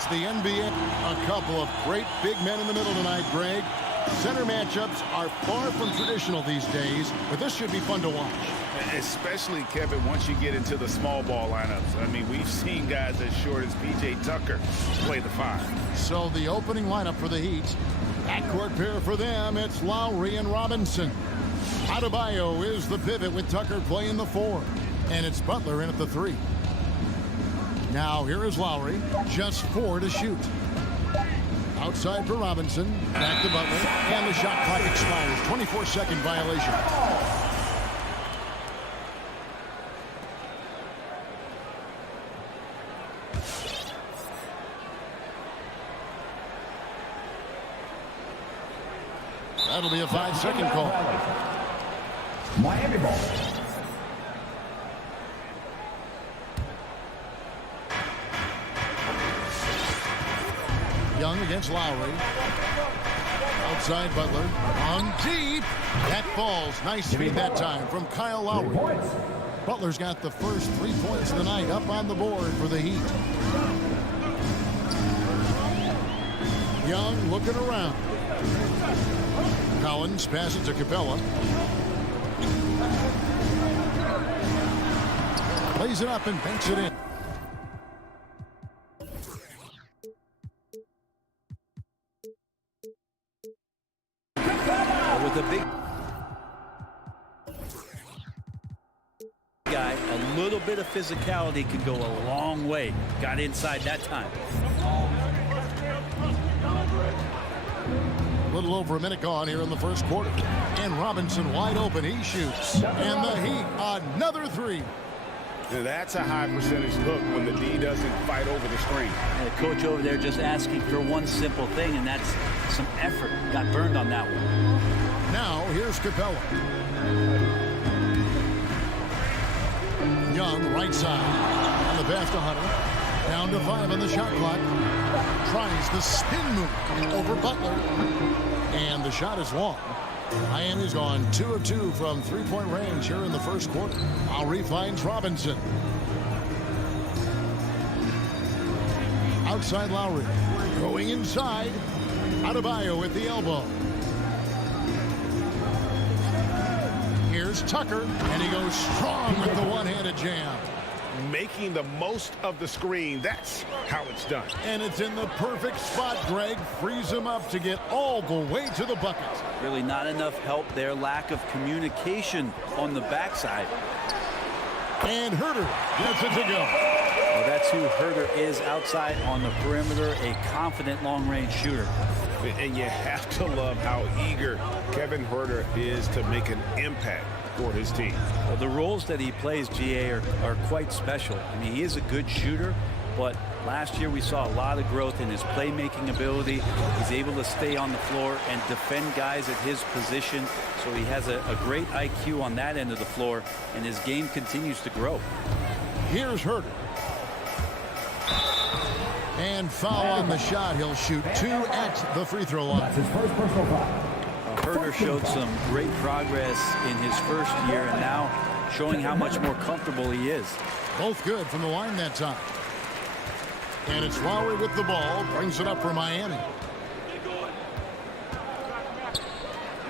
It's the NBA. A couple of great big men in the middle tonight, Greg. Center matchups are far from traditional these days, but this should be fun to watch. Especially, Kevin, once you get into the small ball lineups. I mean, we've seen guys as short as P.J. Tucker play the 5. So the opening lineup for the Heat. Backcourt pair for them, it's Lowry and Robinson. Adebayo is the pivot with Tucker playing the 4. And it's Butler in at the 3. Now here is Lowry, just 4 to shoot. Outside for Robinson, back to Butler, and the shot clock expires. 24-second violation. That'll be a 5-second call. Miami ball. Young against Lowry. Outside Butler. On deep. That falls. Nice feed that time from Kyle Lowry. Butler's got the first 3 points of the night up on the board for the Heat. Young looking around. Collins passes to Capella. Plays it up and banks it in. With a big guy, a little bit of physicality can go a long way. Got inside that time. A little over a minute gone here in the first quarter. And Robinson wide open. He shoots. And the Heat, another 3. Now that's a high percentage look when the D doesn't fight over the screen. And the coach over there just asking for one simple thing, and that's some effort. Got burned on that one. Now here's Capella. Young, right side. On the pass to Hunter. Down to 5 on the shot clock. Tries the spin move over Butler. And the shot is long. Miami's gone 2 of 2 from 3-point range here in the first quarter. Lowry finds Robinson. Outside Lowry. Going inside. Adebayo at the elbow. Here's Tucker, and he goes strong with the one-handed jam. Making the most of the screen. That's how it's done. And it's in the perfect spot, Greg. Frees him up to get all the way to the bucket. Really not enough help there. Lack of communication on the backside. And Herter gets it to go. Well, that's who Herter is outside on the perimeter. A confident long-range shooter. And you have to love how eager Kevin Herter is to make an impact for his team. Well, the roles that he plays, GA, are quite special. I mean, he is a good shooter, but last year we saw a lot of growth in his playmaking ability. He's able to stay on the floor and defend guys at his position. So he has a great IQ on that end of the floor, and his game continues to grow. Here's Herter. And foul on the shot. He'll shoot 2 at the free throw line. That's his first personal foul. Herter showed some great progress in his first year, and now showing how much more comfortable he is. Both good from the line that time. And it's Lowry with the ball. Brings it up for Miami.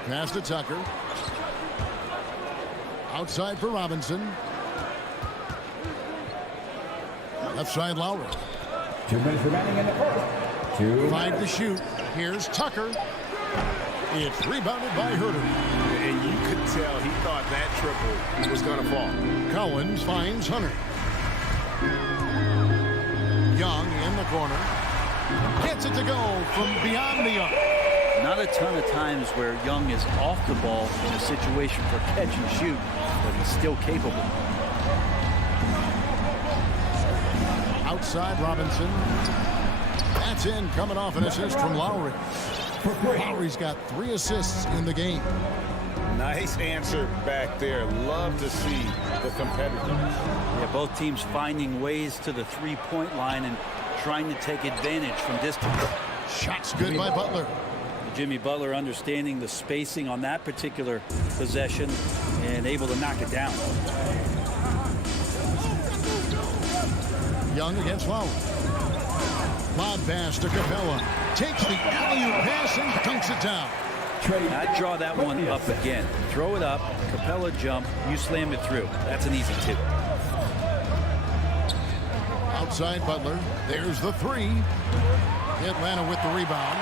Pass to Tucker. Outside for Robinson. Left side Lowry. 2 minutes remaining in the first. 5 to shoot. Here's Tucker. It's rebounded by Herter. And you could tell he thought that triple was going to fall. Collins finds Hunter. Young in the corner. Gets it to go from beyond the arc. Not a ton of times where Young is off the ball in a situation for catch and shoot, but he's still capable. Outside Robinson. That's in, coming off an assist from Lowry. Lowry's got 3 assists in the game. Nice answer back there. Love to see the competitiveness. Yeah, both teams finding ways to the three-point line and trying to take advantage from distance. Shots good by Butler. Jimmy Butler understanding the spacing on that particular possession and able to knock it down. Young against Lowry. Lob pass to Capella. Takes the alley-oop pass and dunks it down. I'd draw that one up again. Throw it up, Capella jump, you slam it through. That's an easy tip. Outside Butler. There's the three. Atlanta with the rebound.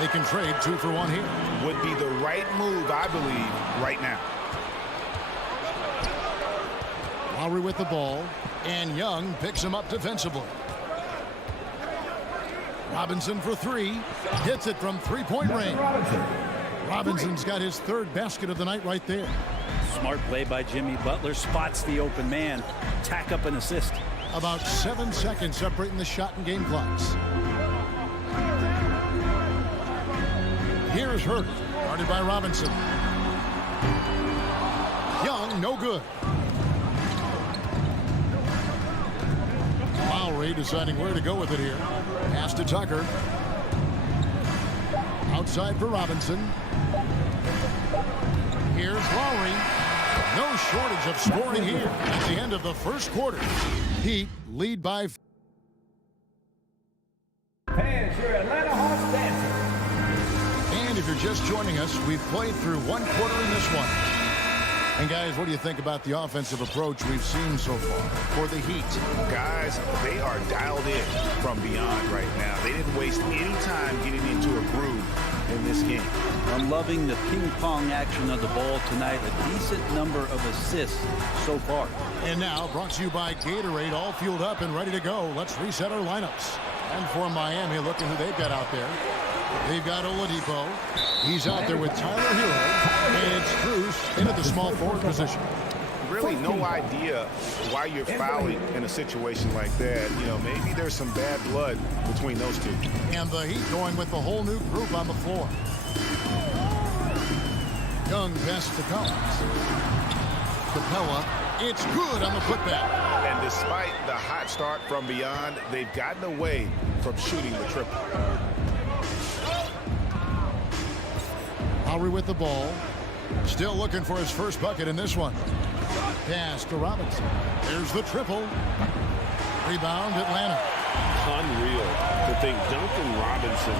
They can trade 2 for 1 here. Would be the right move, I believe, right now. Lowry with the ball. And Young picks him up defensively. Robinson for 3. Hits it from three-point range. Robinson's got his 3rd basket of the night right there. Smart play by Jimmy Butler. Spots the open man. Tack up an assist. About 7 seconds separating the shot and game clocks. Here's Hurt. Guarded by Robinson. Young, no good. Lowry deciding where to go with it here. Pass to Tucker. Outside for Robinson. Here's Lowry. No shortage of scoring here at the end of the first quarter. Heat lead by. Fans, your Atlanta Hawks dancer. And if you're just joining us, we've played through 1 quarter in this one. And guys, what do you think about the offensive approach we've seen so far for the Heat? Guys, they are dialed in from beyond right now. They didn't waste any time getting into a groove in this game. I'm loving the ping pong action of the ball tonight. A decent number of assists so far. And now brought to you by Gatorade, all fueled up and ready to go. Let's reset our lineups. And for Miami, look at who they've got out there. They've got Oladipo. He's out there with Tyler Hero. And it's Cruz into the small forward position. Really no idea why you're fouling in a situation like that. You know, maybe there's some bad blood between those two. And the Heat going with the whole new group on the floor. Young passes to Collins. Capella. It's good on the putback. And despite the hot start from beyond, they've gotten away from shooting the triple. Lowry with the ball. Still looking for his first bucket in this one. Pass to Robinson. There's the triple. Rebound, Atlanta. Unreal to think Duncan Robinson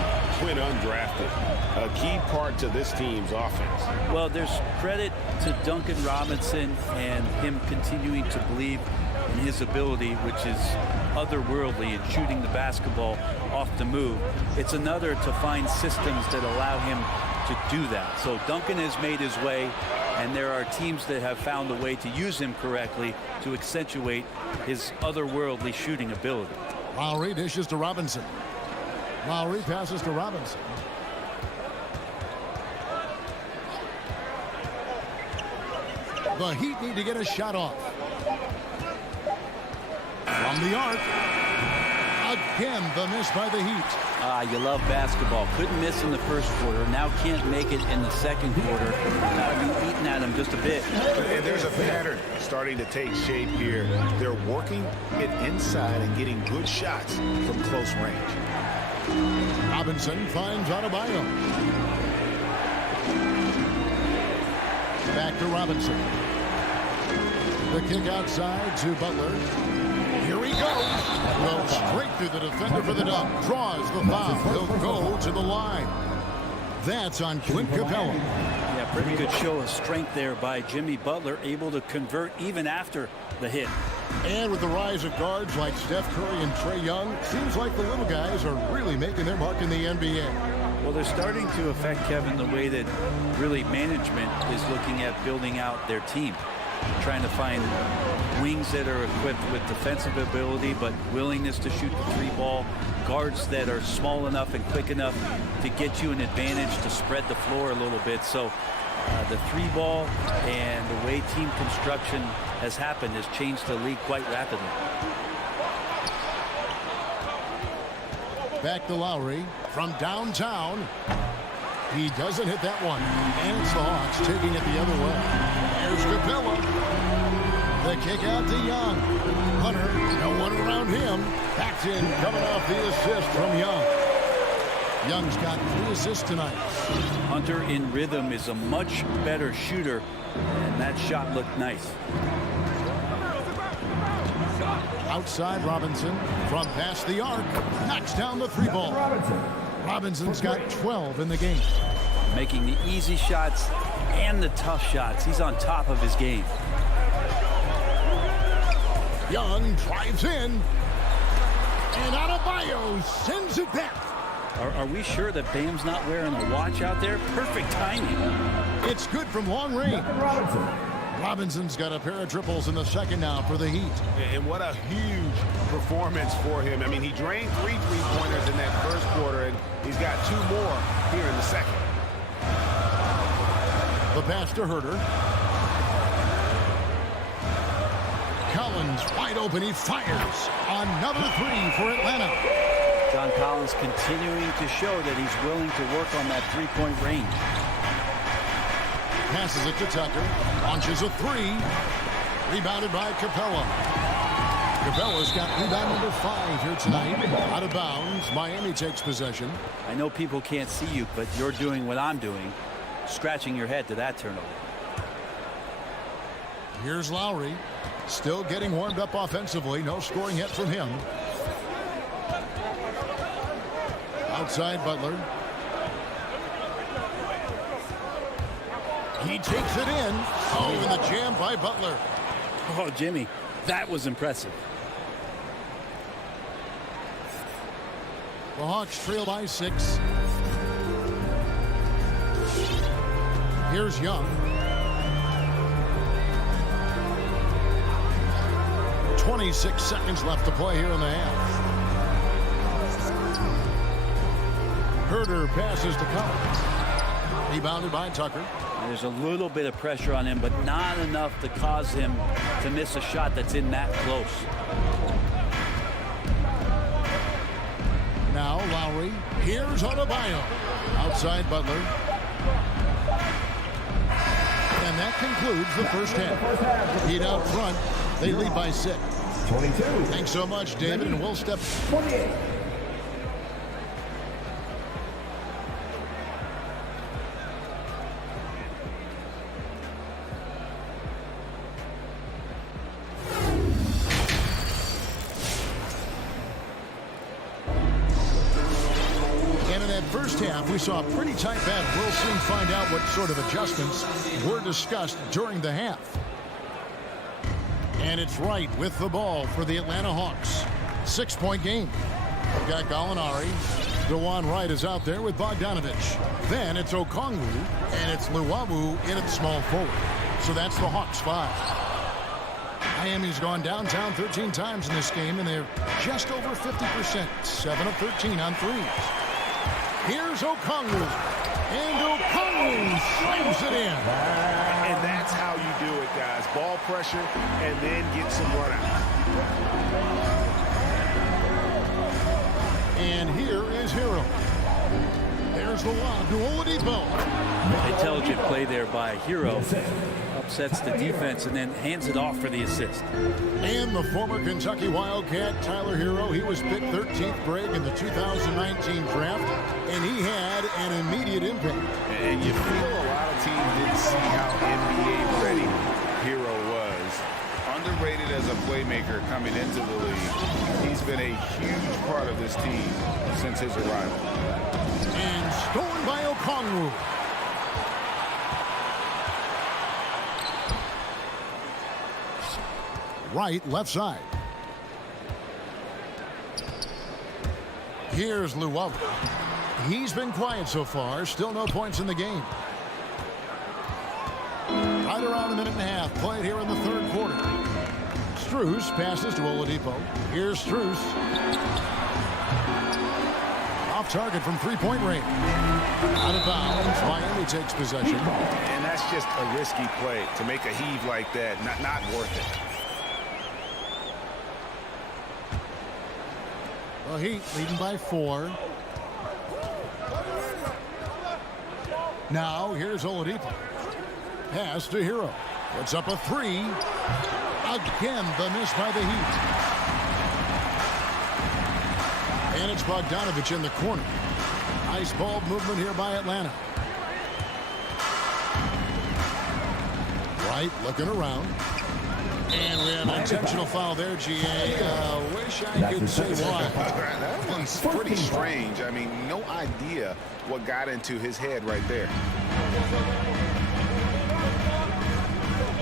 went undrafted. A key part to this team's offense. Well, there's credit to Duncan Robinson and him continuing to believe in his ability, which is otherworldly in shooting the basketball off the move. It's another to find systems that allow him to do that. So Duncan has made his way, and there are teams that have found a way to use him correctly to accentuate his otherworldly shooting ability. Lowry dishes to Robinson. Lowry passes to Robinson. The Heat need to get a shot off. From the arc. Again, the miss by the Heat. You love basketball. Couldn't miss in the first quarter. Now can't make it in the second quarter. Got to be eating at him just a bit. And there's a pattern starting to take shape here. They're working it inside and getting good shots from close range. Robinson finds Adebayo. Back to Robinson. The kick outside to Butler. Here he goes. Goes straight through the defender for the dunk. Draws the foul. He'll go to the line. That's on Clint Capella. Yeah, pretty good show of strength there by Jimmy Butler, able to convert even after the hit. And with the rise of guards like Steph Curry and Trae Young, seems like the little guys are really making their mark in the NBA. Well, they're starting to affect, Kevin, the way that really management is looking at building out their team. Trying to find wings that are equipped with defensive ability but willingness to shoot the three ball, guards that are small enough and quick enough to get you an advantage to spread the floor a little bit. So the three ball and the way team construction has happened has changed the league quite rapidly. Back to Lowry from downtown. He doesn't hit that one. And it's the Hawks taking it the other way. Here's Capella. The kick out to Young. Hunter, no one around him. Backed in, coming off the assist from Young. Young's got 3 assists tonight. Hunter in rhythm is a much better shooter, and that shot looked nice. Outside Robinson from past the arc. Knocks down the 3-ball. Robinson's got 12 in the game. Making the easy shots and the tough shots. He's on top of his game. Young drives in. And Adebayo sends it back. Are we sure that Bam's not wearing a watch out there? Perfect timing. It's good from long range. Robinson's got a pair of triples in the second now for the Heat. And what a huge performance for him. I mean, he drained 3 3-pointers in that first quarter, and he's got 2 more here in the second. The pass to Herter. Collins wide open. He fires. Another 3 for Atlanta. John Collins continuing to show that he's willing to work on that 3-point range. Passes it to Tucker. Launches a 3. Rebounded by Capella. Capella's got rebound number 5 here tonight. Out of bounds. Miami takes possession. I know people can't see you, but you're doing what I'm doing. Scratching your head to that turnover. Here's Lowry. Still getting warmed up offensively. No scoring yet from him. Outside Butler. He takes it in. Oh, and the jam by Butler. Oh, Jimmy, that was impressive. The Hawks trail by 6. Here's Young. 26 seconds left to play here in the half. Herter passes to Collins. Rebounded by Tucker. There's a little bit of pressure on him, but not enough to cause him to miss a shot that's in that close. Now Lowry. Here's Adebayo. Outside Butler. And that concludes the first half. Heat out front. They lead by 6. 22. Thanks so much, David, and we'll step 28. first half, we saw a pretty tight battle. We'll soon find out what sort of adjustments were discussed during the half. And it's Wright with the ball for the Atlanta Hawks. 6-point game. We've got Gallinari. DeJuan Wright is out there with Bogdanovich. Then it's Okongwu, and it's Luwawu in at small forward. So that's the Hawks 5. Miami's gone downtown 13 times in this game, and they're just over 50%. 7 of 13 on threes. Here's Okongwu. And Okongwu slams it in. And that's how you do it, guys. Ball pressure and then get some run out. And here is Hero. There's the lob to Oladipo. Intelligent play there by Hero. Upsets the defense and then hands it off for the assist. And the former Kentucky Wildcat, Tyler Hero, he was picked 13th grade in the 2019 draft, and he had an immediate impact. And you feel a lot of teams didn't see how NBA ready Hero was. Underrated as a playmaker coming into the league. He's been a huge part of this team since his arrival. And stolen by Okongwu. Right, left side. Here's Luwawu. He's been quiet so far. Still no points in the game. Right around a minute and a half played here in the third quarter. Strus passes to Oladipo. Here's Strus. Off target from three-point range. Out of bounds. Miami takes possession. And that's just a risky play to make a heave like that. Not worth it. The Heat leading by 4. Now here's Oladipo. Pass to Hero. Puts up a 3. Again, the miss by the Heat. And it's Bogdanovich in the corner. Nice ball movement here by Atlanta. Wright looking around. And we have an intentional foul there, GA. Wish I could say why. That one's pretty strange. I mean, no idea what got into his head right there.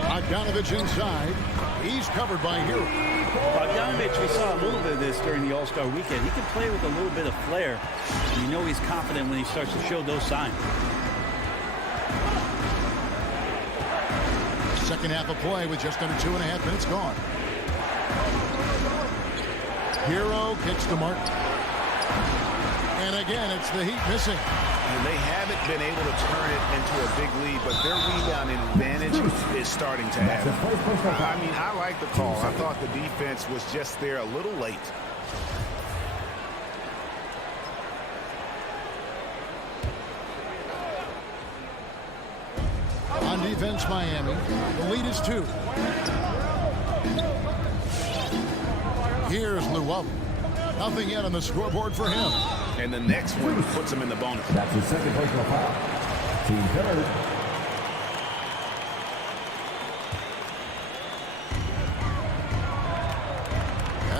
Bogdanovich inside. He's covered by Hero. Bogdanovich, we saw a little bit of this during the All-Star weekend. He can play with a little bit of flair. And you know he's confident when he starts to show those signs. Second half of play with just under 2.5 minutes gone. Hero kicks to Martin. And again, it's the Heat missing. And they haven't been able to turn it into a big lead, but their rebounding advantage is starting to happen. I mean, I like the call. I thought the defense was just there a little late. On defense, Miami. The lead is 2. Here's Llewellyn. Nothing yet on the scoreboard for him. And the next one puts him in the bonus. That's his second personal foul. Team third.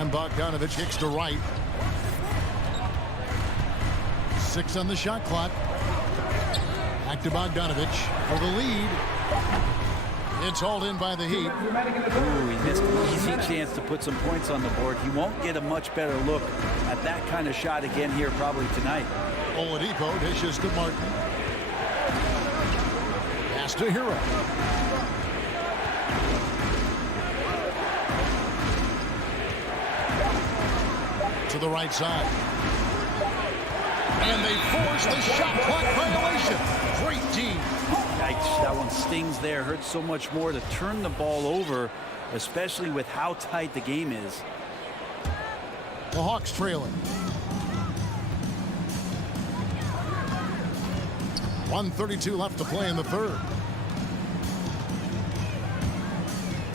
And Bogdanovich kicks to right. 6 on the shot clock. Back to Bogdanovich for the lead. It's hauled in by the Heat. Ooh, he missed an easy chance to put some points on the board. He won't get a much better look at that kind of shot again here probably tonight. Oladipo dishes to Martin. Pass to Hero. To the right side. And they force the shot clock violation. Great team. Yikes, that one stings there. Hurts so much more to turn the ball over, especially with how tight the game is. The Hawks trailing. 1:32 left to play in the third.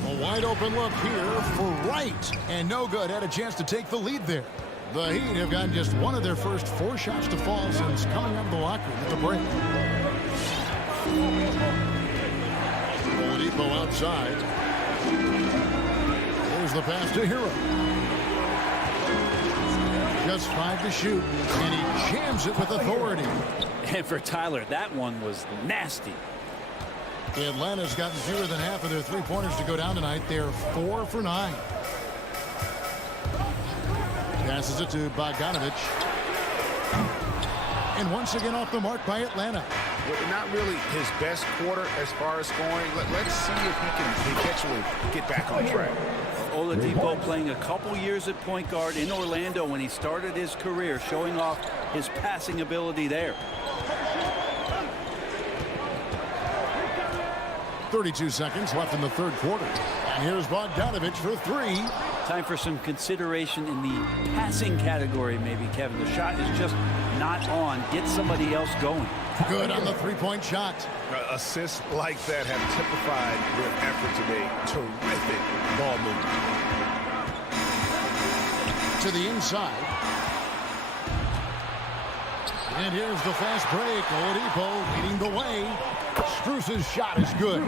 A wide open look here for Wright. And no good. Had a chance to take the lead there. The Heat have gotten just one of their first 4 shots to fall since coming out of the locker room at the break. Oladipo outside. There's the pass to Hero. Just 5 to shoot, and he jams it with authority. And for Tyler, that one was nasty. Atlanta's gotten fewer than half of their 3-pointers to go down tonight. They're 4 for 9. Passes it to Bogdanovich. And once again off the mark by Atlanta. Well, not really his best quarter as far as scoring. Let's see if he can eventually get back on track. Oladipo playing a couple years at point guard in Orlando when he started his career, showing off his passing ability there. 32 seconds left in the third quarter. And here's Bogdanovich for 3. Time for some consideration in the passing category, maybe, Kevin. The shot is just not on. Get somebody else going. Good on the 3-point shot. Assists like that have typified their effort today. Terrific ball movement. To the inside. And here's the fast break. Oladipo leading the way. Strus's shot is good.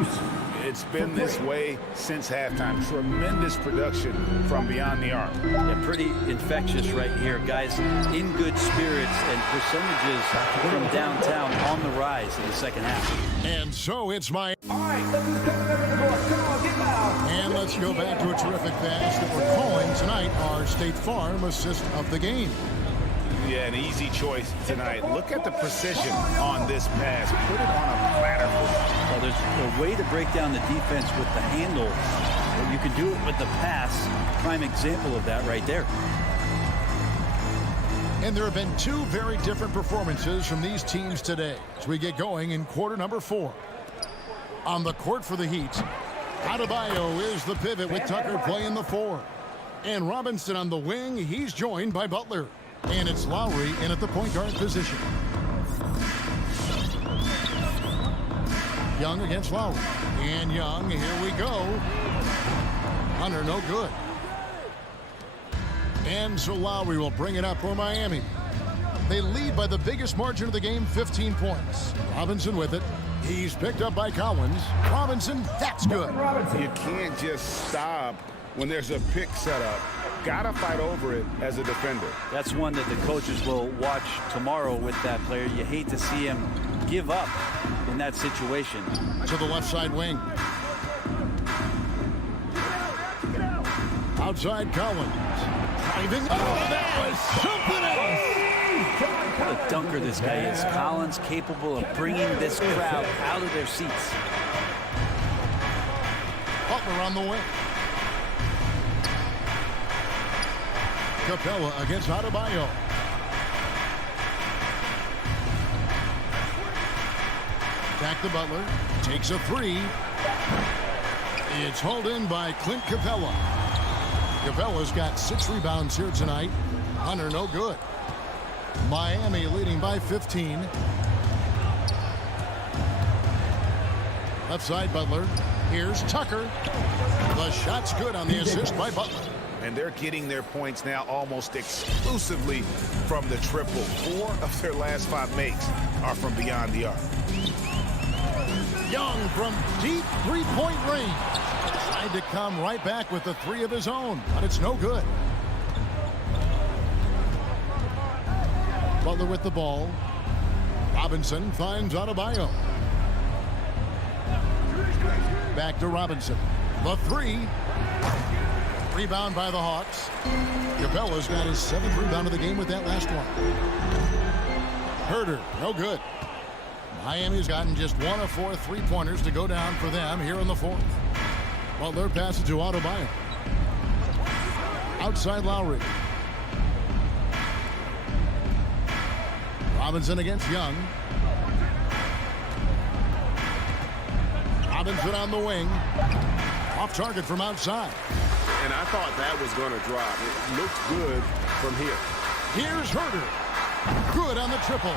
It's been this way since halftime. Tremendous production from beyond the arc. Yeah, pretty infectious right here. Guys in good spirits and percentages from downtown on the rise in the second half. And so it's my... All right, let's just come on, get loud. And let's go back to a terrific pass that we're calling tonight our State Farm assist of the game. Yeah, an easy choice tonight. Look at the precision on this pass. Put it on a platter. Well, there's a way to break down the defense with the handle. But you can do it with the pass. Prime example of that right there. And there have been 2 very different performances from these teams today as we get going in quarter number 4. On the court for the Heat, Adebayo is the pivot with Tucker playing the 4. And Robinson on the wing, he's joined by Butler. And it's Lowry in at the point guard position. Young against Lowry. And Young, here we go. Hunter, no good. And so Lowry will bring it up for Miami. They lead by the biggest margin of the game, 15 points. Robinson with it. He's picked up by Collins. Robinson, that's good. You can't just stop when there's a pick set up. Gotta fight over it as a defender. That's one that the coaches will watch tomorrow with that player. You hate to see him give up in that situation. To the left side wing. Outside Collins. Driving. Oh, that was something else. What a dunker this guy is. Collins capable of bringing this crowd out of their seats. Butler on the wing. Capella against Adebayo. Back to Butler. Takes a three. It's hauled in by Clint Capella. Capella's got 6 rebounds here tonight. Hunter no good. Miami leading by 15. Left side Butler. Here's Tucker. The shot's good on the assist by Butler. And they're getting their points now almost exclusively from the triple. 4 of their last 5 makes are from beyond the arc. Young from deep three-point range. Tried to come right back with the 3 of his own, but it's no good. Butler with the ball. Robinson finds Adebayo. Back to Robinson. The 3. Rebound by the Hawks. Capella's got his 7th rebound of the game with that last one. Herder, no good. Miami's gotten just 1 of 4 3-pointers to go down for them here in the 4th. Butler passes to Adebayo. Outside Lowry. Robinson against Young. Robinson on the wing. Off target from outside. And I thought that was going to drop. It looked good from here. Here's Herder. Good on the triple.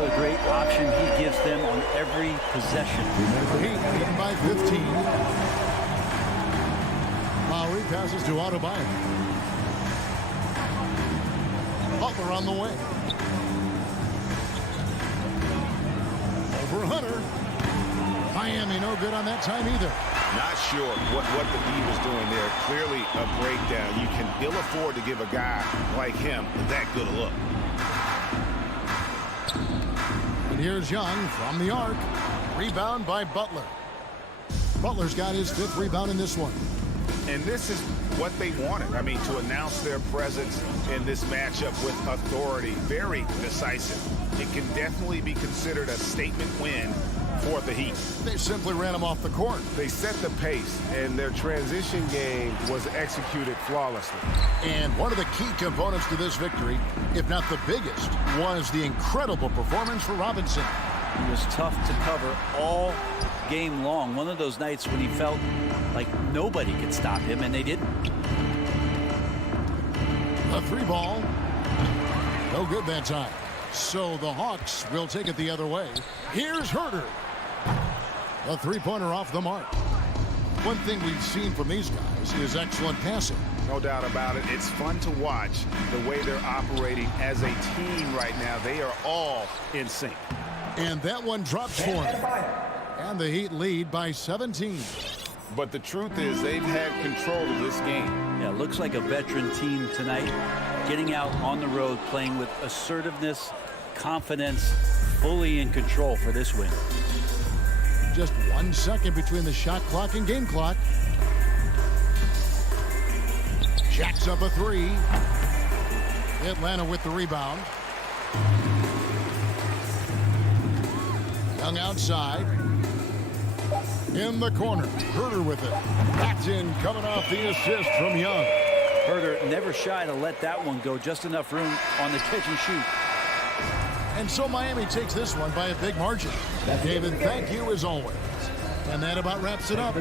What a great option he gives them on every possession. Heat leading by 15. Lowry passes to Adebayo. Butler on the way. Over Hunter. Miami no good on that time either. Not sure what the D was doing there. Clearly a breakdown. You can ill afford to give a guy like him that good a look. And here's Young from the arc. Rebound by Butler. Butler's got his 5th rebound in this one. And this is what they wanted. I mean, to announce their presence in this matchup with authority. Very decisive. It can definitely be considered a statement win for the Heat. They simply ran him off the court. They set the pace, and their transition game was executed flawlessly. And one of the key components to this victory, if not the biggest, was the incredible performance for Robinson. He was tough to cover all game long. One of those nights when he felt like nobody could stop him, and they didn't. A 3 ball. No good that time. So the Hawks will take it the other way. Here's Herder. A 3-pointer off the mark. One thing we've seen from these guys is excellent passing. No doubt about it. It's fun to watch the way they're operating as a team right now. They are all in sync. And that one drops for him. And the Heat lead by 17. But the truth is they've had control of this game. Yeah, looks like a veteran team tonight. Getting out on the road, playing with assertiveness, confidence, fully in control for this win. Just 1 second between the shot clock and game clock. Jacks up a 3. Atlanta with the rebound. Young outside. In the corner. Herder with it. That's in, coming off the assist from Young. Herder never shy to let that one go. Just enough room on the catch and shoot. And so Miami takes this one by a big margin. David, thank you as always. And that about wraps it up.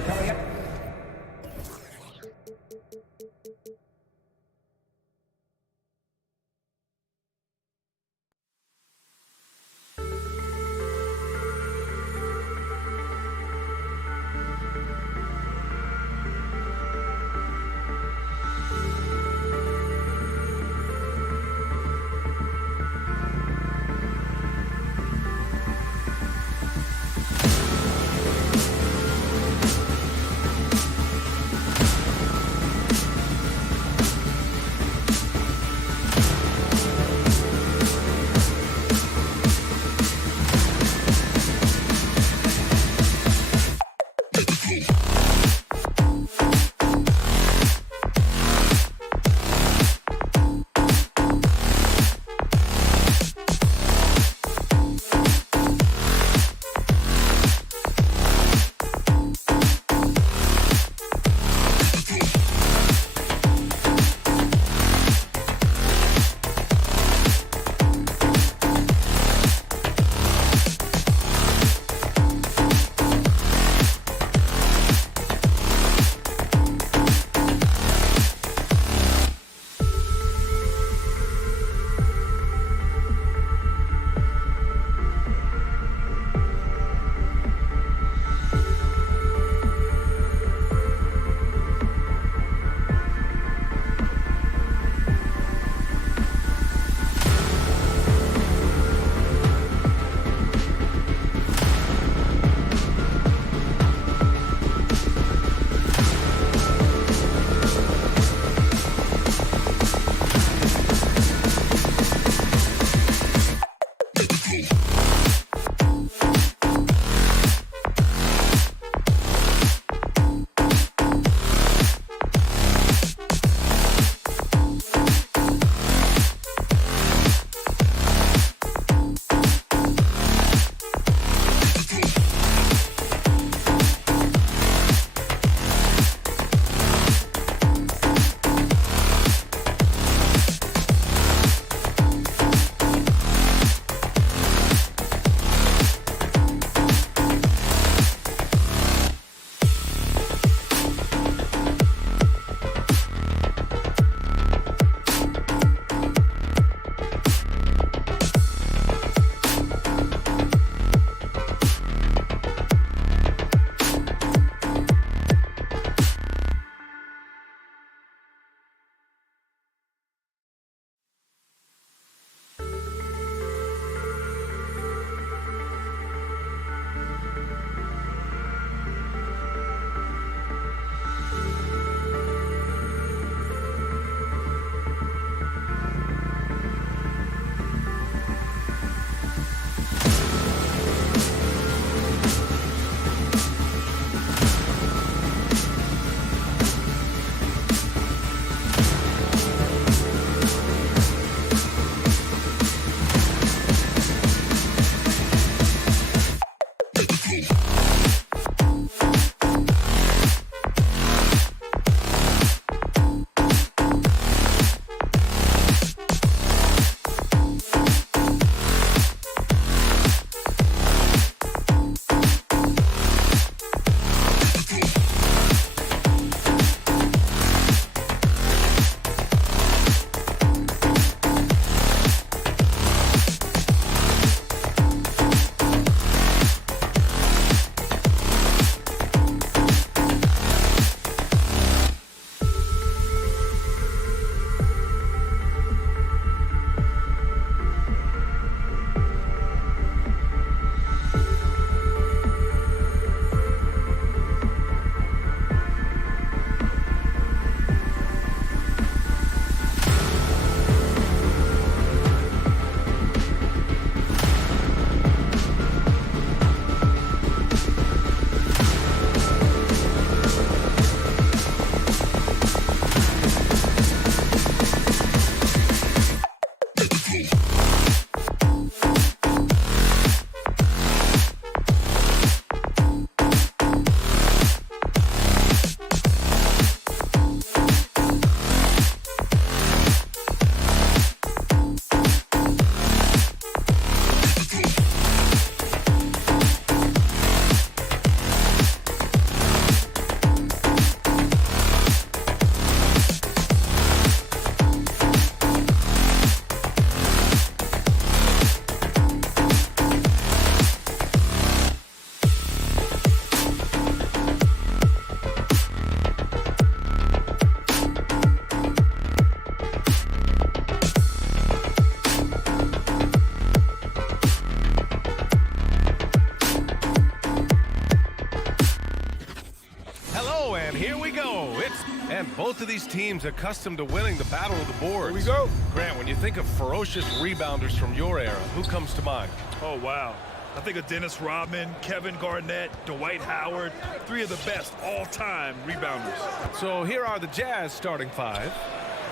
And both of these teams accustomed to winning the battle of the boards. Here we go. Grant, when you think of ferocious rebounders from your era, who comes to mind? Oh, wow. I think of Dennis Rodman, Kevin Garnett, Dwight Howard, 3 of the best all-time rebounders. So here are the Jazz starting 5.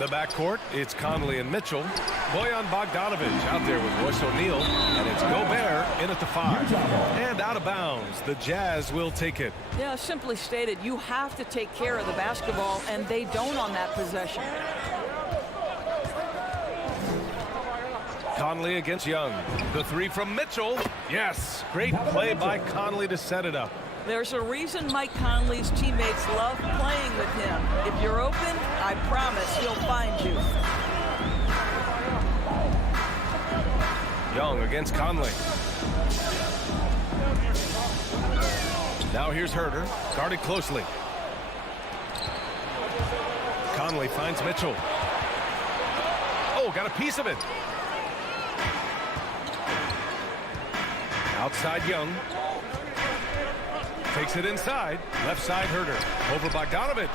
The backcourt, it's Conley and Mitchell. Bojan Bogdanovic out there with Royce O'Neal. And it's Gobert in at the 5. And out of bounds, the Jazz will take it. Yeah, simply stated, you have to take care of the basketball, and they don't on that possession. Conley against Young. The 3 from Mitchell. Yes, great play by Conley to set it up. There's a reason Mike Conley's teammates love playing with him. If you're open, I promise he'll find you. Young against Conley. Now here's Herter, guarded closely. Conley finds Mitchell. Oh, got a piece of it. Outside Young. Takes it inside. Left side Herter. Over Bogdanovic.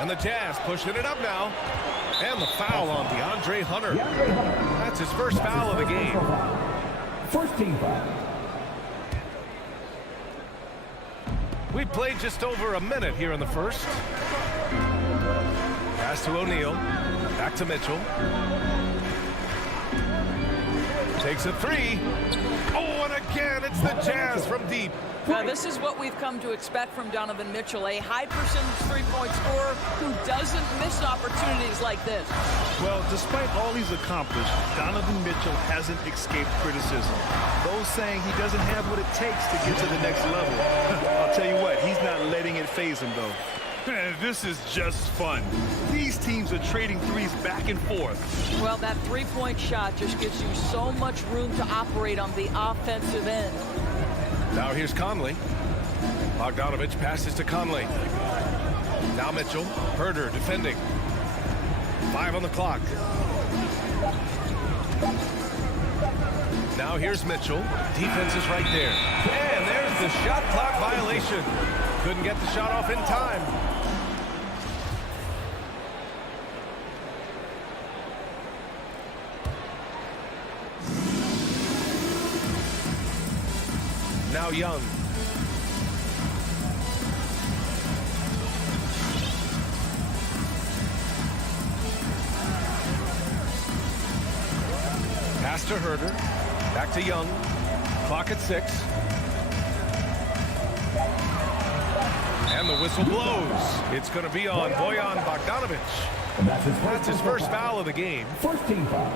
And the Jazz pushing it up now. And the foul on DeAndre Hunter. That's his first foul of the game. First team foul. We played just over a minute here in the first. Pass to O'Neal. Back to Mitchell. Takes a 3. Oh, and again, it's the Jazz from deep. Now, this is what we've come to expect from Donovan Mitchell, a high-percentage three-point scorer who doesn't miss opportunities like this. Well, despite all he's accomplished, Donovan Mitchell hasn't escaped criticism. Those saying he doesn't have what it takes to get to the next level. I'll tell you what, he's not letting it faze him, though. Man, this is just fun. These teams are trading threes back and forth. Well, that three-point shot just gives you so much room to operate on the offensive end. Now here's Conley. Bogdanovic passes to Conley. Now Mitchell. Herter defending. 5 on the clock. Now here's Mitchell. Defense is right there. And there's the shot clock violation. Couldn't get the shot off in time. Now Young. Pass to Herter. Back to Young. Clock at 6. And the whistle blows. It's going to be on Bojan Bogdanovic. That's his first foul of the game. First team foul.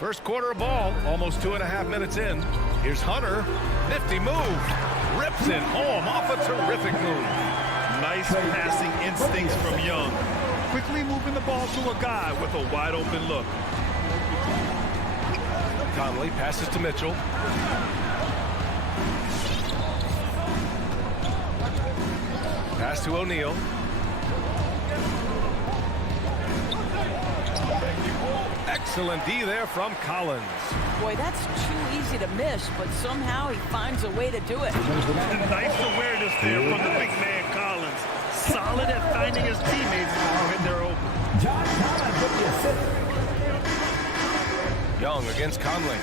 First quarter of ball, almost 2.5 minutes in. Here's Hunter. Nifty move. Rips it home off a terrific move. Nice passing instincts from Young. Quickly moving the ball to a guy with a wide open look. Conley passes to Mitchell. Pass to O'Neal. Excellent D there from Collins. Boy, that's too easy to miss, but somehow he finds a way to do it. Nice awareness there from the big man Collins. Solid at finding his teammates when they're open. John Collins with the assist. Young against Conley.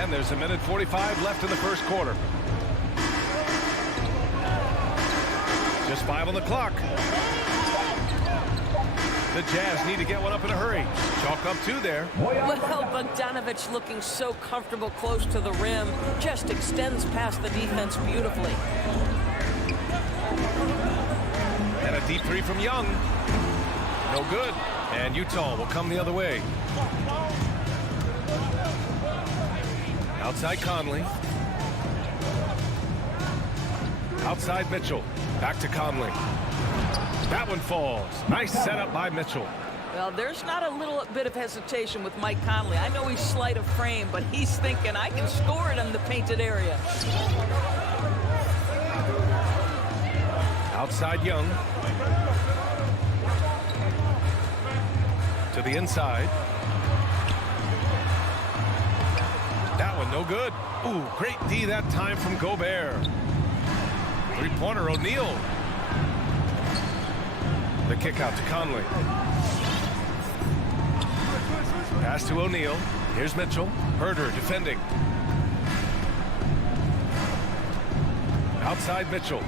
And there's 1:45 left in the first quarter. Just 5 on the clock. The Jazz need to get one up in a hurry. Chalk up 2 there. Well, Bogdanovic looking so comfortable close to the rim, just extends past the defense beautifully. And a deep 3 from Young. No good. And Utah will come the other way. Outside Conley. Outside Mitchell. Back to Conley. That one falls. Nice setup by Mitchell. Well, there's not a little bit of hesitation with Mike Conley. I know he's slight of frame, but he's thinking, I can score it in the painted area. Outside Young. To the inside. That that one no good. Ooh, great D that time from Gobert. Three-pointer, O'Neal. The kick out to Conley. Pass to O'Neal. Here's Mitchell. Herder defending. Outside Mitchell.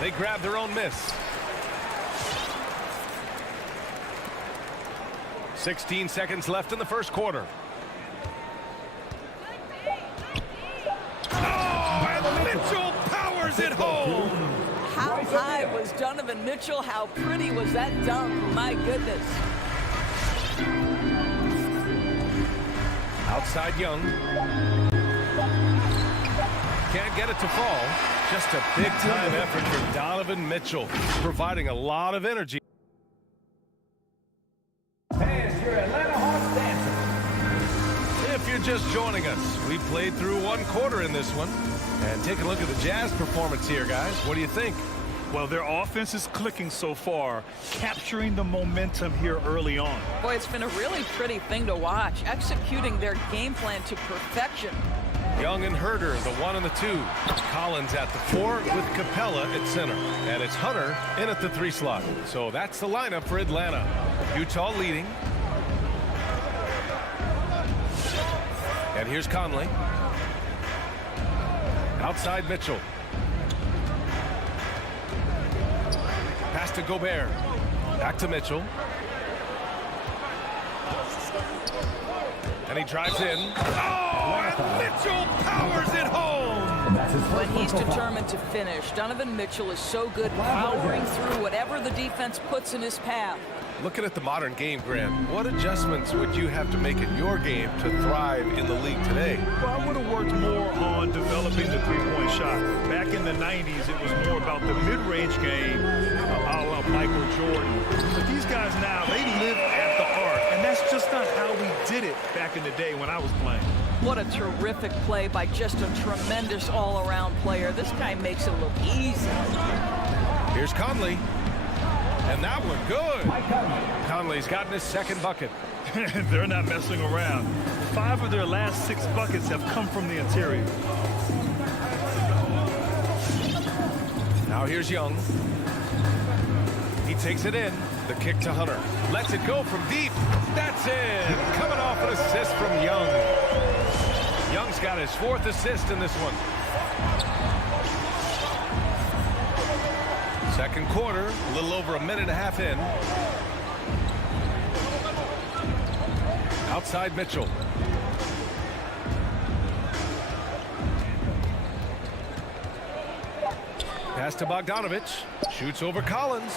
They grab their own miss. 16 seconds left in the first quarter. Oh, and Mitchell powers it home. How high was Donovan Mitchell? How pretty was that dunk? My goodness. Outside Young. Can't get it to fall. Just a big-time effort for Donovan Mitchell, providing a lot of energy. And your Atlanta Hawks dancing. If you're just joining us, we played through one quarter in this one. And take a look at the Jazz performance here, guys. What do you think? Well, their offense is clicking so far, capturing the momentum here early on. Boy, it's been a really pretty thing to watch, executing their game plan to perfection. Young and Herder, the 1 and the 2. Collins at the 4 with Capella at center. And it's Hunter in at the 3 slot. So that's the lineup for Atlanta. Utah leading. And here's Conley. Outside Mitchell. Pass to Gobert. Back to Mitchell. And he drives in. Oh, and Mitchell powers it home. When he's determined to finish, Donovan Mitchell is so good powering through whatever the defense puts in his path. Looking at the modern game, Grant, what adjustments would you have to make in your game to thrive in the league today? Well, I would have worked more on developing the three-point shot. Back in the 90s, it was more about the mid-range game, a la Michael Jordan. But these guys now, they live at the art, and that's just not how we did it back in the day when I was playing. What a terrific play by just a tremendous all-around player. This guy makes it look easy. Here's Conley. And that one good. Conley's gotten his second bucket. They're not messing around. 5 of their last 6 buckets have come from the interior. Now here's Young. He takes it in. The kick to Hunter. Lets it go from deep. That's in. Coming off an assist from Young. Young's got his 4th assist in this one. Second quarter, a little over a minute and a half in. Outside Mitchell. Pass to Bogdanovich. Shoots over Collins.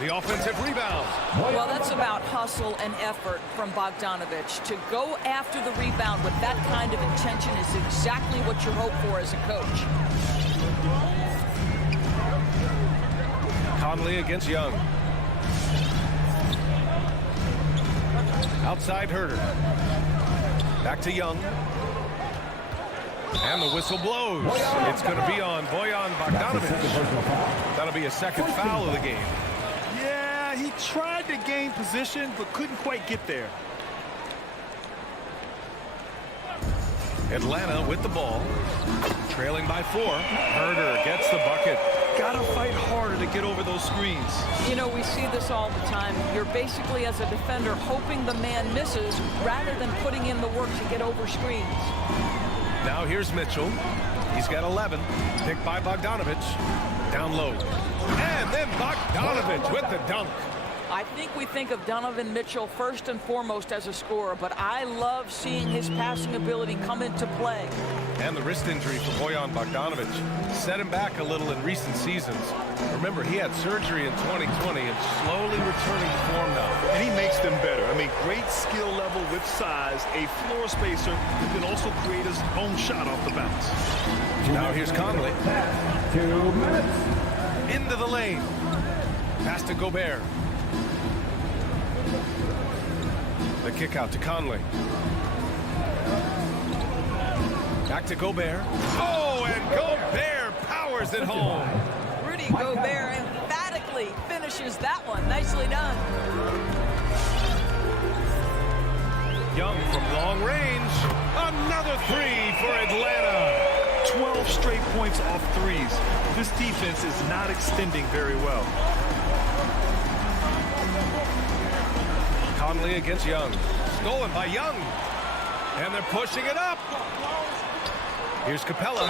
The offensive rebound. Well, that's about hustle and effort from Bogdanovich. To go after the rebound with that kind of intention is exactly what you hope for as a coach. Conley against Young. Outside Herder. Back to Young. And the whistle blows. It's going to be on Bojan Bogdanovich. That'll be a second foul of the game. Yeah, he tried to gain position, but couldn't quite get there. Atlanta with the ball. Trailing by 4. Herder gets the bucket. Gotta fight harder to get over those screens. You know, we see this all the time. You're basically, as a defender, hoping the man misses rather than putting in the work to get over screens. Now here's Mitchell. He's got 11. Picked by Bogdanovich. Down low. And then Bogdanovich with the dunk. I think we think of Donovan Mitchell first and foremost as a scorer, but I love seeing his passing ability come into play. And the wrist injury for Bojan Bogdanovich set him back a little in recent seasons. Remember, he had surgery in 2020 and slowly returning to form now. And he makes them better. I mean, great skill level with size, a floor spacer who can also create his own shot off the bounce. Now here's Conley. 2 minutes. Into the lane. Pass to Gobert. The kick out to Conley. Back to Gobert. Oh, and Gobert powers it home. Rudy Gobert emphatically finishes that one. Nicely done. Young from long range. Another three for Atlanta. 12 straight points off threes. This defense is not extending very well. Conley against Young. Stolen by Young. And they're pushing it up. Here's Capella.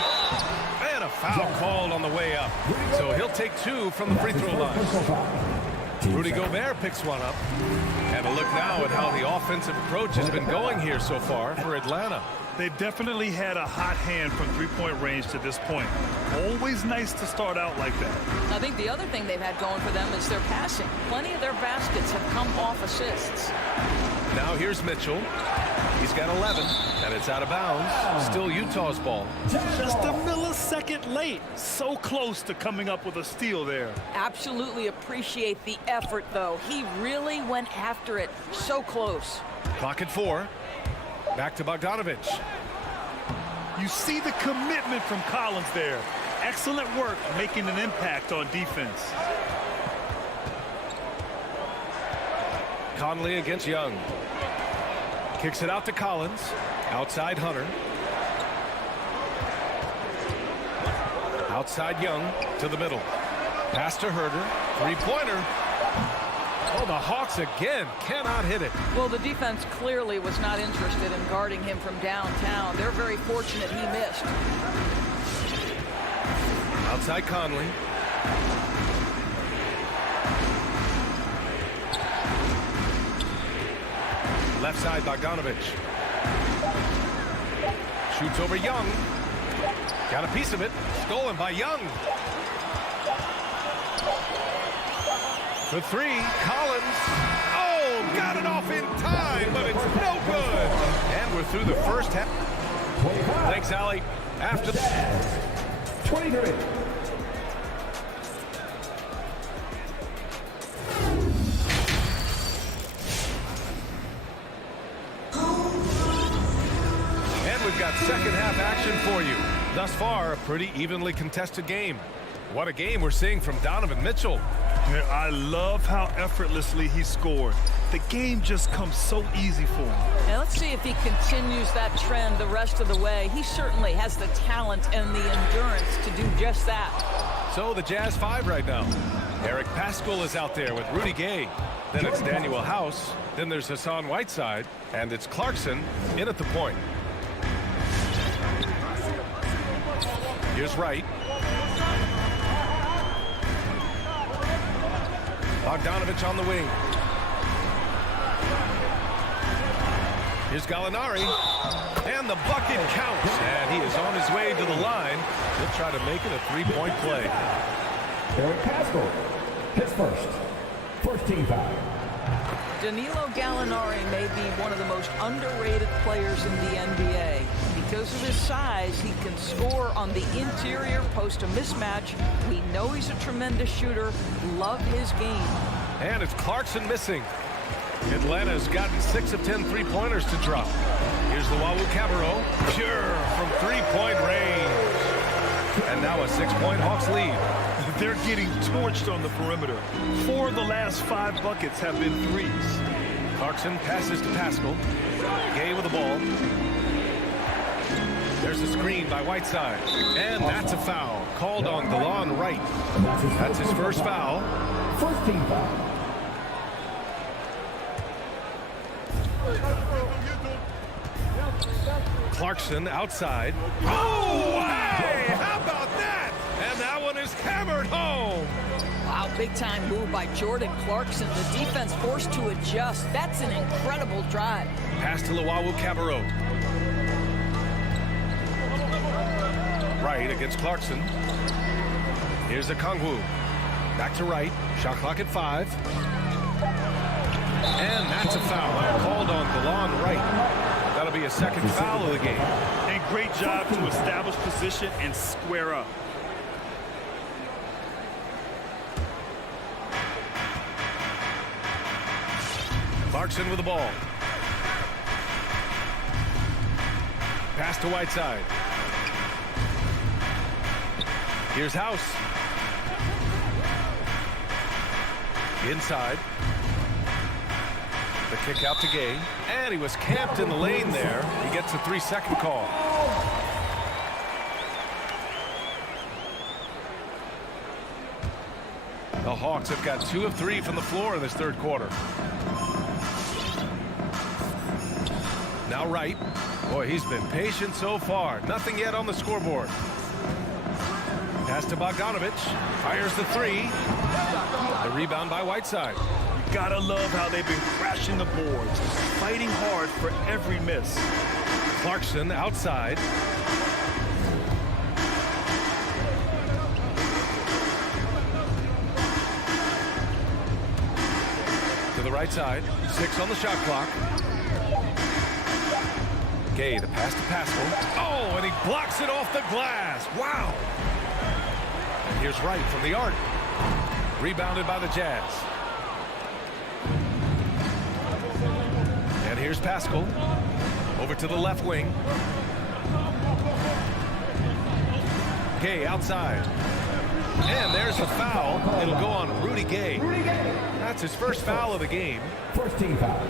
And a foul called on the way up. So he'll take 2 from the free throw line. Rudy Gobert picks one up. And a look now at how the offensive approach has been going here so far for Atlanta. They've definitely had a hot hand from three-point range to this point. Always nice to start out like that. I think the other thing they've had going for them is their passing. Plenty of their baskets have come off assists. Now here's Mitchell. He's got 11, and it's out of bounds. Still Utah's ball. Just a millisecond late. So close to coming up with a steal there. Absolutely appreciate the effort, though. He really went after it. So close. Clock at 4. Back to Bogdanovich. You see the commitment from Collins there. Excellent work making an impact on defense. Conley against Young. Kicks it out to Collins. Outside Hunter. Outside Young to the middle. Pass to Herter. Three-pointer. Oh, the Hawks again cannot hit it. Well, the defense clearly was not interested in guarding him from downtown. They're very fortunate he missed. Outside Conley. Left side Bogdanovich. Shoots over Young. Got a piece of it. Stolen by Young. For 3, Collins. Oh, got it off in time, but it's no good. And we're through the first half. Thanks, Allie. After 23. And we've got second half action for you. Thus far, a pretty evenly contested game. What a game we're seeing from Donovan Mitchell. I love how effortlessly he scored. The game just comes so easy for him. Now let's see if he continues that trend the rest of the way. He certainly has the talent and the endurance to do just that. So the Jazz 5 right now. Eric Paschall is out there with Rudy Gay. Then it's Daniel House. Then there's Hassan Whiteside. And it's Clarkson in at the point. Here's Wright. Bogdanovich on the wing. Here's Gallinari. And the bucket counts. And he is on his way to the line. He'll try to make it a three-point play. Eric Paschall hits first. First team foul. Danilo Gallinari may be one of the most underrated players in the NBA. Because of his size, he can score on the interior, post a mismatch. We know he's a tremendous shooter. Love his game. And it's Clarkson missing. Atlanta's gotten 6 of 10 three-pointers to drop. Here's the Wawu Cabarro. Pure from three-point range. And now a 6-point Hawks lead. They're getting torched on the perimeter. 4 of the last 5 buckets have been threes. Clarkson passes to Paschall. Gay with the ball. There's a screen by Whiteside. And that's a foul called on DeLon Wright. That's his first foul. First team foul. Clarkson outside. Oh, hey! How about that? And that one is hammered home. Wow, big-time move by Jordan Clarkson. The defense forced to adjust. That's an incredible drive. Pass to Wawu Cabarro. Wright against Clarkson. Here's a Kongwu. Back to Wright. Shot clock at 5. And that's a foul called on DeLon Wright. That'll be a second foul of the game. And great job to establish position and square up. Clarkson with the ball. Pass to Whiteside. Here's House. Inside. The kick out to Gay. And he was camped in the lane there. He gets a 3-second call. The Hawks have got 2 of 3 from the floor in this third quarter. Now Wright. Boy, he's been patient so far. Nothing yet on the scoreboard. Pass to Bogdanovich. Fires the 3. The rebound by Whiteside. You gotta love how they've been crashing the boards, fighting hard for every miss. Clarkson outside. To the right side. 6 on the shot clock. Gay, the pass to Pascal. Oh, and he blocks it off the glass. Wow. And here's Wright from the arc. Rebounded by the Jazz. And here's Pascal. Over to the left wing. Gay outside. And there's a foul. It'll go on Rudy Gay. That's his first foul of the game. First team foul.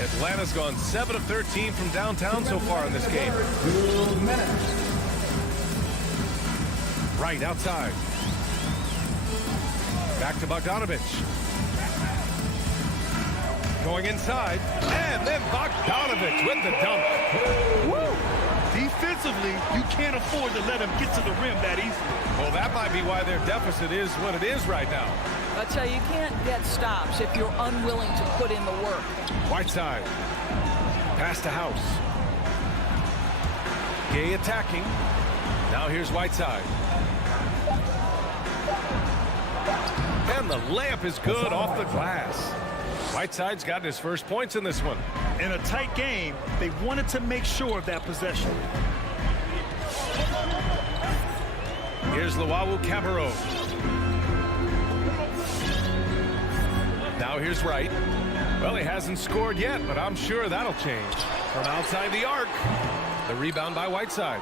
Atlanta's gone 7 of 13 from downtown so far in this game. 2 minutes. Right outside. Back to Bogdanovich. Going inside. And then Bogdanovich with the dunk. Woo! Defensively, you can't afford to let him get to the rim that easily. Well, that might be why their deficit is what it is right now. I tell you, you can't get stops if you're unwilling to put in the work. Whiteside. Pass to House. Gay attacking. Now here's Whiteside. And the layup is good off the glass. Whiteside's gotten his first points in this one. In a tight game, they wanted to make sure of that possession. Here's Luau Cabarro. Now here's Wright. Well, he hasn't scored yet, but I'm sure that'll change. From outside the arc. The rebound by Whiteside.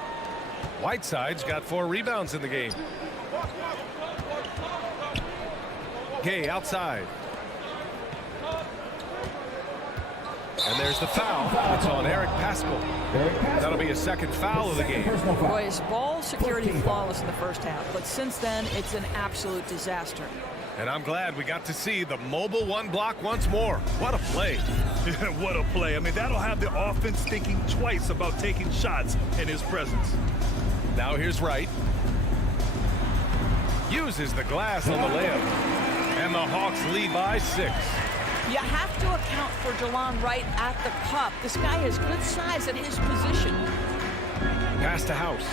Whiteside's got 4 rebounds in the game. Gay outside. And there's the foul. It's on Eric Pascal. That'll be his second foul of the game. Boy, his ball security flawless in the first half, but since then, it's an absolute disaster. And I'm glad we got to see the mobile 1 block once more. What a play. What a play. I mean, that'll have the offense thinking twice about taking shots in his presence. Now here's Wright. Uses the glass on the layup. And the Hawks lead by 6. You have to account for Jelon Wright at the cup. This guy has good size at his position. Pass to House.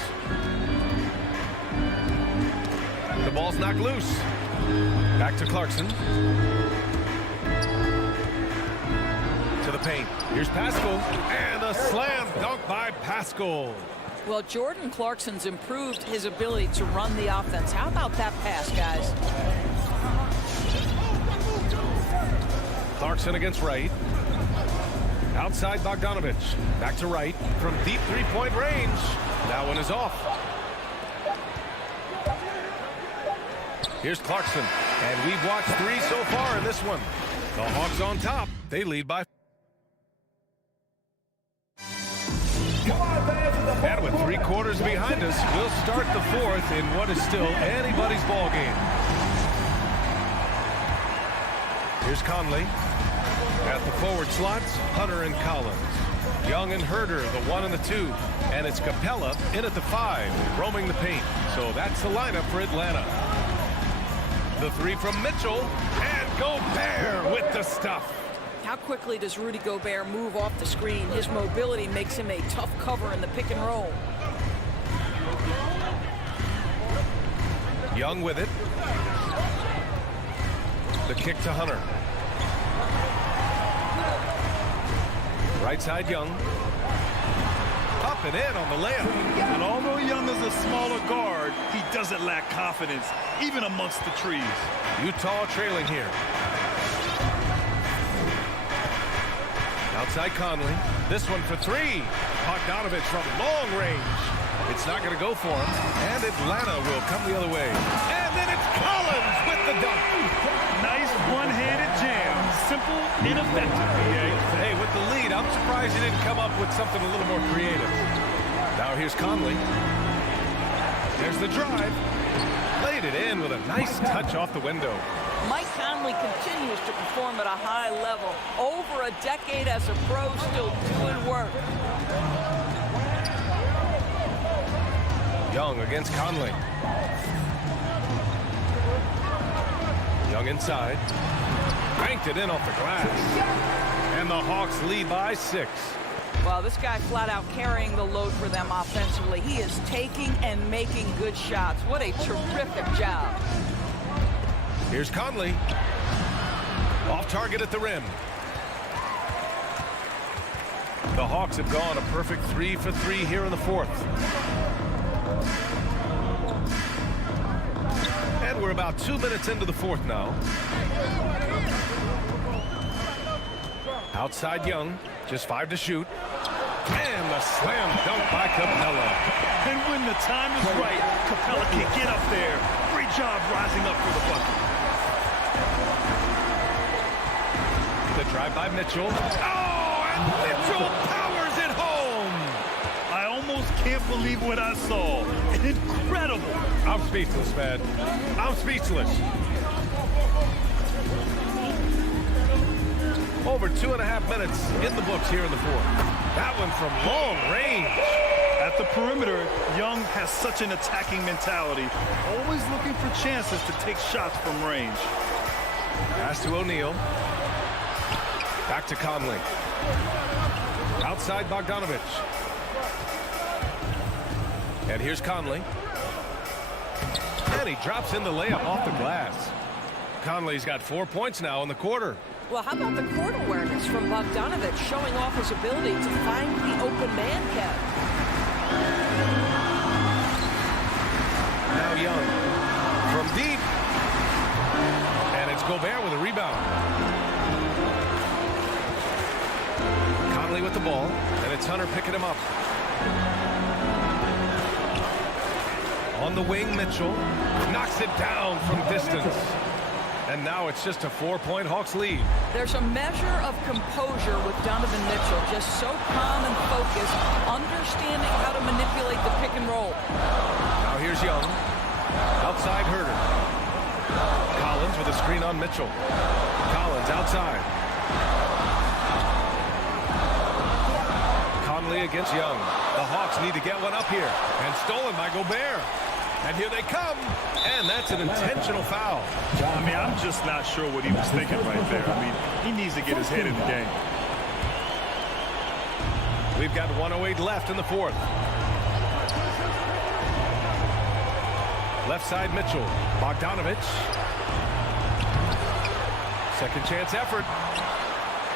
The ball's knocked loose. Back to Clarkson. To the paint. Here's Pascal. And a slam dunk by Pascal. Well, Jordan Clarkson's improved his ability to run the offense. How about that pass, guys? Clarkson against Wright. Outside Bogdanovich. Back to Wright from deep 3-point range. That one is off. Here's Clarkson. And we've watched 3 so far in this one. The Hawks on top. They lead by. And with 3 quarters behind us, we'll start the 4th in what is still anybody's ball game. Here's Conley. At the forward slots, Hunter and Collins. Young and Herder, the 1 and the 2. And it's Capella in at the 5, roaming the paint. So that's the lineup for Atlanta. The 3 from Mitchell. And Gobert with the stuff. How quickly does Rudy Gobert move off the screen? His mobility makes him a tough cover in the pick and roll. Young with it. The kick to Hunter. Right side, Young. Up and in on the layup. And although Young is a smaller guard, he doesn't lack confidence, even amongst the trees. Utah trailing here. Outside Conley. This one for 3. Bogdanovich from long range. It's not going to go for him. And Atlanta will come the other way. And then it's Collins with the dunk. Nice one-handed Simple and effective, BA. Hey, with the lead, I'm surprised he didn't come up with something a little more creative. Now here's Conley. There's the drive. Laid it in with a nice touch off the window. Mike Conley continues to perform at a high level. Over a decade as a pro, still doing work. Young against Conley. Young inside. Banked it in off the glass. And the Hawks lead by 6. Well, this guy flat out carrying the load for them offensively. He is taking and making good shots. What a terrific job. Here's Conley. Off target at the rim. The Hawks have gone a perfect 3 for 3 here in the 4th. And we're about 2 minutes into the 4th now. Outside Young, just 5 to shoot. And the slam dunk by Capella. And when the time is right, Capella can get up there. Great job rising up for the bucket. The drive by Mitchell. Oh, and Mitchell powers it home. I almost can't believe what I saw. Incredible. I'm speechless, man. I'm speechless. Over 2.5 minutes in the books here in the 4th. That one from long range. At the perimeter, Young has such an attacking mentality, always looking for chances to take shots from range. Pass to O'Neal. Back to Conley. Outside Bogdanovich. And here's Conley. And he drops in the layup off the glass. Conley's got 4 points now in the quarter. Well, how about the court awareness from Bogdanovich, showing off his ability to find the open man, Kev? Now Young from deep. And it's Gobert with a rebound. Conley with the ball. And it's Hunter picking him up. On the wing, Mitchell knocks it down from distance. And now it's just a 4-point Hawks lead. There's a measure of composure with Donovan Mitchell, just so calm and focused, understanding how to manipulate the pick and roll. Now here's Young. Outside Herter. Collins with a screen on Mitchell. Collins outside. Conley against Young. The Hawks need to get one up here. And stolen by Gobert. And here they come. And that's an intentional foul. I mean, I'm just not sure what he was thinking right there. I mean, he needs to get his head in the game. We've got 1:08 left in the 4th. Left side Mitchell. Bogdanovich. Second chance effort.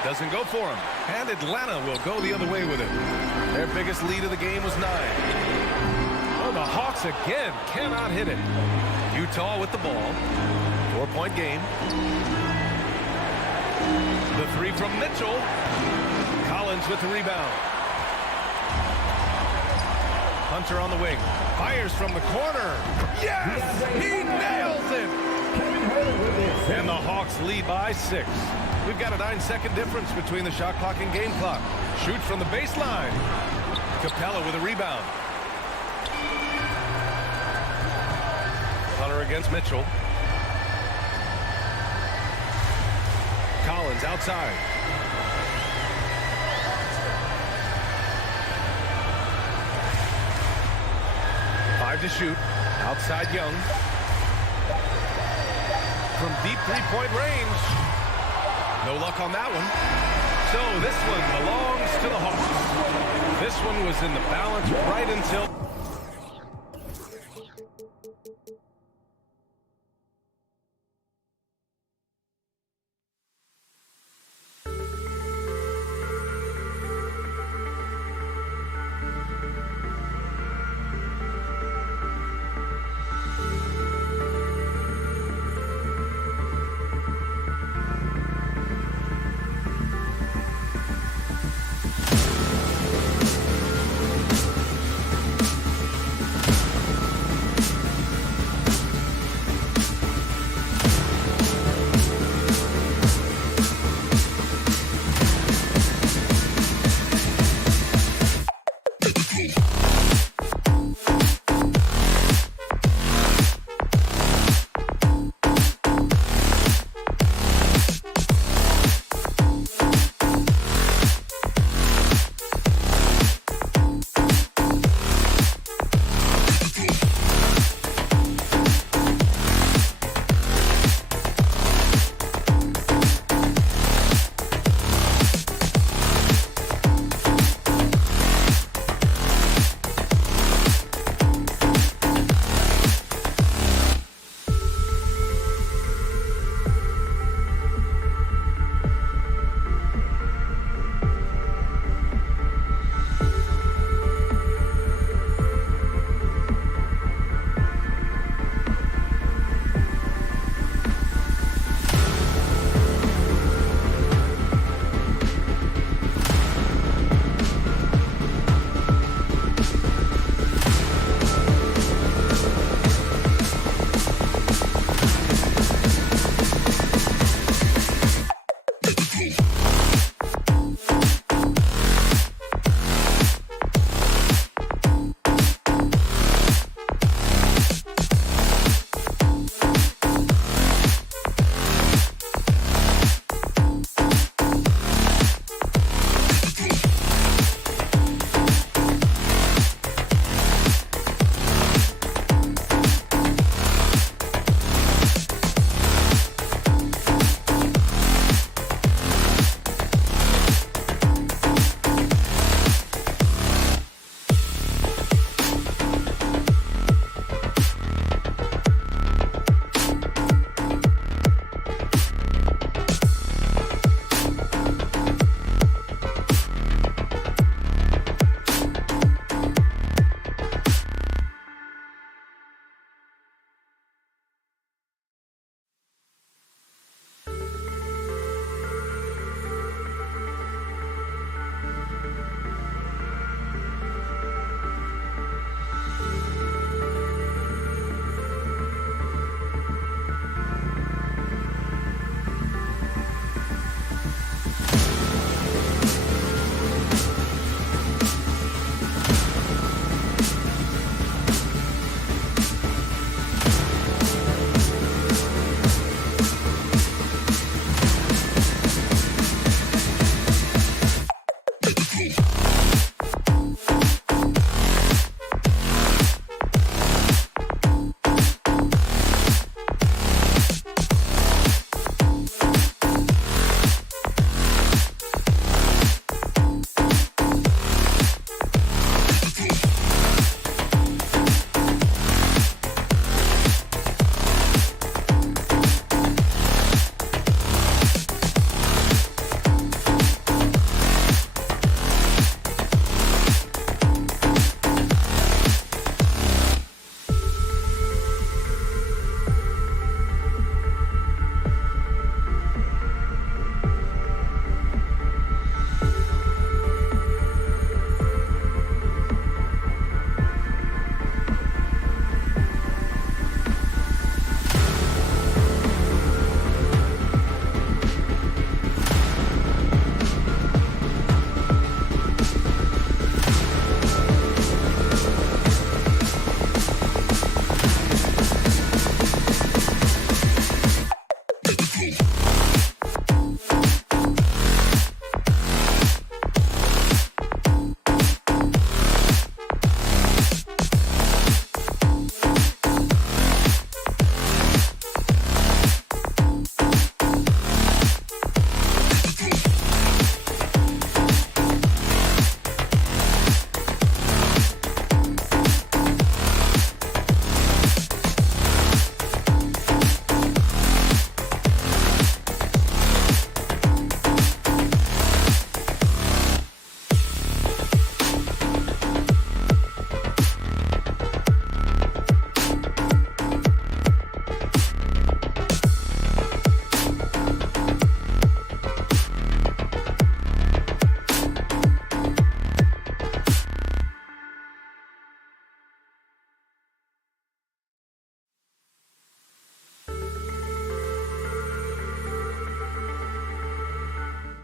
Doesn't go for him. And Atlanta will go the other way with it. Their biggest lead of the game was 9. Oh, the Hawks again cannot hit it. Utah with the ball. 4-point game. The 3 from Mitchell. Collins with the rebound. Hunter on the wing. Fires from the corner. Yes! He nails it! And the Hawks lead by 6. We've got a 9-second difference between the shot clock and game clock. Shoot from the baseline. Capella with a rebound. Hunter against Mitchell. Collins outside. Five to shoot. Outside Young. From deep three-point range. No luck on that one. So this one belongs to the Hawks. This one was in the balance right until...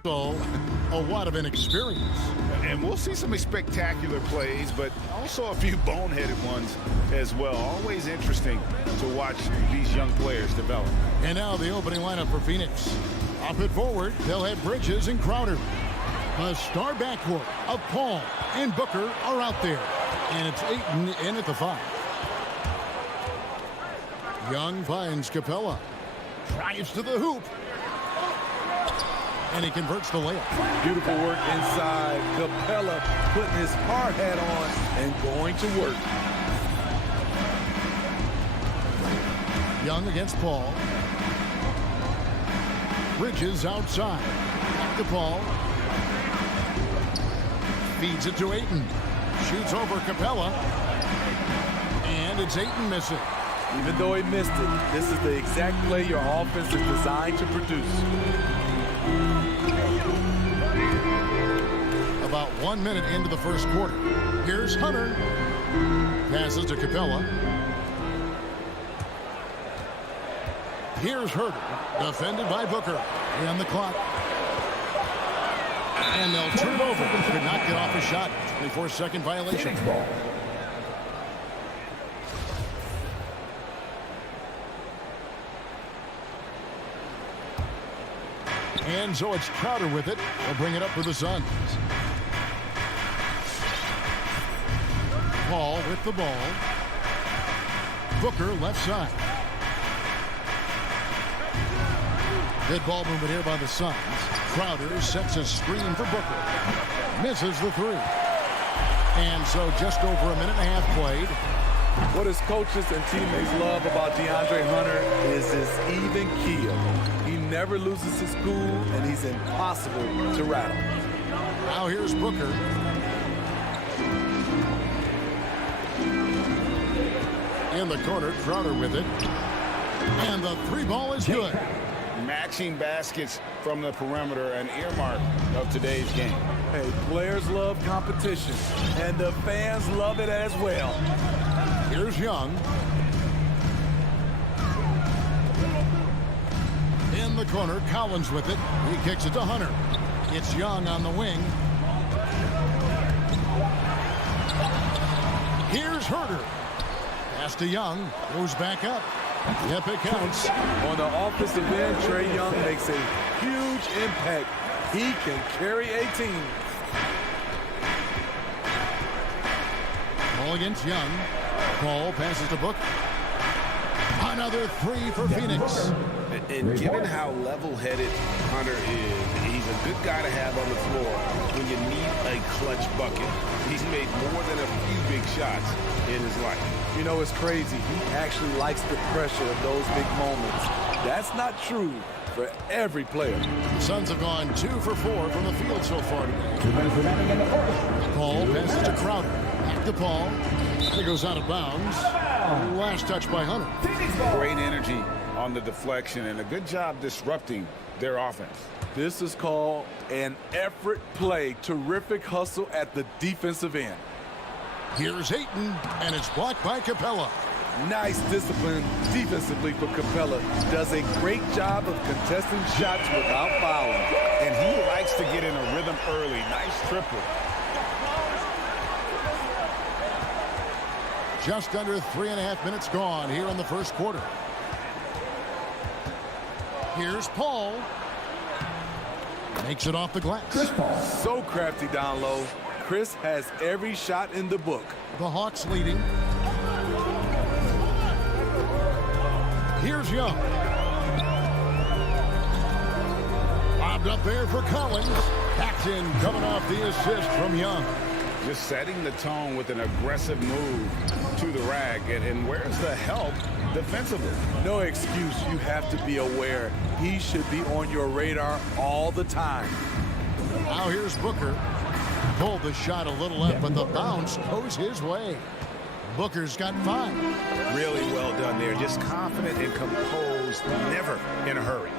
So, a lot of inexperience. And we'll see some spectacular plays, but also a few boneheaded ones as well. Always interesting to watch these young players develop. And now the opening lineup for Phoenix. Up at forward, they'll have Bridges and Crowder. The star backcourt of Paul and Booker are out there. And it's Ayton in at the 5. Young finds Capella. Drives to the hoop. And he converts the layup. Beautiful work inside. Capella putting his hard hat on and going to work. Young against Paul. Bridges outside. Back to Paul. Feeds it to Ayton. Shoots over Capella. And it's Ayton missing. Even though he missed it, this is the exact play your offense is designed to produce. About 1 minute into the first quarter. Here's Hunter. Passes to Capella. Here's Herter. Defended by Booker. And the clock. And they'll turn it over. Could not get off a shot. 24-second violation. And so it's Crowder with it. They'll bring it up for the Suns. Paul with the ball. Booker left side. Good ball movement here by the Suns. Crowder sets a screen for Booker. Misses the 3. And so just over a minute and a half played. What his coaches and teammates love about DeAndre Hunter is his even keel. He never loses his cool, and he's impossible to rattle. Now here's Booker. In the corner, Crowder with it. And the 3 ball is good. Matching baskets from the perimeter, an earmark of today's game. Hey, players love competition, and the fans love it as well. Here's Young. In the corner, Collins with it. He kicks it to Hunter. It's Young on the wing. Here's Herter. Pass to Young. Goes back up. Yep, it counts. On the offensive end, Trae Young makes a huge impact. He can carry a team. Ball against Young. Paul passes to Book. Another 3 for Phoenix. And given how level-headed Hunter is, he's a good guy to have on the floor when you need a clutch bucket. He's made more than a few big shots in his life. You know, it's crazy. He actually likes the pressure of those big moments. That's not true for every player. The Suns have gone 2 for 4 from the field so far today. Paul passes to Crowder. Back to Paul. He goes out of bounds. Last touch by Hunter. Great energy on the deflection and a good job disrupting their offense. This is called an effort play. Terrific hustle at the defensive end. Here's Ayton, and it's blocked by Capella. Nice discipline defensively for Capella. Does a great job of contesting shots without fouling. And he likes to get in a rhythm early. Nice triple. Just under 3.5 minutes gone here in the first quarter. Here's Paul. Makes it off the glass. So crafty down low. Chris has every shot in the book. The Hawks leading. Here's Young. Bobbed up there for Collins. Paxton coming off the assist from Young. Just setting the tone with an aggressive move to the rack. And where's the help defensively? No excuse. You have to be aware. He should be on your radar all the time. Now here's Booker. Pulled the shot a little left, but the bounce goes his way. Booker's got 5. Really well done there. Just confident and composed, never in a hurry.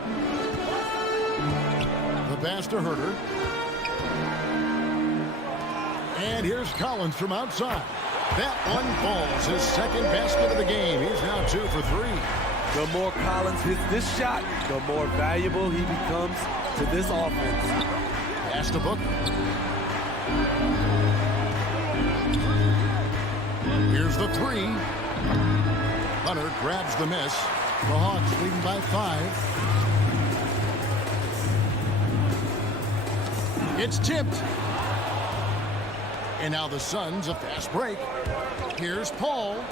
The pass to Herter. And here's Collins from outside. That one falls. His second basket of the game. He's now 2 for 3. The more Collins hits this shot, the more valuable he becomes to this offense. Pass to Booker. Here's the three. Hunter grabs the miss. The Hawks leading by 5. It's tipped. And now the Suns a fast break. Here's Paul.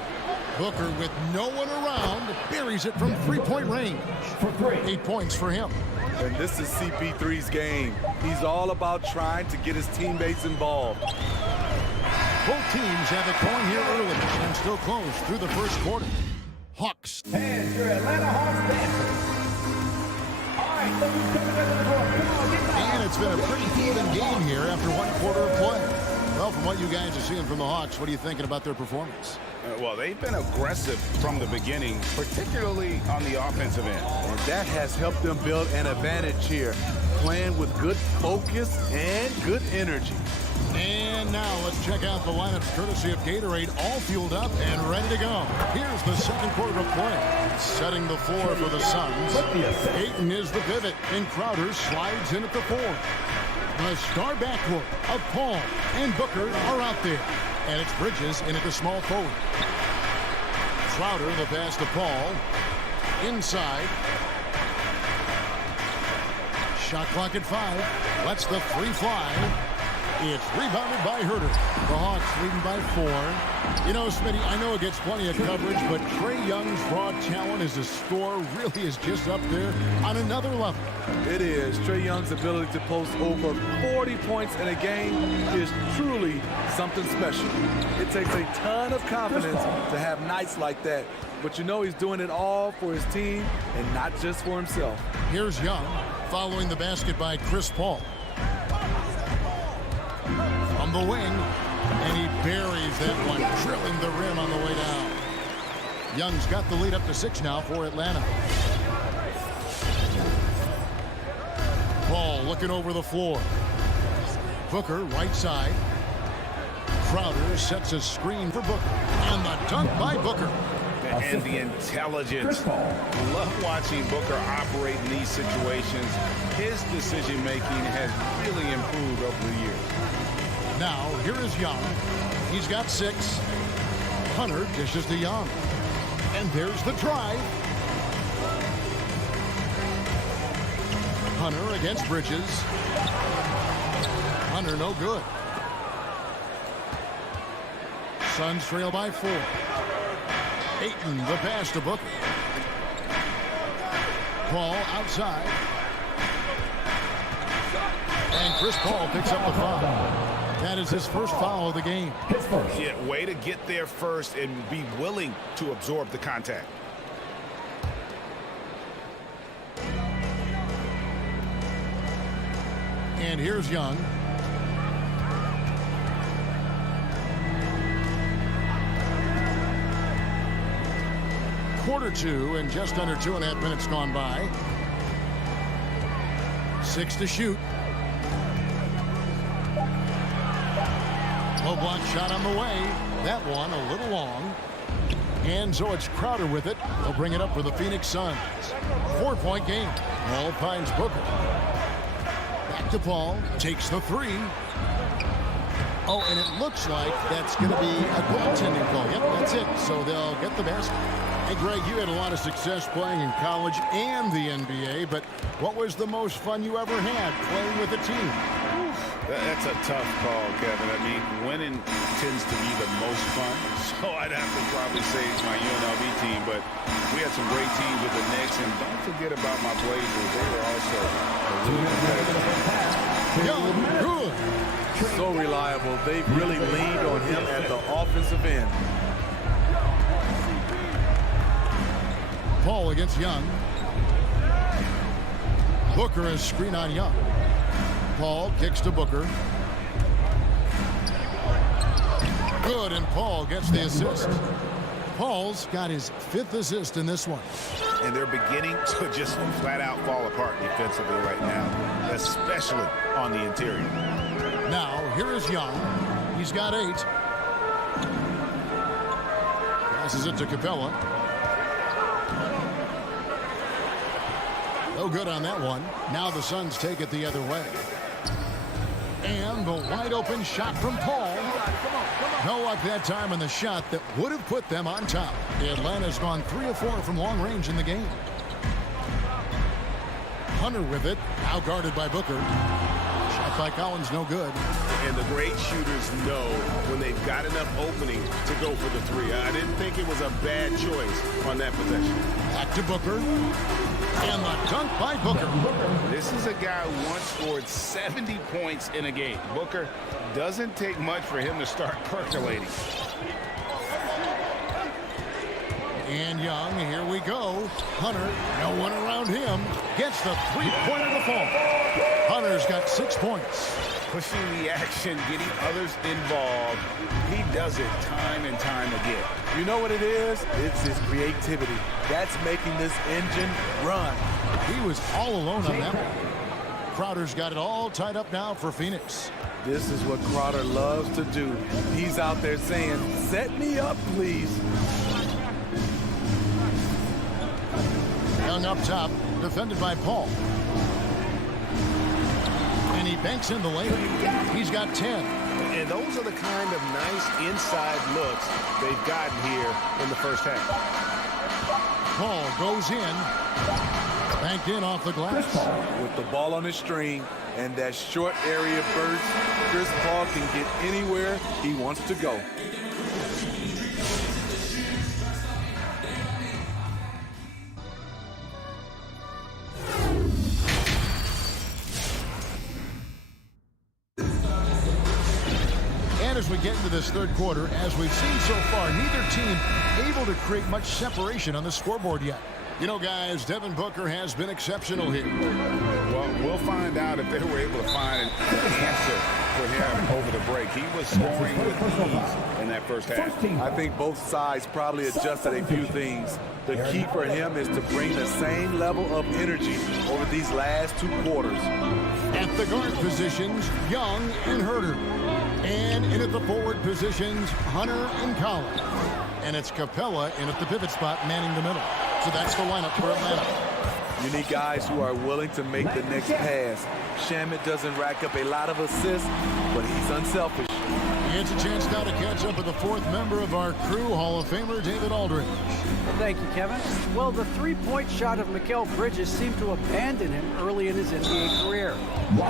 Booker with no one around buries it from three-point range. For 3. 8 points for him. And this is CP3's game. He's all about trying to get his teammates involved. Both teams have it going here early and still close through the first quarter. Hawks. And your Atlanta Hawks dancers. All right, look who's coming into the court. Come on, get back. And it's been a pretty even game here after 1 quarter of play. Well, from what you guys are seeing from the Hawks, what are you thinking about their performance? Well, they've been aggressive from the beginning, particularly on the offensive end. And that has helped them build an advantage here, playing with good focus and good energy. And now let's check out the lineups courtesy of Gatorade, all fueled up and ready to go. Here's the second quarter of play. Setting the floor for the Suns. Ayton is the pivot, and Crowder slides in at the 4. The star backcourt of Paul and Booker are out there. And it's Bridges in at the small forward. Crowder, the pass to Paul. Inside. Shot clock at 5. Lets the 3 fly. It's rebounded by Herter. The Hawks leading by 4. You know, Smitty, I know it gets plenty of coverage, but Trae Young's raw talent as a scorer really is just up there on another level. It is. Trae Young's ability to post over 40 points in a game is truly something special. It takes a ton of confidence to have nights like that, but you know he's doing it all for his team and not just for himself. Here's Young following the basket by Chris Paul. On the wing, and he buries that one, drilling the rim on the way down. Young's got the lead up to 6 now for Atlanta. Paul looking over the floor. Booker, right side. Crowder sets a screen for Booker. And the dunk by Booker. And the intelligence. Love watching Booker operate in these situations. His decision-making has really improved over the years. Now, here is Young. He's got 6. Hunter dishes to Young. And there's the drive. Hunter against Bridges. Hunter no good. Suns trail by 4. Ayton the pass to Booker. Paul outside. And Chris Paul picks up the foul. That is his first foul of the game. Yeah, way to get there first and be willing to absorb the contact. And here's Young. Quarter 2 and just under 2.5 minutes gone by. 6 to shoot. Low block shot on the way. That one a little long. And so it's Crowder with it. They'll bring it up for the Phoenix Suns. 4-point game. Paul finds Booker. Back to Paul. Takes the 3. Oh, and it looks like that's going to be a goaltending call. Yep, that's it. So they'll get the basket. Hey, Greg, you had a lot of success playing in college and the NBA, but what was the most fun you ever had playing with a team? That's a tough call, Kevin. I mean, winning tends to be the most fun, so I'd have to probably say it's my UNLV team, but we had some great teams with the Knicks, and don't forget about my Blazers. They were also a really competitive team. Young, good. So reliable. They've really leaned on him at the offensive end. Paul against Young. Booker is screen on Young. Paul kicks to Booker. Good, and Paul gets the assist. Paul's got his 5th assist in this one. And they're beginning to just flat out fall apart defensively right now, especially on the interior. Now, here is Young. He's got 8. Passes it to Capella. No good on that one. Now the Suns take it the other way. And the wide open shot from Paul. No luck that time on the shot that would have put them on top. Atlanta's gone 3 of 4 from long range in the game. Hunter with it. Now guarded by Booker. Shot by Collins, no good. And the great shooters know when they've got enough opening to go for the three. I didn't think it was a bad choice on that possession. Back to Booker. And the dunk by Booker. This is a guy who once scored 70 points in a game. Booker, doesn't take much for him to start percolating. And Young, here we go. Hunter, no one around him, gets the three-pointer to fall. Hunter's got 6 points. Pushing the action, getting others involved. He does it time and time again. You know what it is? It's his creativity. That's making this engine run. He was all alone on that one. Crowder's got it all tied up now for Phoenix. This is what Crowder loves to do. He's out there saying, set me up, please. Young up top, defended by Paul. And he banks in the lane. He's got 10. And those are the kind of nice inside looks they've gotten here in the first half. Paul goes in. Banked in off the glass. With the ball on his string and that short area burst, Chris Paul can get anywhere he wants to go. As we get into this third quarter, as we've seen so far, neither team able to create much separation on the scoreboard yet. You know, guys, Devin Booker has been exceptional here. Well, we'll find out if they were able to find an answer for him over the break. He was scoring with ease in that first half. I think both sides probably adjusted a few things. The key for him is to bring the same level of energy over these last 2 quarters. At the guard positions, Young and Herter. And in at the forward positions, Hunter and Collins. And it's Capella in at the pivot spot, manning the middle. So that's the lineup for Atlanta. You need guys who are willing to make the next pass. Shamet doesn't rack up a lot of assists, but he's unselfish. He gets a chance now to catch up with the 4th member of our crew, Hall of Famer David Aldridge. Thank you, Kevin. Well, the three-point shot of Mikal Bridges seemed to abandon him early in his NBA career.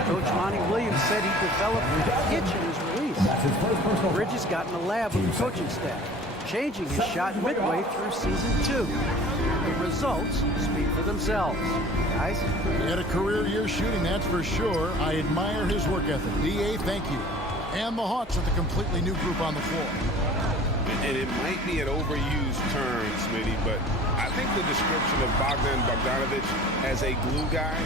Coach Monty Williams said he developed a hitch in his release. Bridges got in the lab with the coaching staff, changing his shot midway through season 2. The results speak for themselves. Guys? He had a career year shooting, that's for sure. I admire his work ethic. D.A., thank you. And the Hawks with a completely new group on the floor. And it might be an overused term, Smitty, but I think the description of Bogdan Bogdanovic as a glue guy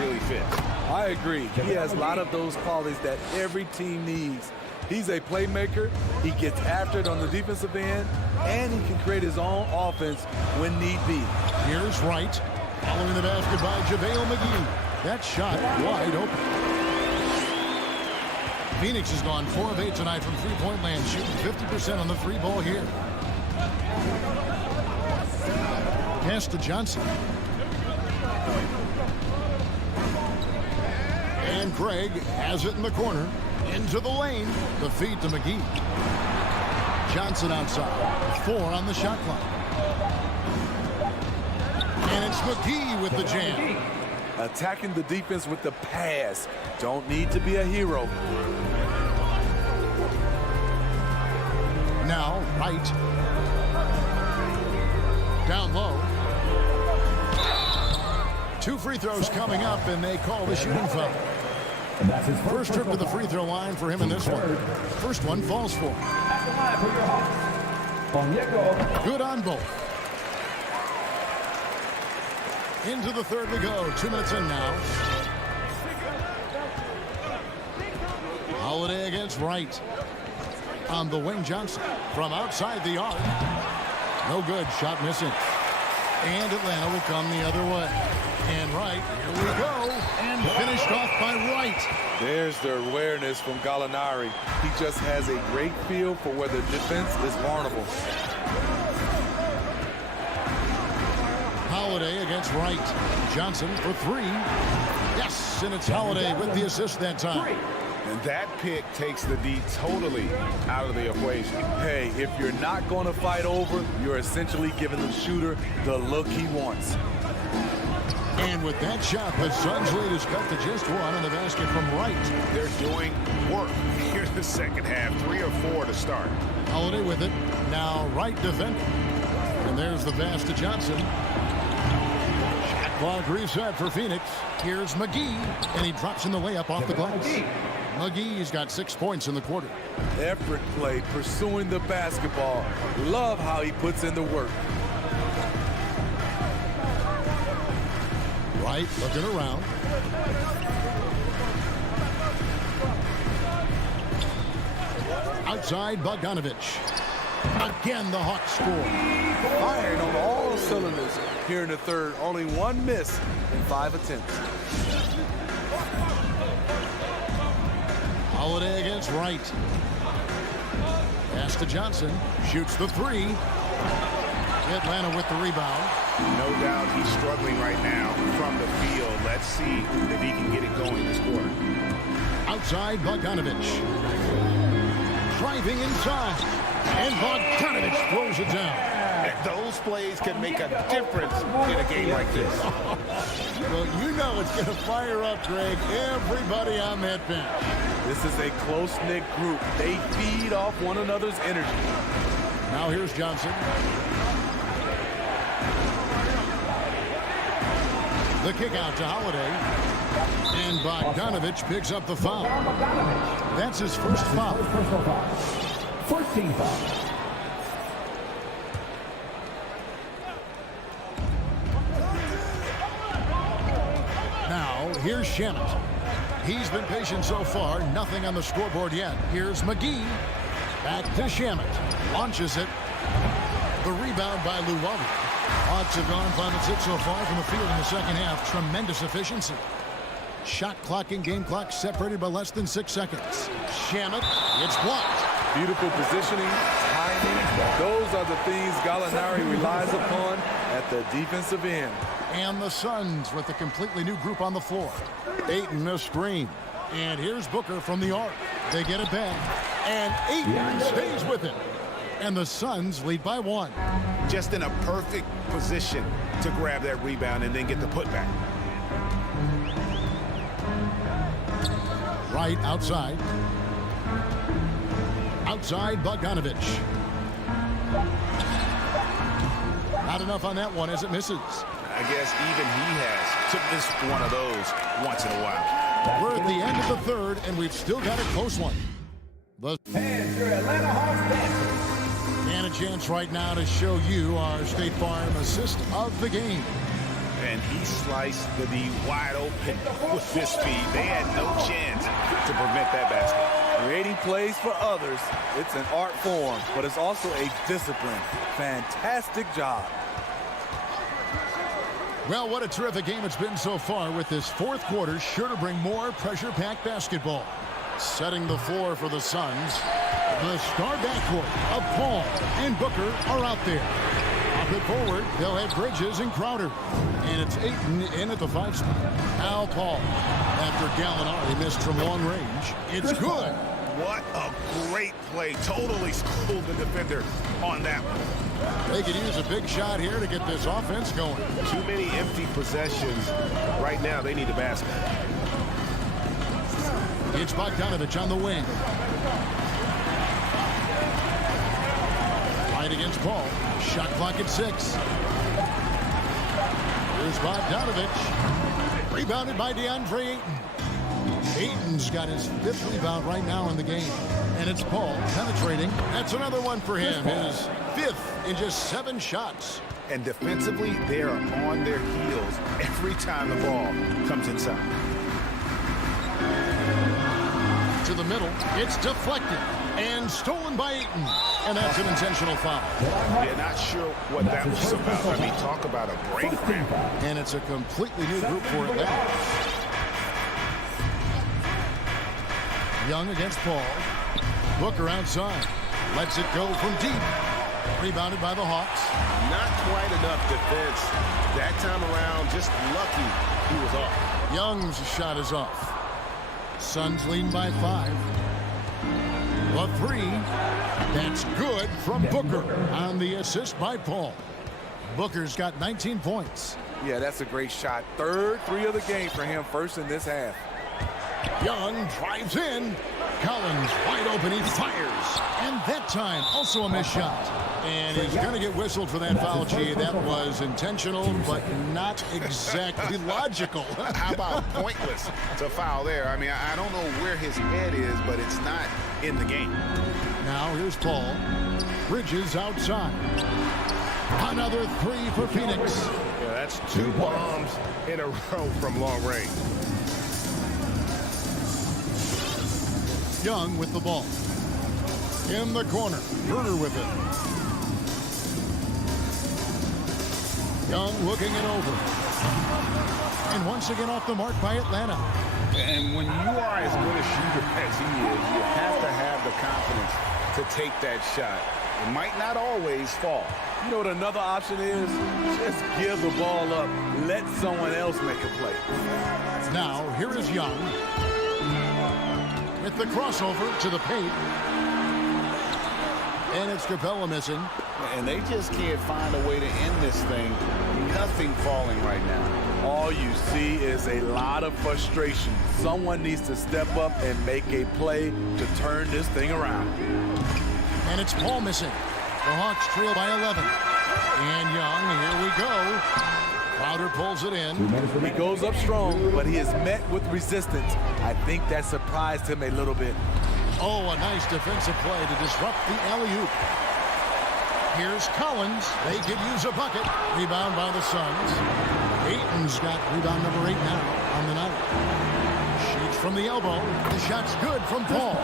really fits. I agree. He has a lot of those qualities that every team needs. He's a playmaker. He gets after it on the defensive end, and he can create his own offense when need be. Here's Wright. Following the basket by JaVale McGee. That shot wide open. Phoenix has gone 4 of 8 tonight from three-point land, shooting 50% on the 3 ball here. Pass to Johnson. And Craig has it in the corner. Into the lane. The feed to McGee. Johnson outside. 4 on the shot clock. And it's McGee with the jam. Attacking the defense with the pass. Don't need to be a hero. Now, Wright. Down low. 2 free throws coming up, and they call the shooting foul. First trip to the free throw line for him in this one. First one falls for him. Good on both. Into the third we go. 2 minutes in now. Holiday against Wright. On the wing, Johnson. From outside the arc. No good. Shot missing. And Atlanta will come the other way. And Wright, here we go. And finished off by Wright. There's the awareness from Gallinari. He just has a great feel for where the defense is vulnerable. Holiday Holiday against Wright. Johnson for three. Yes, and it's Holiday with the assist that time. And that pick takes the D totally out of the equation. Hey, if you're not going to fight over, you're essentially giving the shooter the look he wants. And with that shot, the Suns lead is cut to just one on the basket from Wright. They're doing work here in the second half. 3 or 4 to start. Holiday with it. Now Wright defending. And there's the pass to Johnson. Shot clock reset for Phoenix. Here's McGee, and he drops in the layup off the glass. McGee's got 6 points in the quarter. Effort play, pursuing the basketball. Love how he puts in the work. Wright looking around. Outside Bogdanovich. Again, the Hawks score. Firing on all cylinders here in the third. Only one miss in 5 attempts. Holiday against Wright. Pass to Johnson. Shoots the three. Atlanta with the rebound. No doubt he's struggling right now from the field. Let's see if he can get it going this quarter. Outside Bogdanovich. Driving inside. And Bogdanovich throws it down. And those plays can make a difference in a game like this. Well, you know it's going to fire up, Greg. Everybody on that bench. This is a close-knit group. They feed off one another's energy. Now here's Johnson. The kick out to Holiday. And Bogdanovich picks up the foul. That's his first foul. 14 foul. Now, here's Shamet. He's been patient so far. Nothing on the scoreboard yet. Here's McGee. Back to Shamet. Launches it. The rebound by Luwawu. Hawks have gone 5 of 6 so far from the field in the second half. Tremendous efficiency. Shot clock and game clock separated by less than 6 seconds. Shamet, it's blocked. Beautiful positioning, timing. Those are the things Gallinari relies upon at the defensive end. And the Suns with a completely new group on the floor. Ayton a screen. And here's Booker from the arc. They get it back. And Ayton stays with it. And the Suns lead by 1. Just in a perfect position to grab that rebound and then get the putback. Right outside. Outside Bogdanovich. Not enough on that one as it misses. I guess even he has to miss one of those once in a while. We're at the end of the third, and we've still got a close one. And your Atlanta Hawks dancers. And a chance right now to show you our State Farm assist of the game. And he sliced the D wide open with this speed. They had no chance to prevent that basket. Creating plays for others, it's an art form, but it's also a discipline. Fantastic job. Well, what a terrific game it's been so far, with this fourth quarter sure to bring more pressure-packed basketball. Setting the floor for the Suns, the star backcourt of Paul and Booker are out there. Up it forward, they'll have Bridges and Crowder. And it's Ayton in at the 5 spot. Al Paul, after Gallinari missed from long range, it's good. What a great play. Totally schooled the defender on that one. They could use a big shot here to get this offense going. Too many empty possessions. Right now, they need a basket. It's Bogdanovich on the wing. Right against Paul. Shot clock at 6. Here's Bogdanovich. Rebounded by DeAndre Ayton. Ayton's got his 5th rebound right now in the game. And it's Paul penetrating. That's another one for him. His 5th in just 7 shots. And defensively, they are on their heels every time the ball comes inside. To the middle. It's deflected. And stolen by Ayton. And that's an intentional foul. Yeah, not sure what that was about. I mean, talk about a brain cramp. And it's a completely new group for Atlanta. Young against Paul. Booker outside. Lets it go from deep. Rebounded by the Hawks. Not quite enough defense. That time around, just lucky he was off. Young's shot is off. Suns lead by 5. A 3. That's good from Booker on the assist by Paul. Booker's got 19 points. Yeah, that's a great shot. Third 3 of the game for him, first in this half. Young drives in. Collins wide open. He fires. And that time, also a missed shot. And he's going to get whistled for that foul, G. That was intentional, but not exactly logical. How about pointless to foul there? I mean, I don't know where his head is, but it's not in the game. Now here's Paul. Bridges outside. Another 3 for Phoenix. Yeah, that's 2 bombs in a row from long range. Young with the ball. In the corner. Turner with it. Young looking it over. And once again off the mark by Atlanta. And when you are as good a shooter as he is, you have to have the confidence to take that shot. It might not always fall. You know what another option is? Just give the ball up. Let someone else make a play. Now, here is Young. With the crossover to the paint. And it's Capella missing. And they just can't find a way to end this thing. Nothing falling right now. All you see is a lot of frustration. Someone needs to step up and make a play to turn this thing around. And it's Paul missing. The Hawks trail by 11. And Young, here we go. Crowder pulls it in. He goes up strong, but he is met with resistance. I think that surprised him a little bit. Oh, a nice defensive play to disrupt the alley-oop. Here's Collins. They could use a bucket. Rebound by the Suns. Ayton's got rebound number 8 now on the night. Shoots from the elbow. The shot's good from Paul.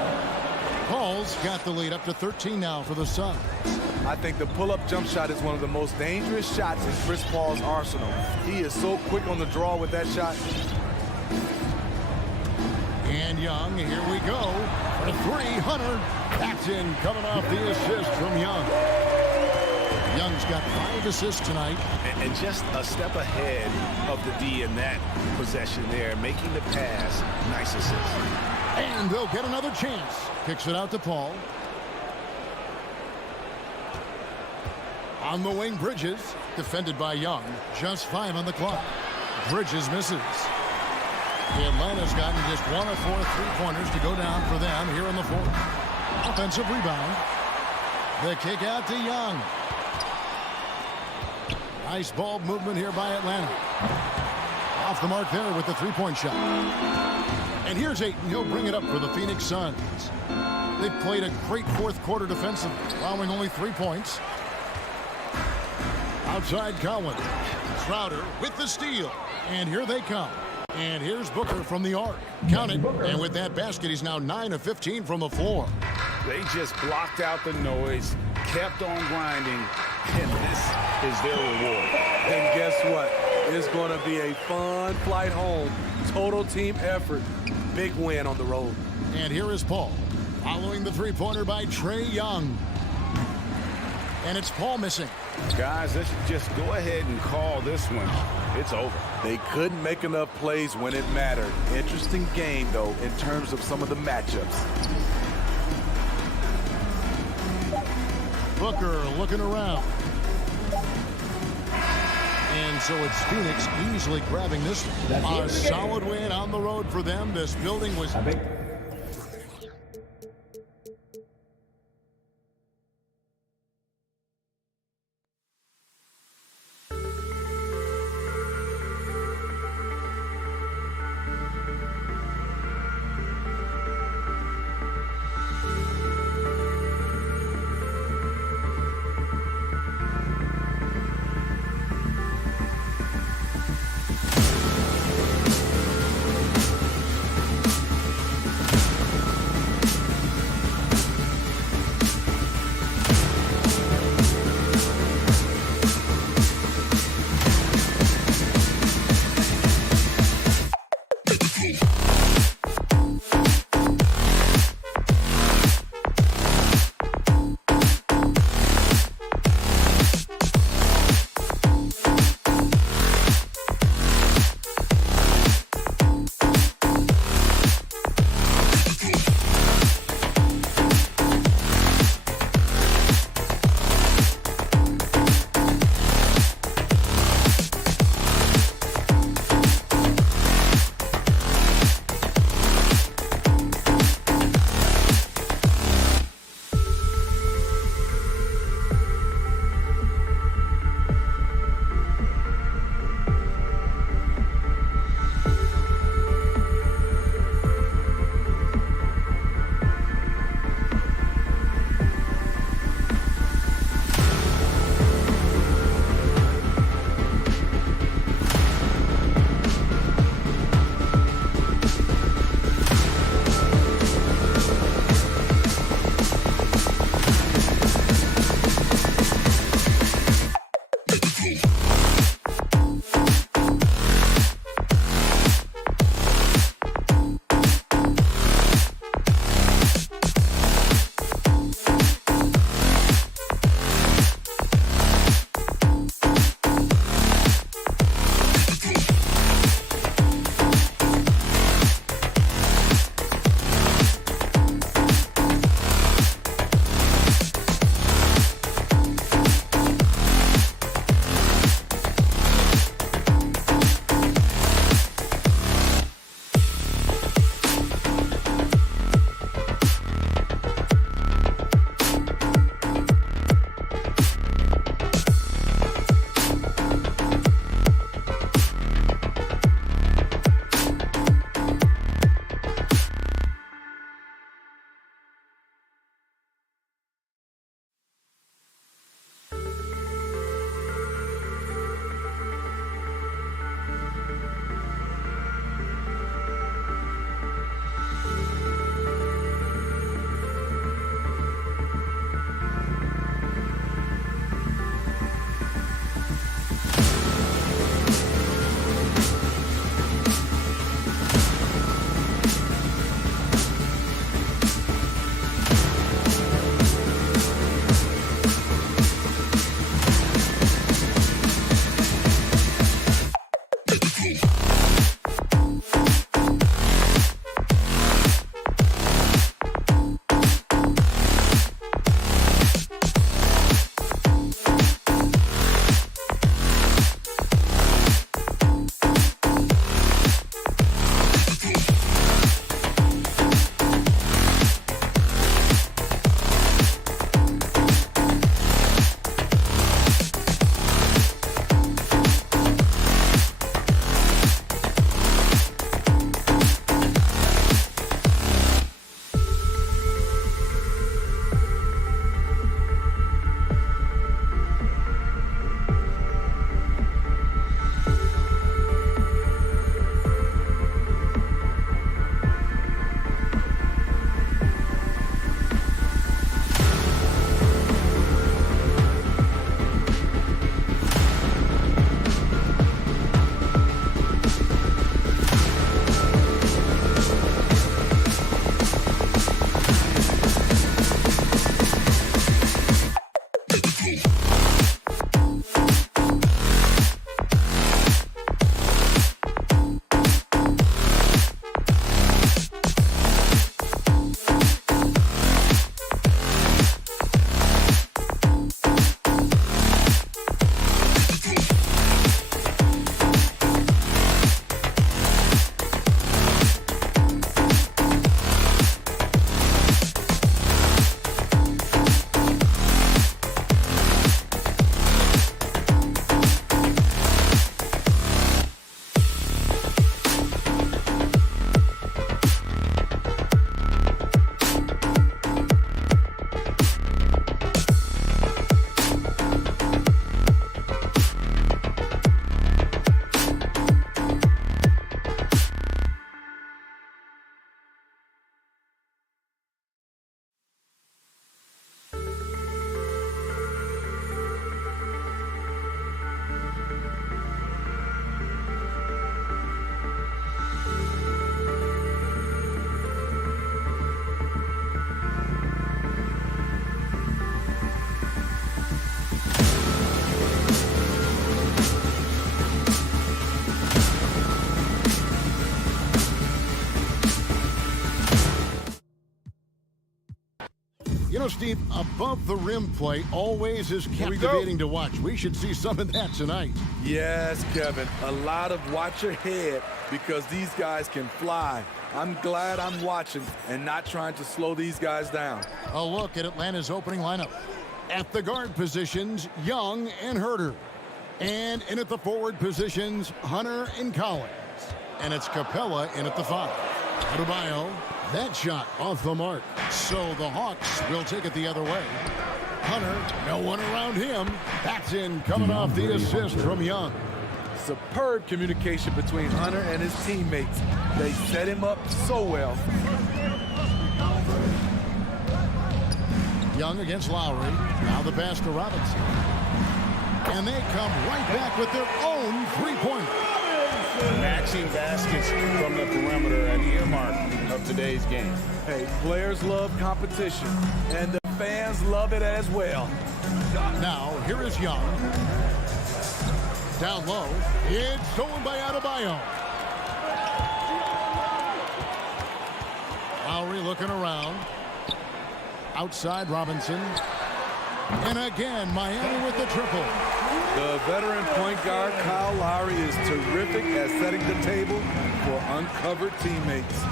Paul's got the lead up to 13 now for the Suns. I think the pull-up jump shot is one of the most dangerous shots in Chris Paul's arsenal. He is so quick on the draw with that shot. And Young, here we go. For 3, Hunter. That's in, coming off the assist from Young. Young's got 5 assists tonight. And just a step ahead of the D in that possession there, making the pass. Nice assist. And they'll get another chance. Kicks it out to Paul. On the wing, Bridges. Defended by Young. Just 5 on the clock. Bridges misses. Atlanta's gotten just 1 of 4 3-pointers to go down for them here in the 4th. Offensive rebound. The kick out to Young. Nice ball movement here by Atlanta. Off the mark there with the 3-point shot. And here's Ayton. He'll bring it up for the Phoenix Suns. They've played a great 4th quarter defensive, allowing only 3 points. Outside Collins. Crowder with the steal. And here they come. And here's Booker from the arc. Count it. And with that basket, he's now 9 of 15 from the floor. They just blocked out the noise, kept on grinding, and this is their reward. And guess what? It's going to be a fun flight home. Total team effort. Big win on the road. And here is Paul. Following the 3-pointer by Trae Young. And it's Paul missing. Guys, let's just go ahead and call this one. It's over. They couldn't make enough plays when it mattered. Interesting game, though, in terms of some of the matchups. Booker looking around. And so it's Phoenix easily grabbing this one. A solid win on the road for them. This building was... You know, Steve, above the rim play always is captivating to watch. We should see some of that tonight. Yes, Kevin. A lot of watch your head because these guys can fly. I'm glad I'm watching and not trying to slow these guys down. A look at Atlanta's opening lineup. At the guard positions, Young and Herter. And in at the forward positions, Hunter and Collins. And it's Capella in at the 5. Adebayo, that shot off the mark. So the Hawks will take it the other way. Hunter, no one around him. That's in, coming off the assist from Young. Superb communication between Hunter and his teammates. They set him up so well. Young against Lowry. Now the pass to Robinson. And they come right back with their own three-pointer. Matching baskets from the perimeter, an earmark of today's game. Hey, players love competition, and the fans love it as well. Now, here is Young. Down low. It's stolen by Adebayo. Lowry looking around. Outside Robinson. And again, Miami with the triple. The veteran point guard, Kyle Lowry, is terrific at setting the table for uncovered teammates.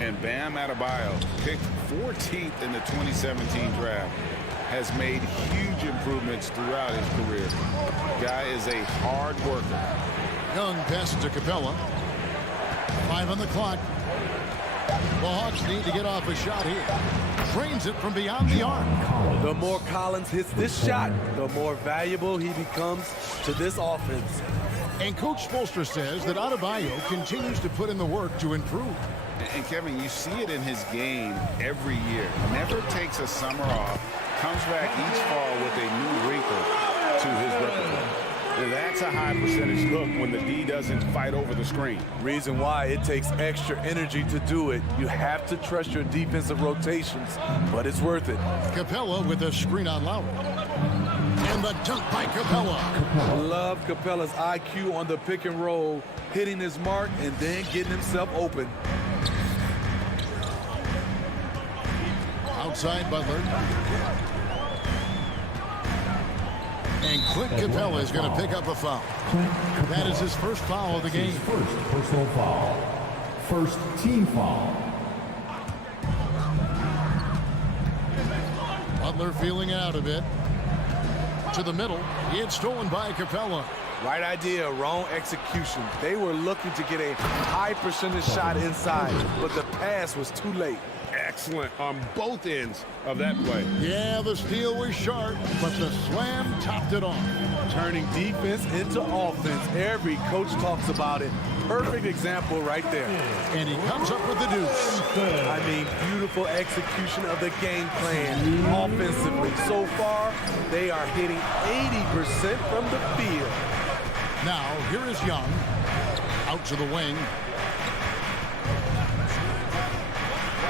And Bam Adebayo, picked 14th in the 2017 draft, has made huge improvements throughout his career. Guy is a hard worker. Young passes to Capella. 5 on the clock. The Hawks need to get off a shot here. Trains it from beyond the arc. The more Collins hits this shot, the more valuable he becomes to this offense. And Coach Spoelstra says that Adebayo continues to put in the work to improve. And Kevin, you see it in his game every year. Never takes a summer off. Comes back each fall with a new wrinkle to his repertoire. And that's a high percentage look when the D doesn't fight over the screen. Reason why it takes extra energy to do it. You have to trust your defensive rotations, but it's worth it. Capella with a screen on Lowry. And the dunk by Capella. Love Capella's IQ on the pick and roll, hitting his mark and then getting himself open. Outside Butler. And Clint Capella is going to pick up a foul. That is his first foul of the game. First personal foul. First team foul. Butler feeling out a bit. To the middle. It's stolen by Capella. Right idea, wrong execution. They were looking to get a high percentage shot inside, but the pass was too late. Excellent on both ends of that play. Yeah, the steal was sharp, but the slam topped it off. Turning defense into offense. Every coach talks about it. Perfect example right there. And he comes up with the deuce. I mean, beautiful execution of the game plan offensively. So far, they are hitting 80% from the field. Now, here is Young. Out to the wing.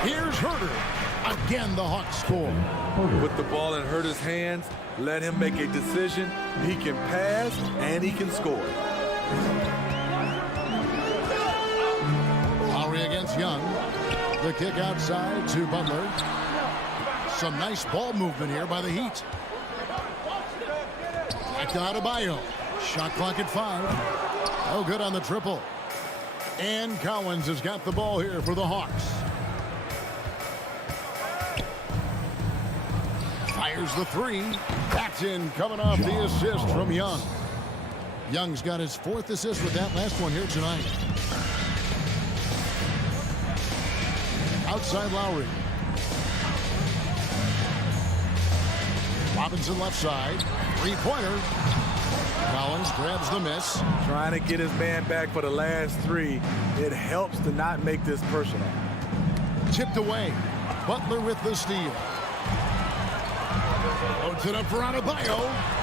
Here's Herter. Again, the Hawks score. With the ball in Herter's hands, let him make a decision. He can pass and he can score. Lowry against Young. The kick outside to Butler. Some nice ball movement here by the Heat. Back to Adebayo. Shot clock at 5. Oh, good on the triple. And Collins has got the ball here for the Hawks. Fires the 3. That's in, coming off the assist from Young. Young's got his 4th assist with that last one here tonight. Outside Lowry. Robinson left side. 3-pointer. Collins grabs the miss. Trying to get his man back for the last 3. It helps to not make this personal. Tipped away. Butler with the steal. Loads it up for Adebayo.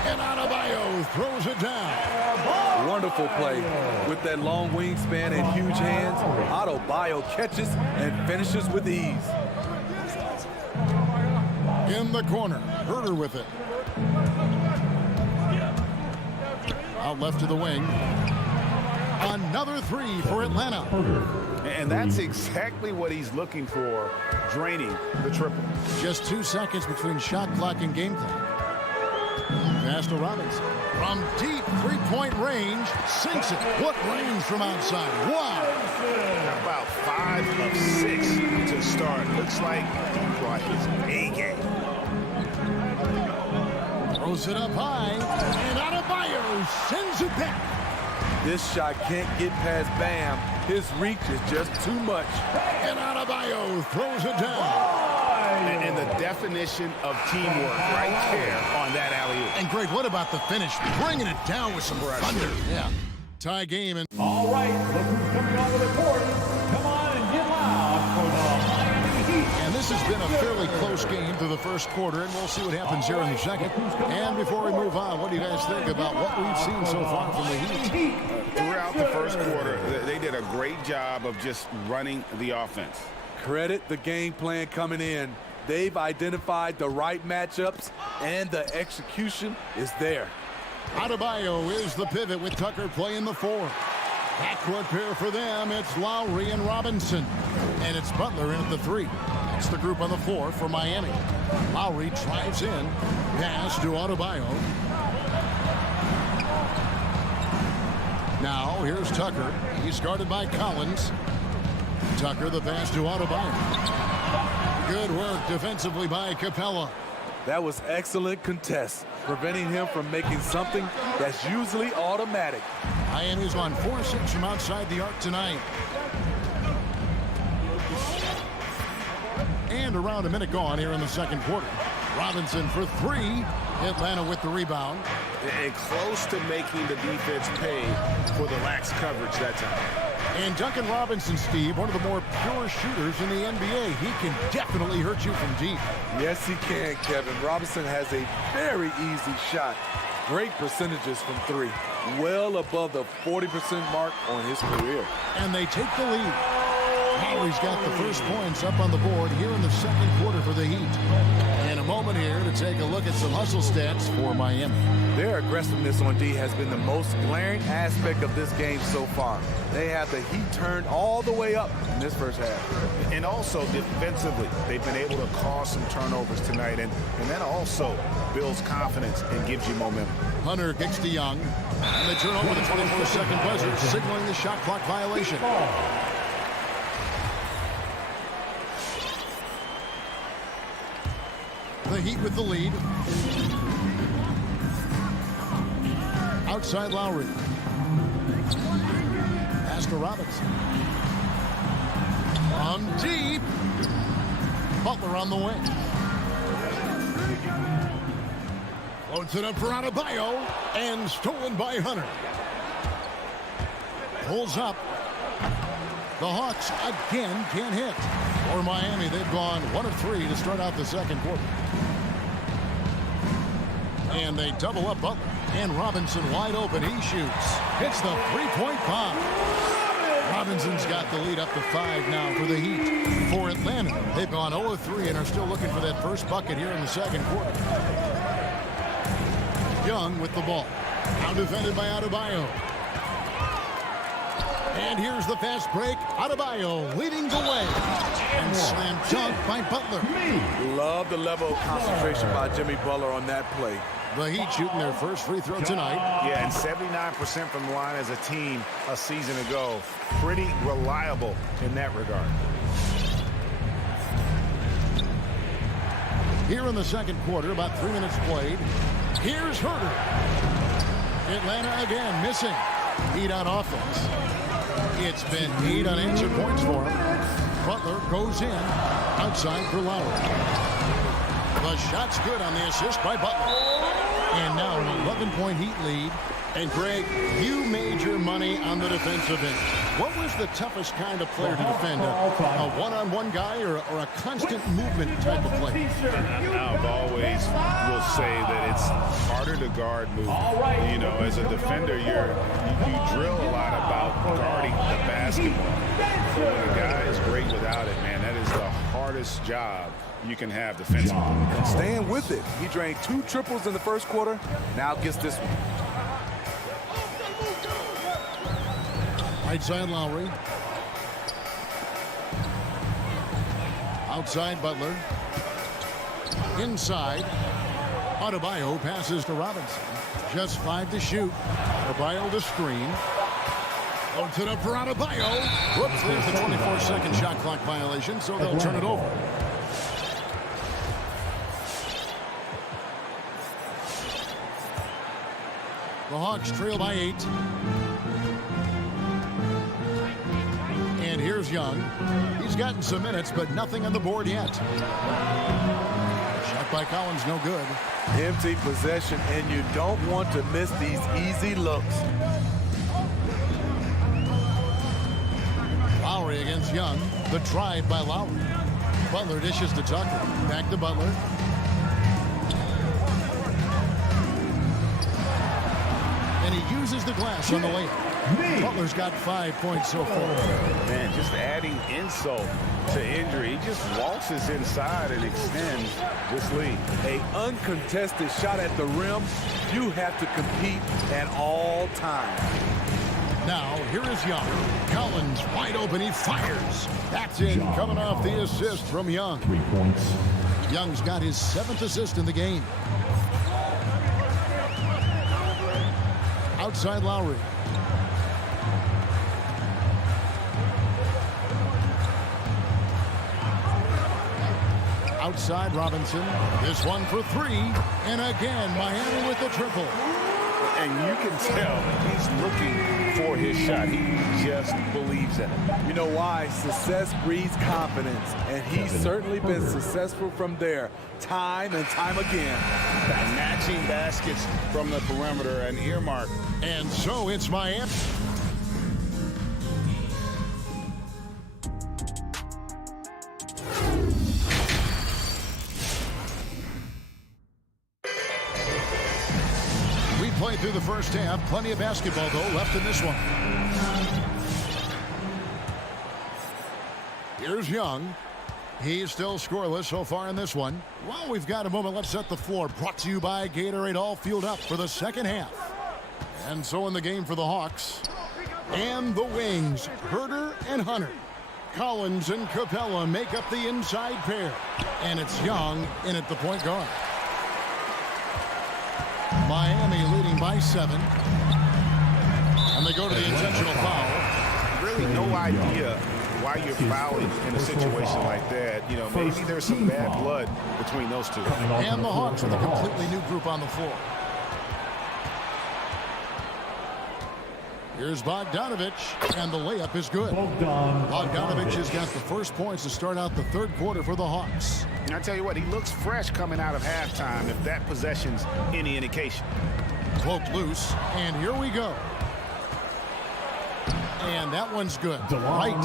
And Adebayo throws it down. Wonderful play. With that long wingspan and huge hands, Adebayo catches and finishes with ease. In the corner. Herter with it. Out left to the wing. Another three for Atlanta. And that's exactly what he's looking for, draining the triple. Just 2 seconds between shot clock and game clock. Pass to Robinson. From deep three-point range, sinks it. What range from outside? Wow. About 5 of 6 to start. Looks like he brought his A game. Throws it up high, and Adebayo sends it back. This shot can't get past Bam. His reach is just too much. And Adebayo throws it down. And the definition of teamwork right there on that alley-oop. And Greg, what about the finish? Bringing it down with some thunder. Yeah. Tie game. And All right, look who's coming onto the court. Come on and get loud for the Miami Heat. And this has been a fairly close game through the first quarter, and we'll see what happens here in the second. And before we move on, what do you guys think about what we've seen so far from the Heat? Throughout the first quarter, they did a great job of just running the offense. Credit the game plan coming in. They've identified the right matchups, and the execution is there. Adebayo is the pivot with Tucker playing the 4. Backcourt pair for them. It's Lowry and Robinson. And it's Butler in at the 3. That's the group on the 4 for Miami. Lowry drives in. Pass to Adebayo. Now here's Tucker. He's guarded by Collins. Tucker the pass to Adebayo. Good work defensively by Capella. That was excellent contest, preventing him from making something that's usually automatic. Miami's on 4-6 from outside the arc tonight. And around a minute gone here in the second quarter. Robinson for 3. Atlanta with the rebound. And close to making the defense pay for the lax coverage that time. And Duncan Robinson, Steve, one of the more pure shooters in the NBA. He can definitely hurt you from deep. Yes, he can, Kevin. Robinson has a very easy shot. Great percentages from 3. Well above the 40% mark on his career. And they take the lead. Lowry's got the first points up on the board here in the second quarter for the Heat. And a moment here to take a look at some hustle stats for Miami. Their aggressiveness on D has been the most glaring aspect of this game so far. They have the Heat turned all the way up in this first half. And also defensively, they've been able to cause some turnovers tonight. And that also builds confidence and gives you momentum. Hunter kicks to Young. And they turn over the 24-second buzzer, signaling the shot clock violation. The Heat with the lead. Outside Lowry. Pass to Robinson. From deep. Butler on the wing. Floats it up for Adebayo. And stolen by Hunter. Pulls up. The Hawks again can't hit. For Miami, they've gone 1 of 3 to start out the second quarter. And they double up Butler. And Robinson wide open. He shoots. Hits the three-point bomb. Robinson's got the lead up to 5 now for the Heat. For Atlanta, they've gone 0 of 3 and are still looking for that first bucket here in the second quarter. Young with the ball. Now defended by Adebayo. And here's the fast break. Adebayo leading the way. And slam dunk by Butler. Love the level of concentration by Jimmy Butler on that play. The Heat shooting their first free throw tonight. Yeah, and 79% from the line as a team a season ago. Pretty reliable in that regard. Here in the second quarter, about 3 minutes played. Here's Herter. Atlanta again missing. Heat on offense. It's been 8 unanswered points for him. Butler goes in. Outside for Lowry. The shot's good on the assist by Butler. And now an 11-point Heat lead. And Greg, you made your money on the defensive end. What was the toughest kind of player to defend? A one-on-one guy or a constant movement type of player? I've always will say that it's harder to guard movement. You know, as a defender, you drill a lot about guarding the basketball. So when a guy is great without it, man, that is the hardest job you can have defensively. And staying with it. He drained 2 triples in the first quarter. Now gets this one. Right side, Lowry. Outside, Butler. Inside, Adebayo passes to Robinson. Just 5 to shoot. Adebayo the screen. Holds it up for Adebayo. Whoops, there's the 24-second shot clock violation, so they'll turn it over. The Hawks trail by 8. And here's Young. He's gotten some minutes, but nothing on the board yet. Shot by Collins, no good. Empty possession, and you don't want to miss these easy looks. Lowry against Young. The drive by Lowry. Butler dishes to Tucker. Back to Butler. And he uses the glass on the layup. Butler's got 5 points so far. Man, just adding insult to injury. He just waltzes inside and extends this lead. An uncontested shot at the rim. You have to compete at all times. Now, here is Young. Collins wide open. He fires. That's in, coming off the assist from Young. 3 points. Young's got his 7th assist in the game. Outside Lowry. Outside Robinson. This one for 3. And again, Miami with the triple. And you can tell he's looking for his shot. He just believes in it. You know why? Success breeds confidence, and he's certainly been successful from there time and time again. Matching baskets from the perimeter and earmark. And so it's Miami. Played through the first half. Plenty of basketball, though, left in this one. Here's Young. He's still scoreless so far in this one. While we've got a moment, let's set the floor. Brought to you by Gatorade, all fueled up for the second half. And so in the game for the Hawks. And the wings, Herter and Hunter. Collins and Capella make up the inside pair. And it's Young in at the point guard. Miami leading by 7. And they go to the intentional foul. Really no idea why you're fouling in a situation like that. You know, maybe there's some bad blood between those two. And the Hawks with a completely new group on the floor. Here's Bogdanovich, and the layup is good. Bogdanovich has got the first points to start out the third quarter for the Hawks. And I tell you what, he looks fresh coming out of halftime, if that possession's any indication. Poked loose, and here we go. And that one's good. Right.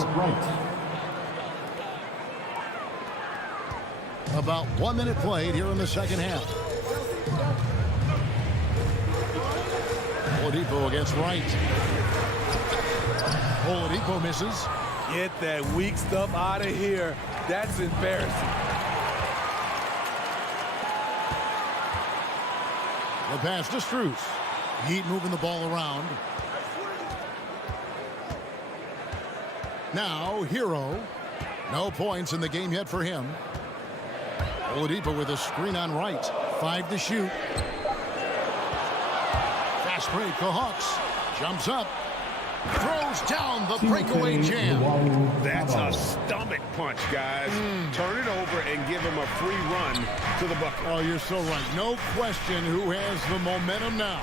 About 1 minute played here in the second half. Oladipo against Wright. Oladipo misses. Get that weak stuff out of here. That's embarrassing. The pass to Strus. Heat moving the ball around. Now, Hero. No points in the game yet for him. Oladipo with a screen on Wright. 5 to shoot. Fast break, the Hawks. Jumps up. Throws down the breakaway jam. That's a stomach punch, guys. Turn it over and give him a free run to the bucket. Oh, you're so right. No question who has the momentum now.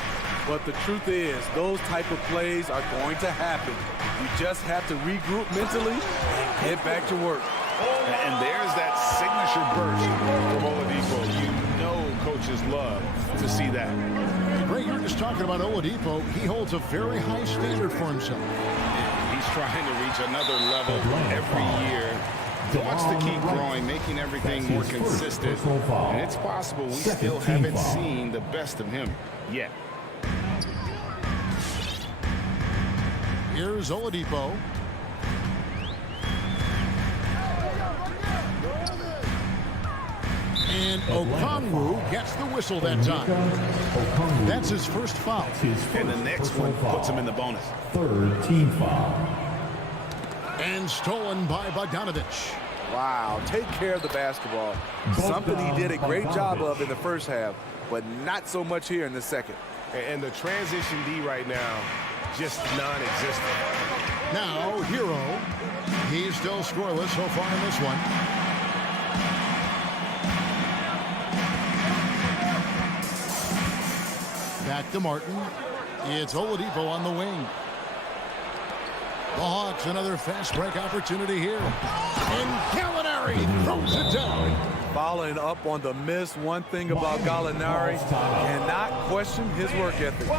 But the truth is, those type of plays are going to happen. You just have to regroup mentally and get back to work. And there's that signature burst from Oladipo. You know coaches love to see that. Great, you were just talking about Oladipo. He holds a very high standard for himself. He's trying to reach another level every year. He wants to keep growing, making everything more consistent. And it's possible we still haven't seen the best of him yet. Here's Oladipo. And Okongwu gets the whistle that time. That's his first foul. And the next one puts him in the bonus. Third team foul. And stolen by Bogdanovich. Wow, take care of the basketball. Something he did a great job of in the first half, but not so much here in the second. And the transition D right now, just non-existent. Now, Hero. He's still scoreless so far in this one. Back to Martin. It's Oladipo on the wing. The Hawks, another fast break opportunity here. And Gallinari throws it down. Following up on the miss, one thing about Gallinari, cannot question his work ethic.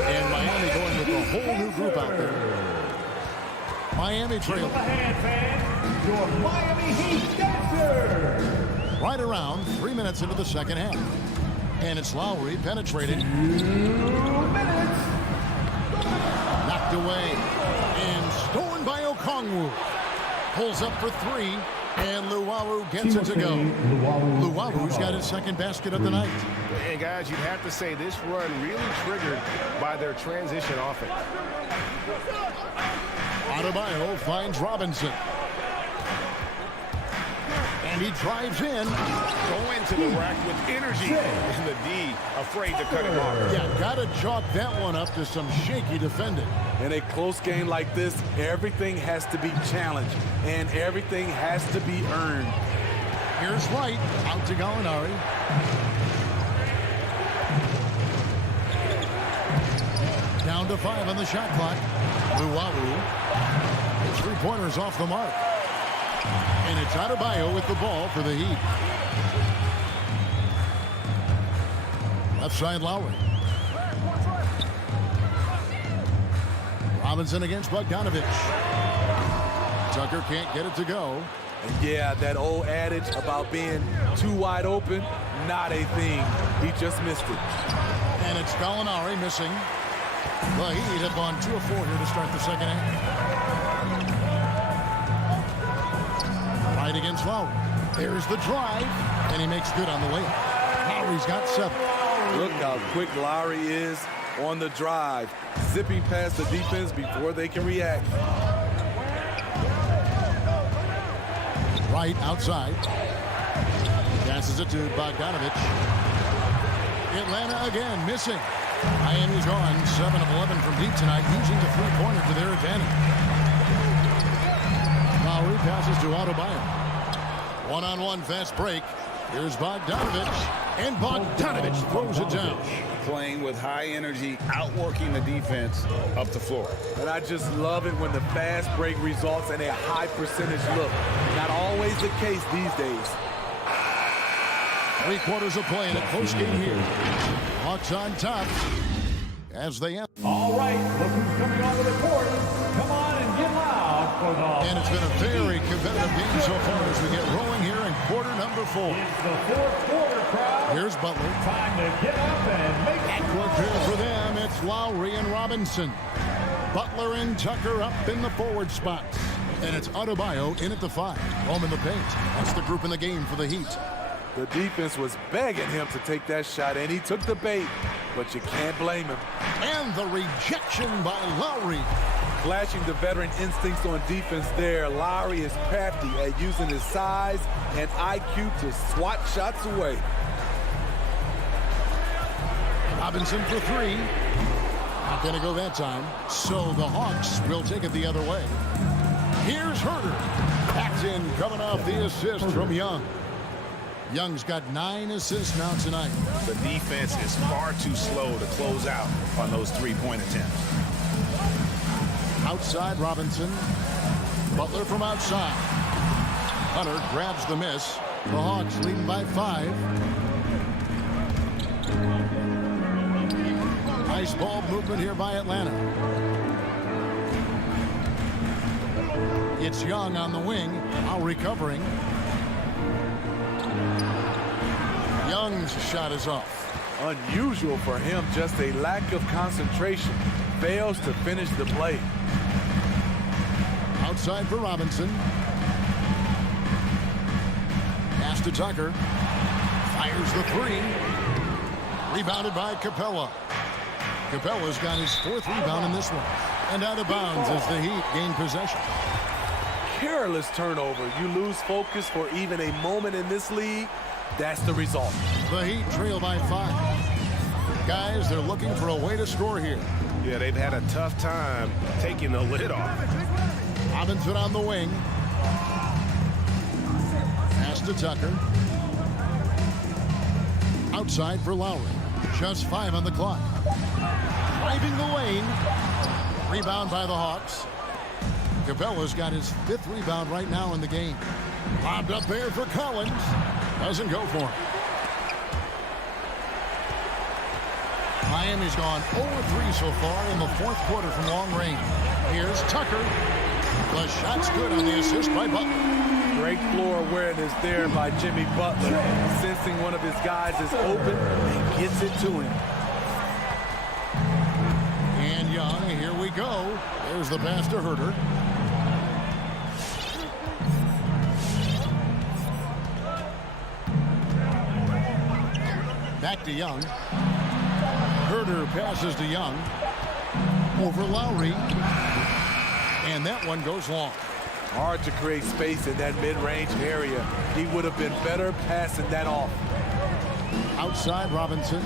And Miami going with a whole new group out there. Miami trail. Your Miami Heat dancer. Right around 3 minutes into the second half. And it's Lowry penetrating. 2 minutes. Knocked away. And stolen by Okongwu. Pulls up for three. And Luwawu gets it to go. Luwawu's got his second basket of the night. And guys, you'd have to say this run really triggered by their transition offense. Adebayo finds Robinson. And he drives in. Go into the rack with energy. And the D afraid to cut him off. Yeah, got to chalk that one up to some shaky defending. In a close game like this, everything has to be challenged, and everything has to be earned. Here's White, out to Gallinari. Down to 5 on the shot clock. Luwawu. Three-pointers off the mark. And it's Adebayo with the ball for the Heat. Left side Lowry. Robinson against Bogdanovich. Tucker can't get it to go. And yeah, that old adage about being too wide open, not a thing. He just missed it. And it's Gallinari missing. The Heat have gone 2 of 4 here to start the second half. Right against Lowry. There's the drive, and he makes good on the way. Lowry's got 7. Look how quick Lowry is on the drive, zipping past the defense before they can react. Right outside. Passes it to Bogdanovich. Atlanta again missing. Miami's gone 7 of 11 from deep tonight, using the three-pointer to their advantage. Lowry passes to Adebayo. One-on-one fast break. Here's Bogdanovich. And Bogdanovich throws it down. Playing with high energy, outworking the defense up the floor. And I just love it when the fast break results in a high percentage look. Not always the case these days. 3 quarters of play in a close game here. Hawks on top as they end. All right, look who's coming onto the court. Come on and get loud for the... And it's been a very competitive game so far as we get rolling here in quarter number 4. It's the fourth quarter, crowd. Here's Butler. Time to get up and make Backcourt pair for them. It's Lowry and Robinson. Butler and Tucker up in the forward spots. And it's Adebayo in at the 5. Home in the paint. That's the group in the game for the Heat. The defense was begging him to take that shot, and he took the bait, but you can't blame him. And the rejection by Lowry. Flashing the veteran instincts on defense there, Lowry is crafty at using his size and IQ to swat shots away. Robinson for 3. Not going to go that time. So the Hawks will take it the other way. Here's Herter. Packed in, coming off the assist from Young. Young's got 9 assists now tonight. The defense is far too slow to close out on those three-point attempts. Outside Robinson. Butler from outside. Hunter grabs the miss. The Hawks leading by 5. Nice ball movement here by Atlanta. It's Young on the wing, now recovering. Young's shot is off. Unusual for him, just a lack of concentration. Fails to finish the play. Outside for Robinson. Pass to Tucker. Fires the three. Rebounded by Capella. Capella's got his 4th rebound in this one. And out of bounds as the Heat gain possession. Careless turnover. You lose focus for even a moment in this league. That's the result. The Heat trail by 5. Guys, they're looking for a way to score here. Yeah, they've had a tough time taking the lid off. Robinson on the wing. Pass to Tucker. Outside for Lowry. Just 5 on the clock. Driving the lane. Rebound by the Hawks. Capella's got his 5th rebound right now in the game. Lobbed up there for Collins. Doesn't go for him. Miami's gone 0-3 so far in the 4th quarter from long range. Here's Tucker. The shot's good on the assist by Butler. Great floor awareness there by Jimmy Butler. Sensing one of his guys is open and gets it to him. And Young, here we go. There's the pass to Herter. Back to Young. Herter passes to Young. Over Lowry. And that one goes long. Hard to create space in that mid-range area. He would have been better passing that off. Outside Robinson.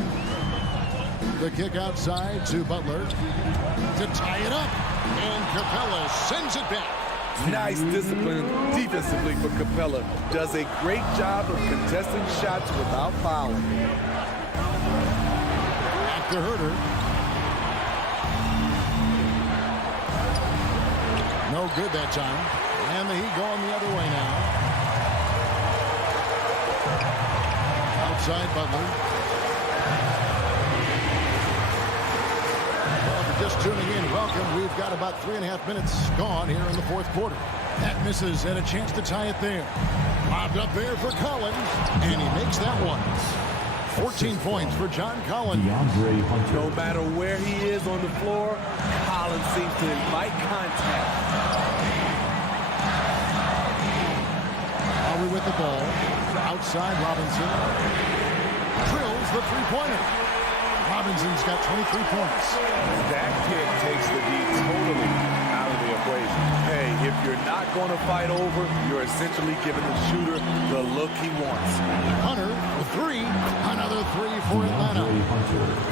The kick outside to Butler. To tie it up. And Capella sends it back. Nice discipline defensively for Capella. Does a great job of contesting shots without fouling. Back to Herter. No good that time. And the Heat going the other way now. Outside Butler. Well, if you're just tuning in, welcome. We've got about 3.5 minutes gone here in the 4th quarter. That misses and a chance to tie it there. Lobbed up there for Collins. And he makes that one. 14 points for John Collins. No matter where he is on the floor, Collins seems to invite contact. Lowry with the ball. Outside Robinson. Drills the three-pointer. Robinson's got 23 points. That kick takes the D totally out of the equation. Hey, if you're not going to fight over, you're essentially giving the shooter the look he wants. Hunter for 3. Another 3 for Atlanta.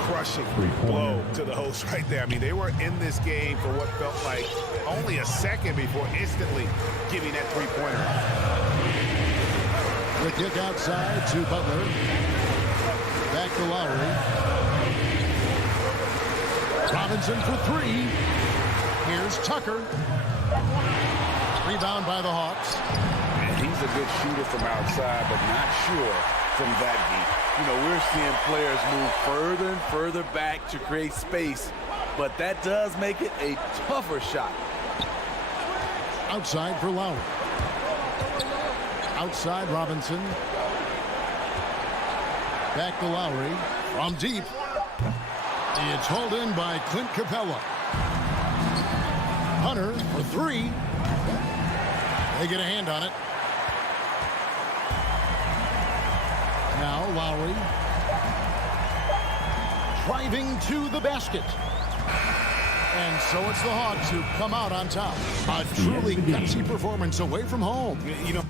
Crushing blow to the host right there. I mean, they were in this game for what felt like only a second before instantly giving that three-pointer. The kick outside to Butler. Back to Lowry. Robinson for 3. Here's Tucker. Rebound by the Hawks. And he's a good shooter from outside, but not sure from that deep. You know, we're seeing players move further and further back to create space, but that does make it a tougher shot. Outside for Lowry. Outside Robinson. Back to Lowry. From deep. It's hauled in by Clint Capella. Hunter for 3. They get a hand on it. Now Lowry. Driving to the basket. And so it's the Hawks who come out on top. A truly gutsy performance away from home. You know,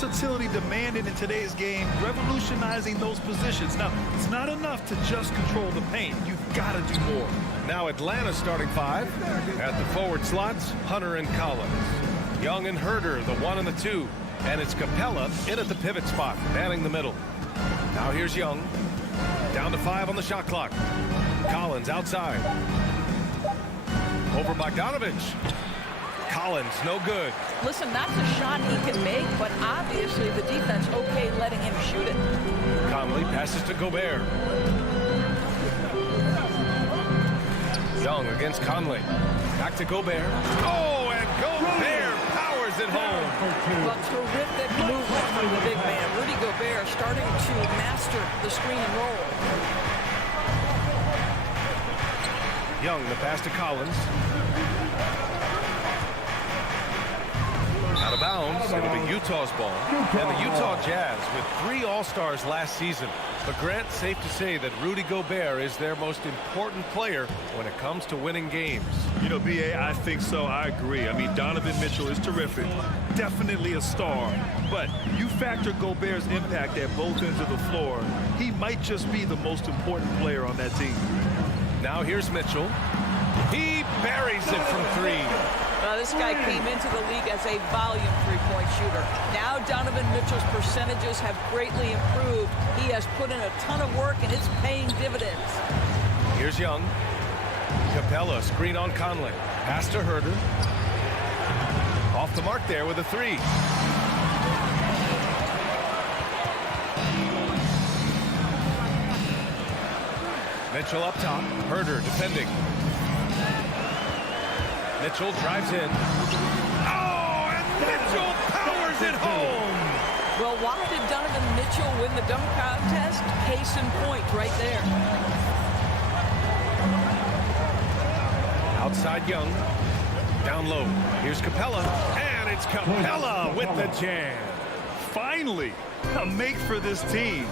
versatility demanded in today's game, revolutionizing those positions. Now, it's not enough to just control the paint. You've got to do more. Now Atlanta starting 5. At the forward slots, Hunter and Collins. Young and Herder, the 1 and the 2. And it's Capella in at the pivot spot, manning the middle. Now here's Young. Down to 5 on the shot clock. Collins outside. Over Bogdanovich. Collins, no good. Listen, that's a shot he can make, but obviously the defense okay letting him shoot it. Conley passes to Gobert. Young against Conley. Back to Gobert. Oh, and Gobert powers it home. Well, terrific movement from the big man. Rudy Gobert starting to master the screen and roll. Young, the pass to Collins. Out of bounds. It'll be Utah's ball. And the Utah Jazz with 3 All-Stars last season. But Grant, safe to say that Rudy Gobert is their most important player when it comes to winning games. You know, B.A., I think so. I agree. I mean, Donovan Mitchell is terrific. Definitely a star. But you factor Gobert's impact at both ends of the floor, he might just be the most important player on that team. Now here's Mitchell. He buries it from 3. This guy came into the league as a volume three-point shooter. Now Donovan Mitchell's percentages have greatly improved. He has put in a ton of work, and it's paying dividends. Here's Young. Capella, screen on Conley. Pass to Herder. Off the mark there with a 3. Mitchell up top. Herder defending. Mitchell drives in. Oh, and Mitchell powers it home. Well, why did Donovan Mitchell win the dunk contest? Case in point right there. Outside Young. Down low. Here's Capella. And it's Capella with the jam. Finally, a make for this team.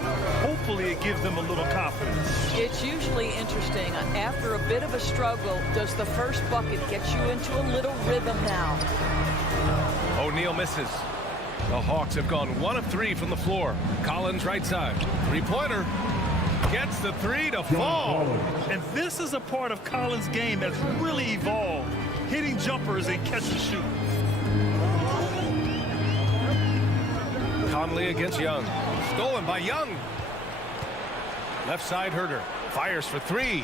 Hopefully it gives them a little confidence. It's usually interesting. After a bit of a struggle, does the first bucket get you into a little rhythm now? O'Neal misses. The Hawks have gone 1 of 3 from the floor. Collins right side. 3-pointer. Gets the 3 to fall. And this is a part of Collins' game that's really evolved. Hitting jumpers and catch and shoot. Conley against Young. Stolen by Young. Left side Herder. Fires for 3.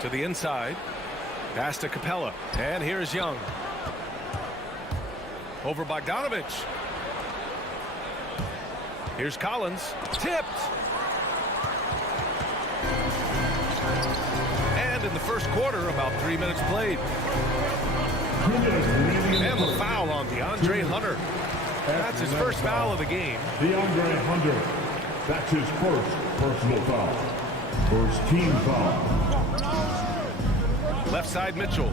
To the inside. Pass to Capella. And here's Young. Over Bogdanovich. Here's Collins. Tipped. And in the first quarter, about 3 minutes played. And the foul on DeAndre Hunter. That's his first foul of the game. DeAndre Hunter. That's his first personal foul. First team foul. Left side Mitchell.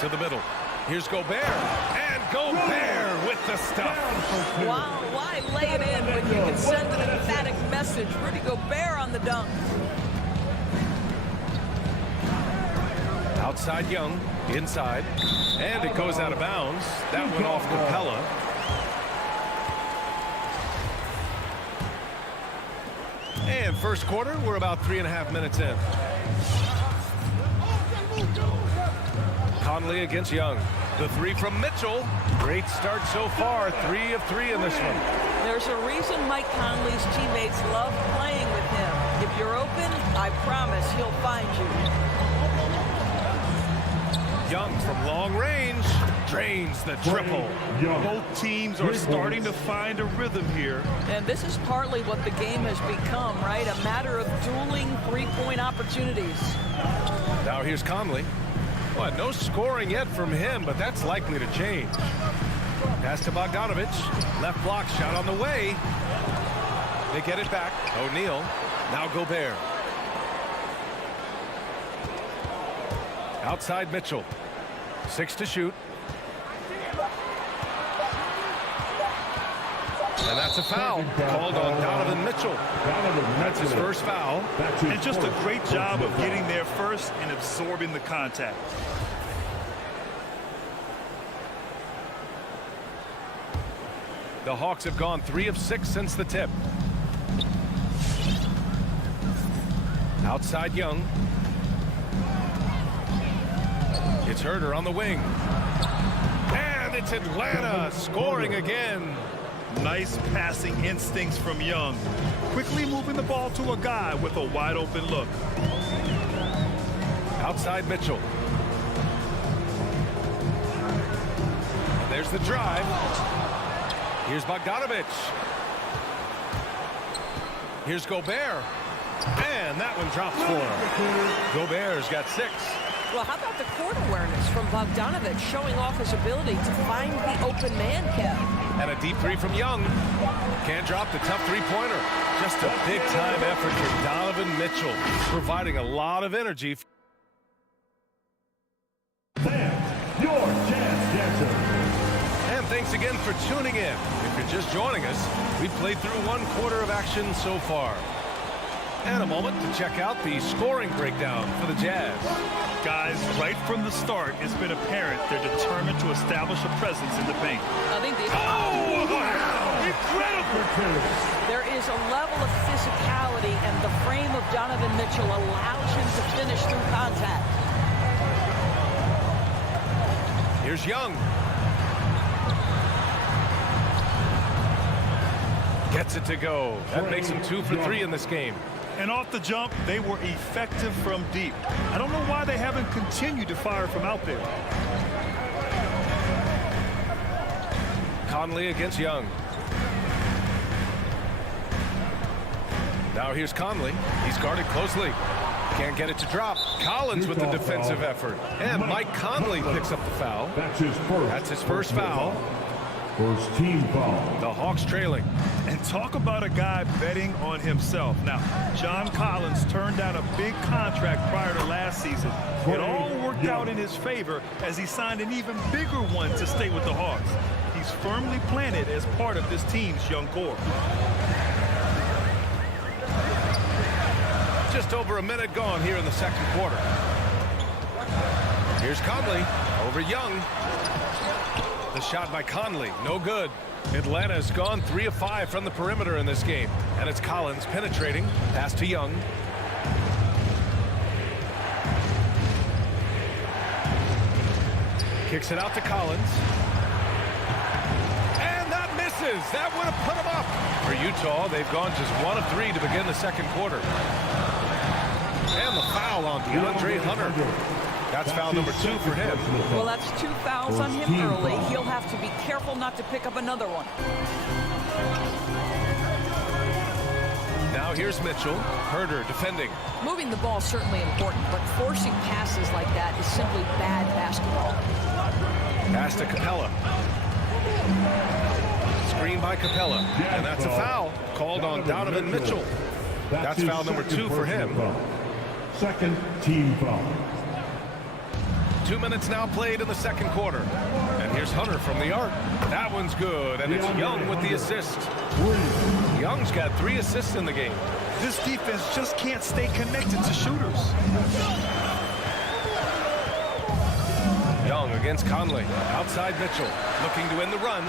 To the middle. Here's Gobert. And Gobert with the stuff. Why lay it in when you can send an emphatic message? Rudy Gobert on the dunk. Outside Young. Inside. And it goes out of bounds. That went off Capella. And first quarter, we're about 3.5 minutes in. Conley against Young. The 3 from Mitchell. Great start so far. 3 of 3 in this one. There's a reason Mike Conley's teammates love playing with him. If you're open, I promise he'll find you. Young from long range drains the triple. Both teams are starting to find a rhythm here. And this is partly what the game has become, right? A matter of dueling three-point opportunities. Now here's Conley. Well, no scoring yet from him, but that's likely to change. Pass to Bogdanovich. Left block shot on the way. They get it back. O'Neal. Now Gobert. Outside Mitchell. 6 to shoot. And that's a foul called on Donovan Mitchell. That's his first foul. And just a great job of getting there first and absorbing the contact. The Hawks have gone 3 of 6 since the tip. Outside Young. It's Herder on the wing. And it's Atlanta scoring again. Nice passing instincts from Young. Quickly moving the ball to a guy with a wide open look. Outside Mitchell. There's the drive. Here's Bogdanovich. Here's Gobert. And that one drops for him. Gobert's got 6. Well, how about the court awareness from Bogdanovich showing off his ability to find the open man, Kevin? And a deep 3 from Young. Can't drop the tough 3-pointer. Just a big-time effort for Donovan Mitchell, providing a lot of energy. Fans, your Jazz Dancer. And thanks again for tuning in. If you're just joining us, we've played through 1 quarter of action so far. And a moment to check out the scoring breakdown for the Jazz. Guys, right from the start, it's been apparent they're determined to establish a presence in the paint. I think the Incredible! there is a level of physicality, and the frame of Donovan Mitchell allows him to finish through contact. Here's Young. Gets it to go. That makes him 2 for 3 in this game. And off the jump, they were effective from deep. I don't know why they haven't continued to fire from out there. Conley against Young. Now here's Conley. He's guarded closely. Can't get it to drop. Collins with the defensive effort. And Mike Conley picks up the foul. That's his first foul. First team foul. The Hawks trailing. And talk about a guy betting on himself. Now, John Collins turned down a big contract prior to last season. It all worked out in his favor as he signed an even bigger one to stay with the Hawks. He's firmly planted as part of this team's young core. Just over a minute gone here in the second quarter. Here's Conley over Young. The shot by Conley, no good. Atlanta's gone 3 of 5 from the perimeter in this game. And it's Collins penetrating. Pass to Young. Kicks it out to Collins. And that misses. That would have put him up. For Utah, they've gone just 1 of 3 to begin the second quarter. And the foul on DeAndre Hunter. That's foul number 2 for him. Well, that's 2 fouls on him early. He'll have to be careful not to pick up another one. Now here's Mitchell. Herder defending. Moving the ball is certainly important, but forcing passes like that is simply bad basketball. Pass to Capella. Screen by Capella. And that's a foul called on Donovan Mitchell. That's foul number 2 for him. Second team foul. 2 minutes now played in the second quarter. And here's Hunter from the arc. That one's good, and it's Young with the assist. Young's got 3 assists in the game. This defense just can't stay connected to shooters. Young against Conley. Outside Mitchell. Looking to win the run.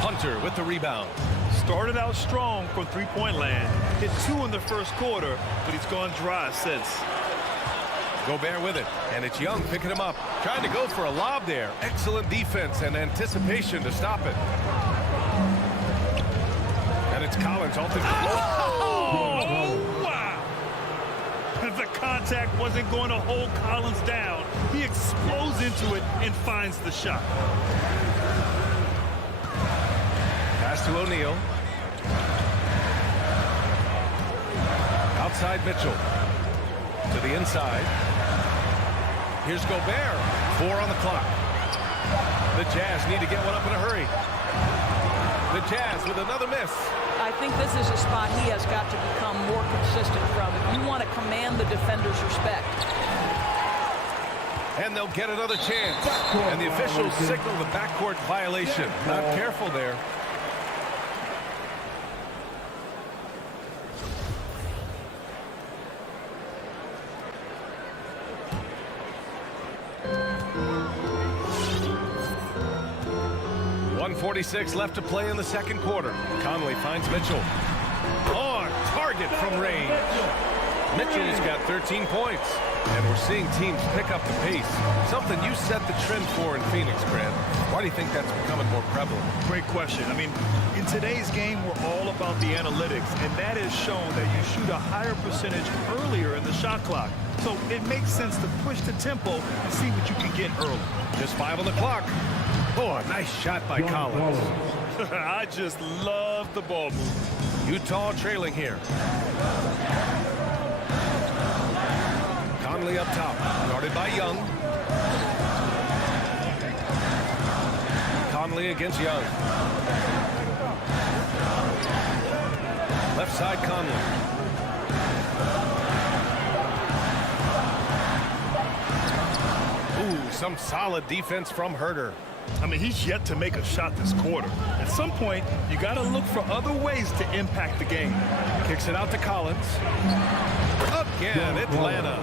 Hunter with the rebound. Started out strong from three-point land. Hit 2 in the first quarter, but he's gone dry since. Gobert with it, and it's Young picking him up. Trying to go for a lob there. Excellent defense and anticipation to stop it. And it's Collins ultimately. Oh, wow! The contact wasn't going to hold Collins down. He explodes into it and finds the shot. Pass to O'Neal. Outside Mitchell. To the inside. Here's Gobert. 4 on the clock. The Jazz need to get one up in a hurry. The Jazz with another miss. I think this is a spot he has got to become more consistent from if you want to command the defender's respect. And they'll get another chance. And the officials signal the backcourt violation. Not careful there. 1:46 left to play in the second quarter. Conley finds Mitchell. On target from range. Mitchell's got 13 points. And we're seeing teams pick up the pace. Something you set the trend for in Phoenix, Grant. Why do you think that's becoming more prevalent? Great question. I mean, in today's game, we're all about the analytics, and that has shown that you shoot a higher percentage earlier in the shot clock. So it makes sense to push the tempo and see what you can get early. Just 5 on the clock. Oh, a nice shot by Collins. I just love the ball move. Utah trailing here. Conley up top, guarded by Young. Conley against Young. Left side, Conley. Ooh, some solid defense from Herter. I mean, he's yet to make a shot this quarter. At some point, you got to look for other ways to impact the game. Kicks it out to Collins. Again, Atlanta.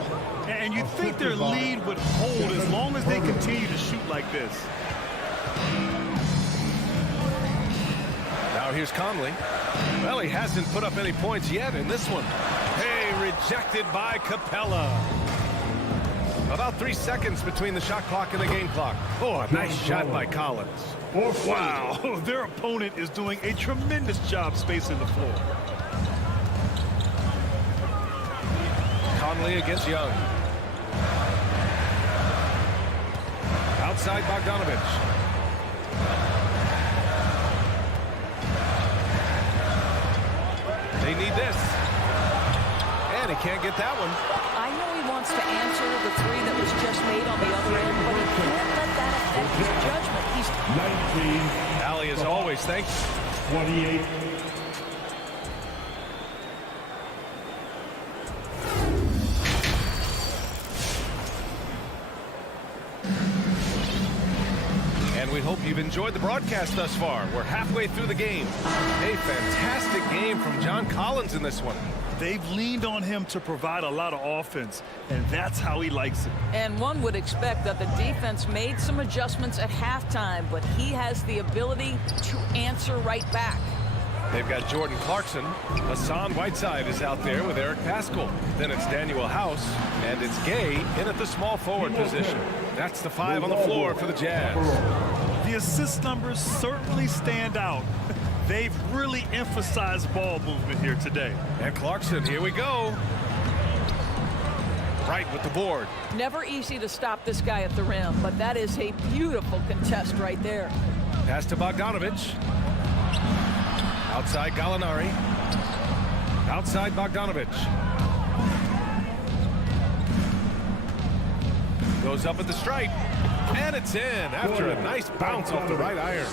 And you think their lead would hold as long as they continue to shoot like this. Now here's Conley. Well, he hasn't put up any points yet in this one. Hey, rejected by Capella. About 3 seconds between the shot clock and the game clock. Oh, a nice shot by Collins. Wow, their opponent is doing a tremendous job spacing the floor. Conley against Young. Outside Bogdanovich. They need this. And he can't get that one. I know he wants to answer the three that was just made on the other end, but he can't let that affect his judgment. He's 19. Allie, as always, thanks. 28. And we hope you've enjoyed the broadcast thus far. We're halfway through the game. A fantastic game from John Collins in this one. They've leaned on him to provide a lot of offense, and that's how he likes it. And one would expect that the defense made some adjustments at halftime, but he has the ability to answer right back. They've got Jordan Clarkson. Hassan Whiteside is out there with Eric Paschal. Then it's Daniel House, and it's Gay in at the small forward position. That's the 5 on the floor for the Jazz. The assist numbers certainly stand out. They've really emphasized ball movement here today. And Clarkson, here we go. Right with the board. Never easy to stop this guy at the rim, but that is a beautiful contest right there. Pass to Bogdanovich. Outside Gallinari. Outside Bogdanovich. Goes up at the stripe. And it's in after a nice bounce off the right iron.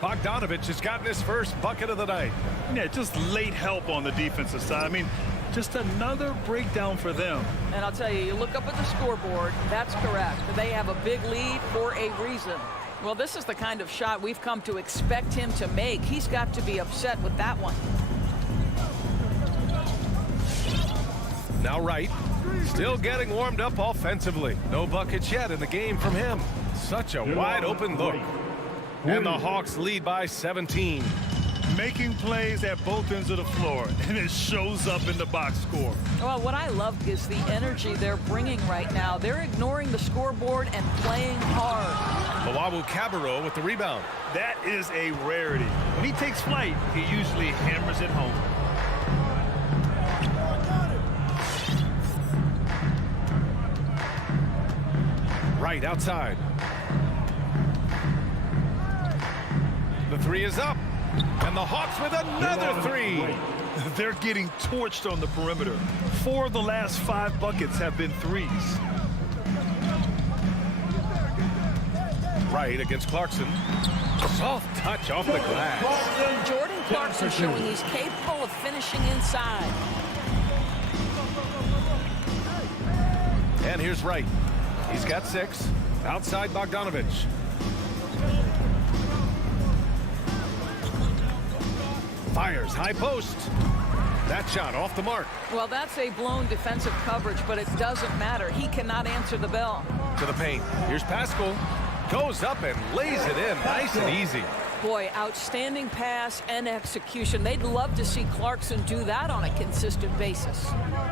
Bogdanovich has gotten his first bucket of the night. Yeah, just late help on the defensive side. I mean, just another breakdown for them. And I'll tell you, you look up at the scoreboard, that's correct. They have a big lead for a reason. Well, this is the kind of shot we've come to expect him to make. He's got to be upset with that one. Now Wright, still getting warmed up offensively. No buckets yet in the game from him. Such a wide open look. And the Hawks lead by 17. Making plays at both ends of the floor, and it shows up in the box score. Well, what I love is the energy they're bringing right now. They're ignoring the scoreboard and playing hard. Lawawu Cabarro with the rebound. That is a rarity. When he takes flight, he usually hammers it home. Right outside. The 3 is up. And the Hawks with another 3. They're getting torched on the perimeter. 4 of the last 5 buckets have been threes. Right against Clarkson. Soft touch off the glass. Jordan Clarkson showing he's capable of finishing inside. And here's Wright. He's got 6. Outside Bogdanovich. Fires high post. That shot off the mark. Well, that's a blown defensive coverage, but it doesn't matter. He cannot answer the bell. To the paint. Here's Paschal. Goes up and lays it in nice and easy. Boy, outstanding pass and execution. They'd love to see Clarkson do that on a consistent basis.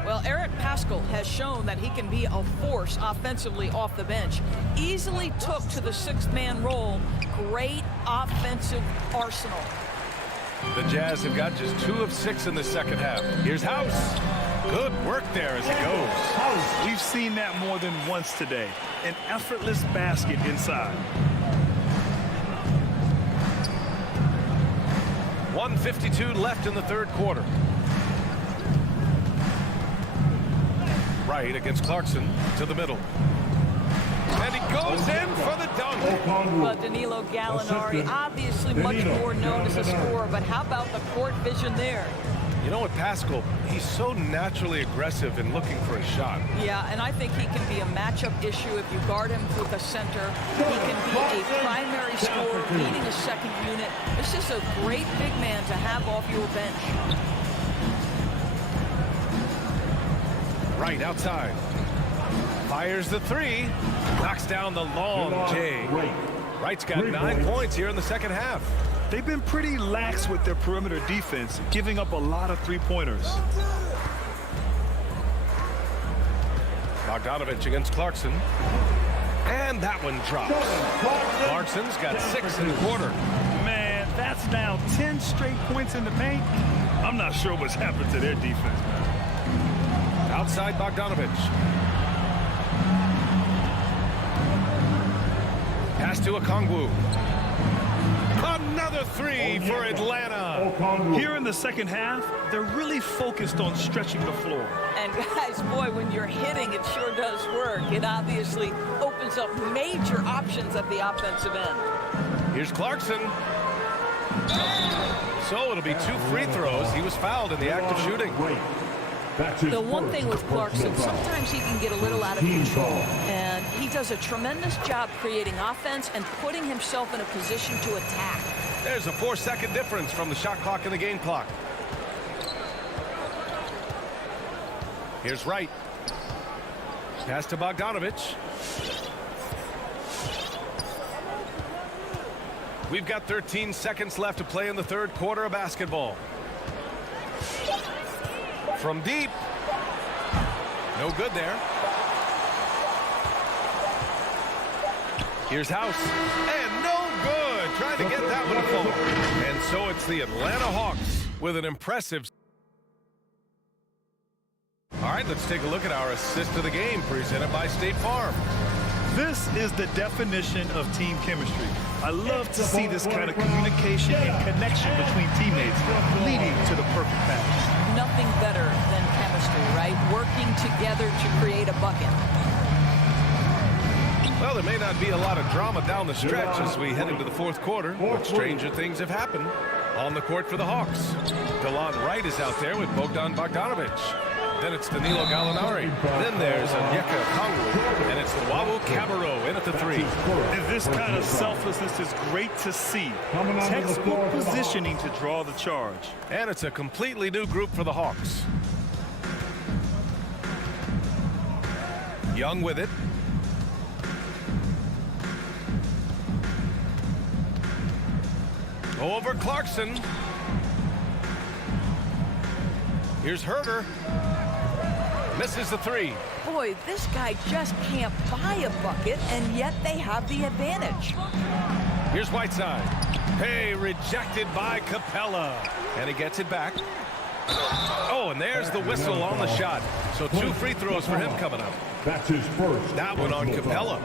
Well, Eric Paschal has shown that he can be a force offensively off the bench. Easily took to the sixth-man role. Great offensive arsenal. The Jazz have got just 2 of 6 in the second half. Here's House. Good work there as he goes. We've seen that more than once today. An effortless basket inside. 1:52 left in the third quarter. Right against Clarkson to the middle. And he goes in for the dunk. Well, Danilo Gallinari, obviously much more known as a scorer, but how about the court vision there? You know what, Paschal, he's so naturally aggressive in looking for a shot. Yeah, and I think he can be a matchup issue if you guard him with a center. He can be a primary scorer, leading a second unit. This is a great big man to have off your bench. Right outside. Fires the 3. Knocks down the long J. Wright's got 9 points here in the second half. They've been pretty lax with their perimeter defense, giving up a lot of three-pointers. Bogdanovich against Clarkson. And that one drops. Clarkson's got 6 in the quarter. Man, that's now 10 straight points in the paint. I'm not sure what's happened to their defense, man. Outside Bogdanovich. Pass to Okongwu. Another 3 for Atlanta. Here in the second half, they're really focused on stretching the floor. And guys, boy, when you're hitting, it sure does work. It obviously opens up major options at the offensive end. Here's Clarkson. So it'll be 2 free throws. He was fouled in the act of shooting. The one thing with Clarkson, sometimes he can get a little out of control, and he does a tremendous job creating offense and putting himself in a position to attack. There's a 4-second difference from the shot clock and the game clock. Here's Wright. Pass to Bogdanovich. We've got 13 seconds left to play in the third quarter of basketball. From deep. No good there. Here's House. And no good. Trying to get that one to fall. And so it's the Atlanta Hawks with an impressive. All right, let's take a look at our assist of the game presented by State Farm. This is the definition of team chemistry. I love to see this kind of communication and connection between teammates leading to the perfect pass. Nothing better than chemistry, right? Working together to create a bucket. Well, there may not be a lot of drama down the stretch as we head into the fourth quarter, but stranger things have happened on the court for the Hawks. DeLon Wright is out there with Bogdan Bogdanovich. Then it's Danilo Gallinari. Then there's Onyeka Okongwu. And it's Luau Cabarrot in at the 3. And this kind of selflessness is great to see. Textbook positioning to draw the charge. And it's a completely new group for the Hawks. Young with it. Over Clarkson. Here's Herter. Misses the 3. Boy, this guy just can't buy a bucket, and yet they have the advantage. Here's Whiteside. Hey, rejected by Capella. And he gets it back. Oh, and there's the whistle on the shot. So 2 free throws for him coming up. That's his first. That one on Capella.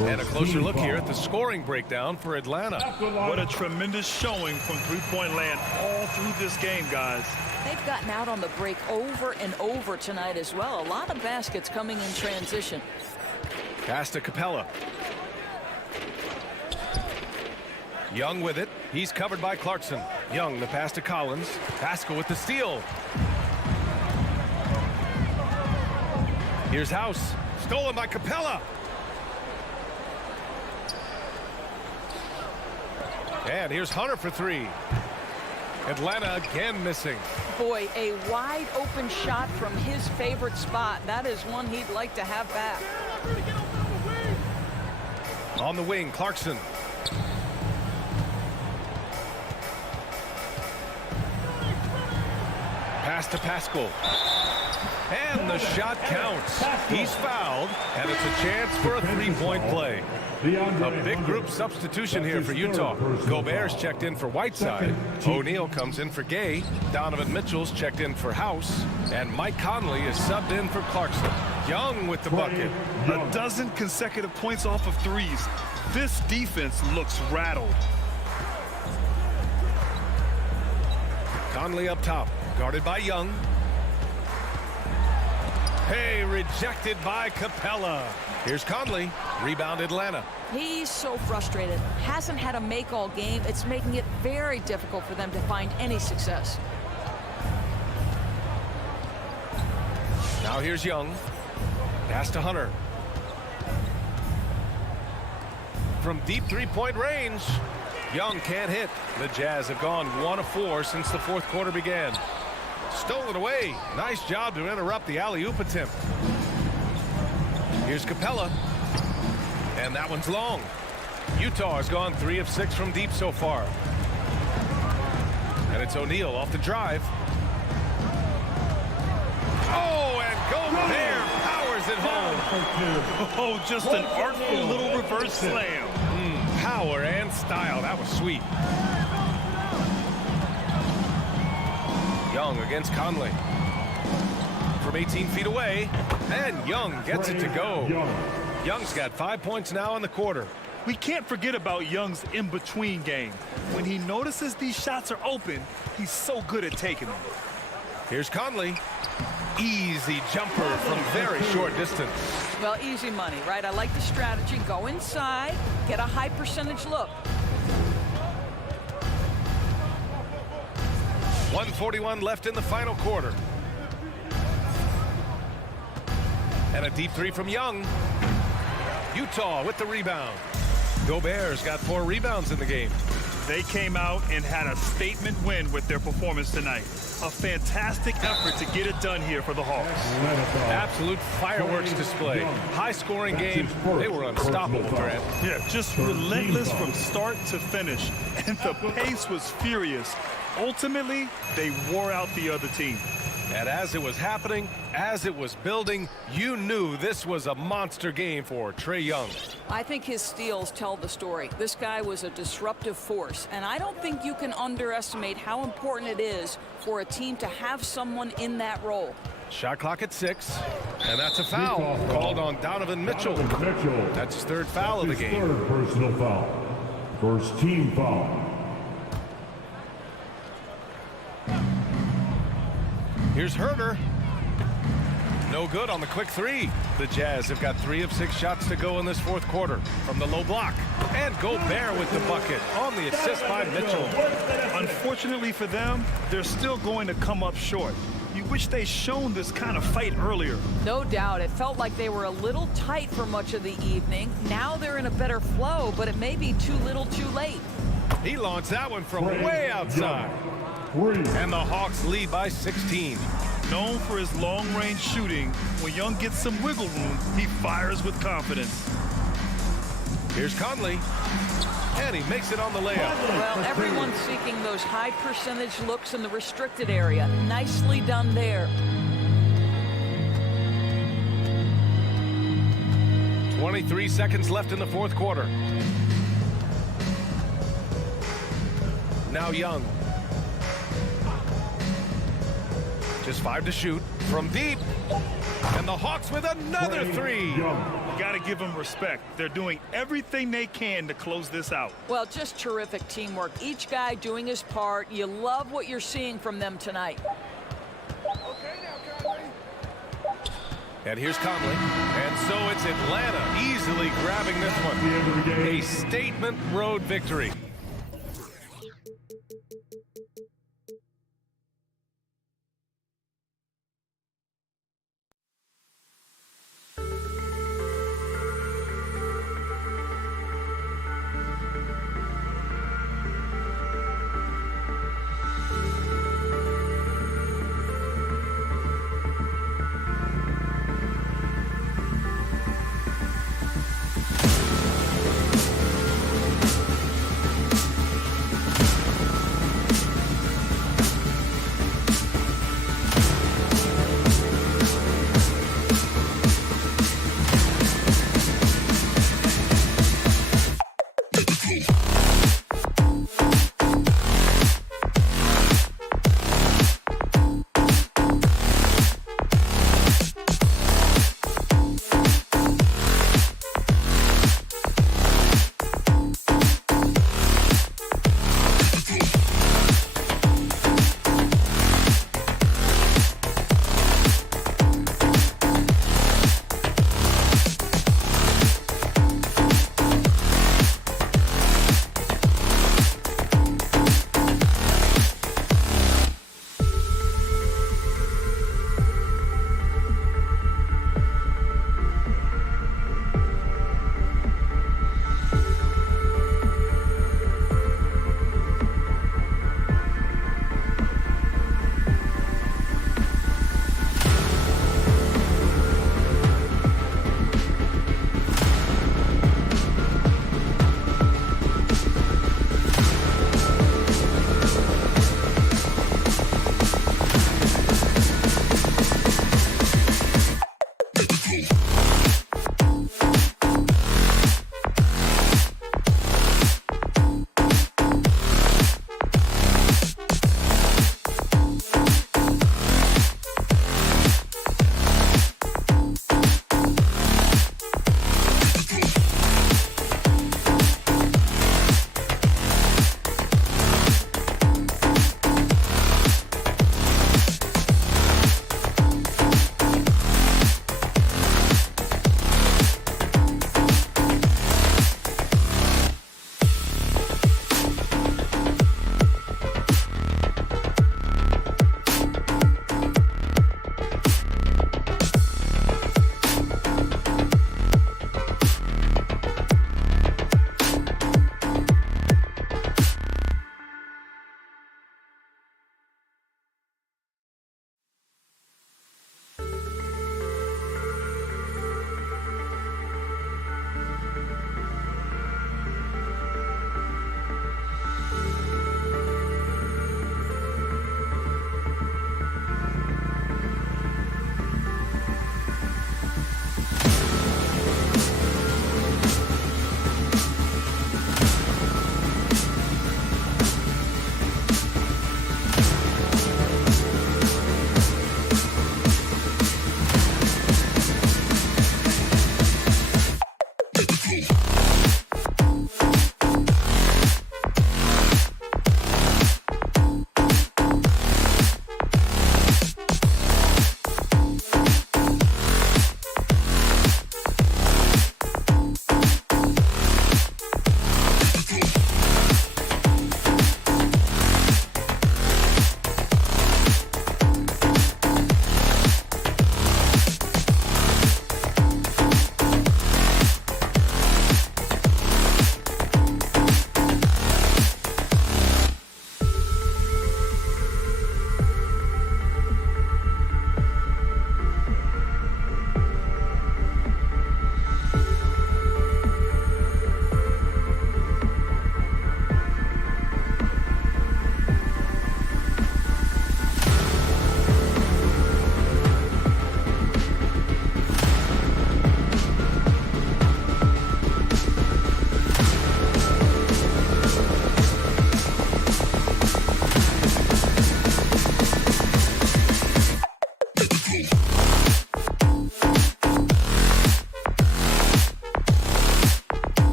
And a closer look here at the scoring breakdown for Atlanta. What a tremendous showing from three-point land all through this game, guys. They've gotten out on the break over and over tonight as well. A lot of baskets coming in transition. Pass to Capella. Young with it. He's covered by Clarkson. Young, the pass to Collins. Paschal with the steal. Here's House. Stolen by Capella. And here's Hunter for 3. Atlanta again missing. Boy, a wide open shot from his favorite spot. That is one he'd like to have back. On the wing, Clarkson. pass to Pascal. And the shot counts. He's fouled, and it's a chance for a three-point play. A big group substitution here for Utah. Gobert's checked in for Whiteside. O'Neal comes in for Gay. Donovan Mitchell's checked in for House. And Mike Conley is subbed in for Clarkson. Young with the bucket. A dozen consecutive points off of threes. This defense looks rattled. Conley up top, guarded by Young. Hey, rejected by Capella. Here's Conley. Rebound Atlanta. He's so frustrated. Hasn't had a make all game. It's making it very difficult for them to find any success. Now here's Young. Pass to Hunter. From deep three-point range. Young can't hit. The Jazz have gone 1 of 4 since the fourth quarter began. Stolen away. Nice job to interrupt the alley-oop attempt. Here's Capella. And that one's long. Utah has gone 3 of 6 from deep so far. And it's O'Neal off the drive. Oh, and Gobert powers it home. Oh, just an artful little reverse slam. Power and style. That was sweet. Young against Conley. From 18 feet away. And Young gets it to go. Young's got 5 points now in the quarter. We can't forget about Young's in-between game. When he notices these shots are open, he's so good at taking them. Here's Conley. Easy jumper from very short distance. Well, easy money, right? I like the strategy. Go inside, get a high percentage look. 1:41 left in the final quarter. And a deep three from Young. Utah with the rebound. Gobert's got 4 rebounds in the game. They came out and had a statement win with their performance tonight. A fantastic effort to get it done here for the Hawks. Absolute fireworks display. High-scoring game. They were unstoppable, Grant. Yeah, just relentless from start to finish. And the pace was furious. Ultimately, they wore out the other team. And as it was happening, as it was building, you knew this was a monster game for Trae Young. I think his steals tell the story. This guy was a disruptive force, and I don't think you can underestimate how important it is for a team to have someone in that role. Shot clock at 6, and that's a foul called on Donovan Mitchell. That's his 3rd foul of the game. 3rd personal foul. First team foul. Here's Herter. No good on the quick 3. The Jazz have got 3 of 6 shots to go in this fourth quarter from the low block. And Gobert with the bucket on the assist by Mitchell. Unfortunately for them, they're still going to come up short. You wish they'd shown this kind of fight earlier. No doubt. It felt like they were a little tight for much of the evening. Now they're in a better flow, but it may be too little too late. He launched that one from way outside. And the Hawks lead by 16. Known for his long-range shooting, when Young gets some wiggle room, he fires with confidence. Here's Conley. And he makes it on the layup. Well, everyone's seeking those high percentage looks in the restricted area. Nicely done there. 23 seconds left in the fourth quarter. Now Young. Just 5 to shoot from deep. And the Hawks with another 3. Got to give them respect. They're doing everything they can to close this out. Well, just terrific teamwork. Each guy doing his part. You love what you're seeing from them tonight. And here's Conley. And so it's Atlanta easily grabbing this one. A statement road victory.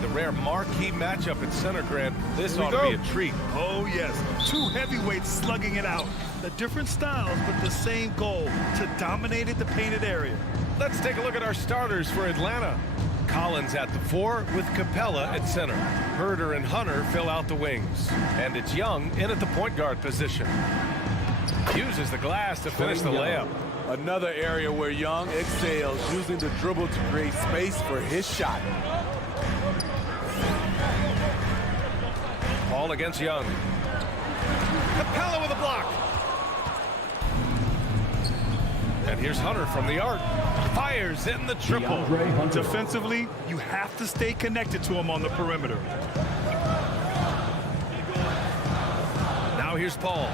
The rare marquee matchup at center, Grant. This ought to be a treat. Oh, yes. Two heavyweights slugging it out. The different styles, but the same goal, to dominate the painted area. Let's take a look at our starters for Atlanta. Collins at the 4 with Capella at center. Herder and Hunter fill out the wings. And it's Young in at the point guard position. Uses the glass to finish the layup. Another area where Young excels, using the dribble to create space for his shot. Paul against Young. Capella with a block. And here's Hunter from the arc. Fires in the triple. Defensively, you have to stay connected to him on the perimeter. Now here's Paul.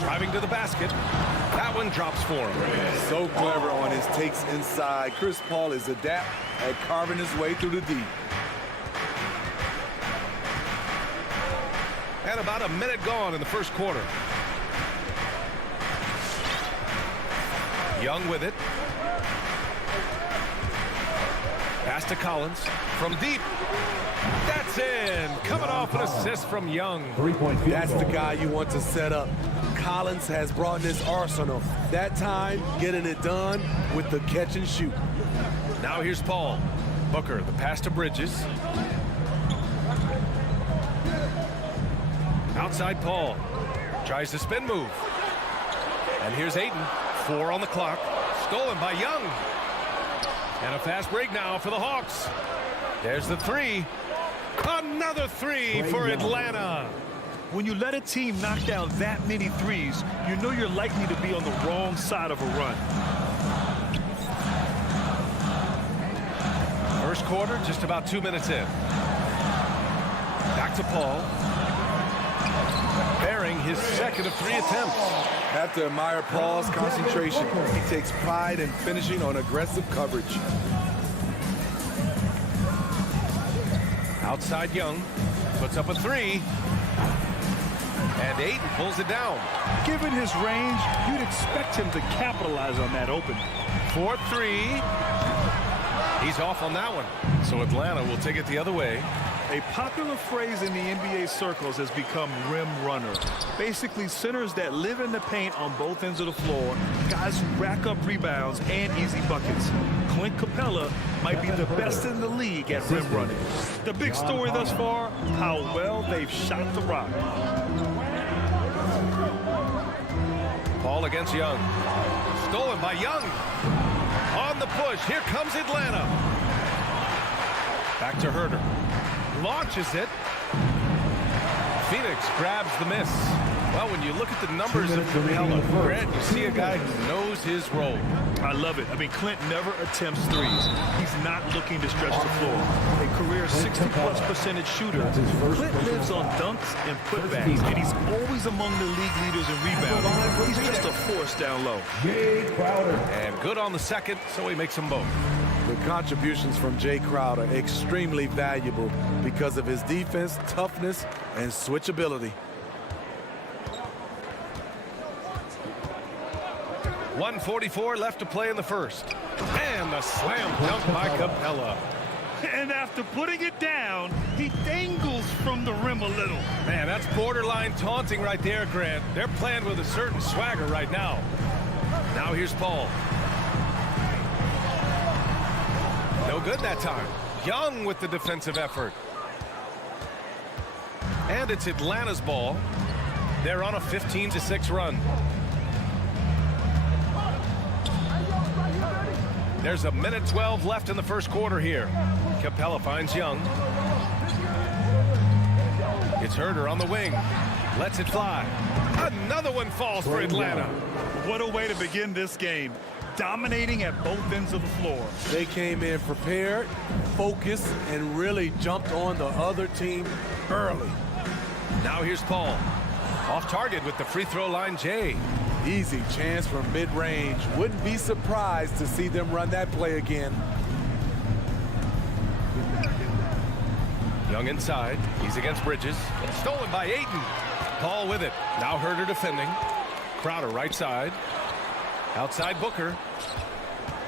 Driving to the basket. That one drops for him. So clever on his takes inside. Chris Paul is adept at carving his way through the deep. And about a minute gone in the first quarter. Young with it. Pass to Collins from deep. That's in. Coming off an assist from Young. That's the guy you want to set up. Collins has brought in his arsenal. That time, getting it done with the catch and shoot. Now here's Paul. Booker, the pass to Bridges. Outside Paul. Tries the spin move. And here's Ayton. 4 on the clock. Stolen by Young. And a fast break now for the Hawks. There's the 3. Another 3 for Atlanta. When you let a team knock down that many threes, you know you're likely to be on the wrong side of a run. First quarter, just about 2 minutes in. Back to Paul. Bearing his second of 3 attempts. Have to admire Paul's concentration. He takes pride in finishing on aggressive coverage. Outside Young. Puts up a 3. And Ayton pulls it down. Given his range, you'd expect him to capitalize on that opening. 4-3. He's off on that one. So Atlanta will take it the other way. A popular phrase in the NBA circles has become rim runner. Basically, centers that live in the paint on both ends of the floor, guys who rack up rebounds and easy buckets. Clint Capella might be the best in the league at rim running. The big story thus far, how well they've shot the rock. Paul against Young. Stolen by Young. On the push. Here comes Atlanta. Back to Herder. Launches it. Phoenix grabs the miss. Well, when you look at the numbers of Capella, Grant, you see a guy who knows his role. I love it. I mean, Clint never attempts threes. He's not looking to stretch the floor. A career 60+% shooter. Clint lives on dunks and putbacks, and he's always among the league leaders in rebounding. He's just a force down low. And good on the second, so he makes them both. The contributions from Jay Crowder extremely valuable because of his defense, toughness, and switchability. 1:44 left to play in the first. And the slam dunk by Capella. And after putting it down, he dangles from the rim a little. Man, that's borderline taunting right there, Grant. They're playing with a certain swagger right now. Now here's Paul. No good that time. Young with the defensive effort. And it's Atlanta's ball. They're on a 15-6 run. There's a minute 12 left in the first quarter here. Capella finds Young. It's Herder on the wing. Lets it fly. Another one falls for Atlanta. What a way to begin this game. Dominating at both ends of the floor. They came in prepared, focused, and really jumped on the other team early. Now here's Paul. Off target with the free throw line, Jay. Easy chance from mid-range. Wouldn't be surprised to see them run that play again. Young inside. He's against Bridges. Stolen by Ayton. Paul with it. Now Herder defending. Crowder right side. Outside Booker.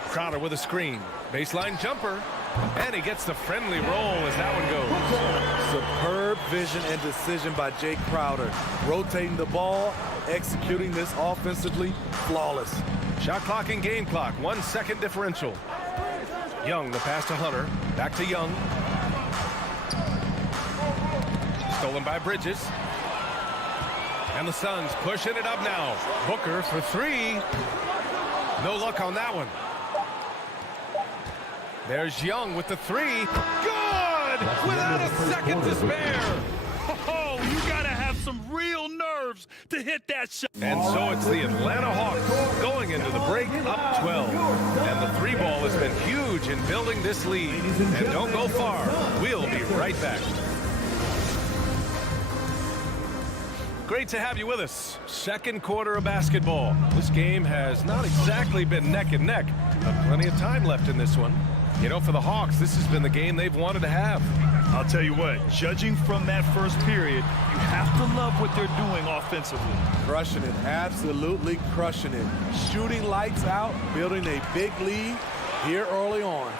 Crowder with a screen. Baseline jumper. And he gets the friendly roll as that one goes. Superb vision and decision by Jay Crowder. Rotating the ball, executing this offensively, flawless. Shot clock and game clock. 1 second differential. Young, the pass to Hunter. Back to Young. Stolen by Bridges. And the Suns pushing it up now. Booker for three. No luck on that one. There's Young with the three. Good! Without a second to spare. Oh, you gotta have some real nerves to hit that shot. And so it's the Atlanta Hawks going into the break up 12. And the three ball has been huge in building this lead. And don't go far. We'll be right back. Great to have you with us. Second quarter of basketball. This game has not exactly been neck and neck, but plenty of time left in this one. You know, for the Hawks, this has been the game they've wanted to have. I'll tell you what, judging from that first period, you have to love what they're doing offensively. Crushing it, absolutely crushing it. Shooting lights out, building a big lead here early on.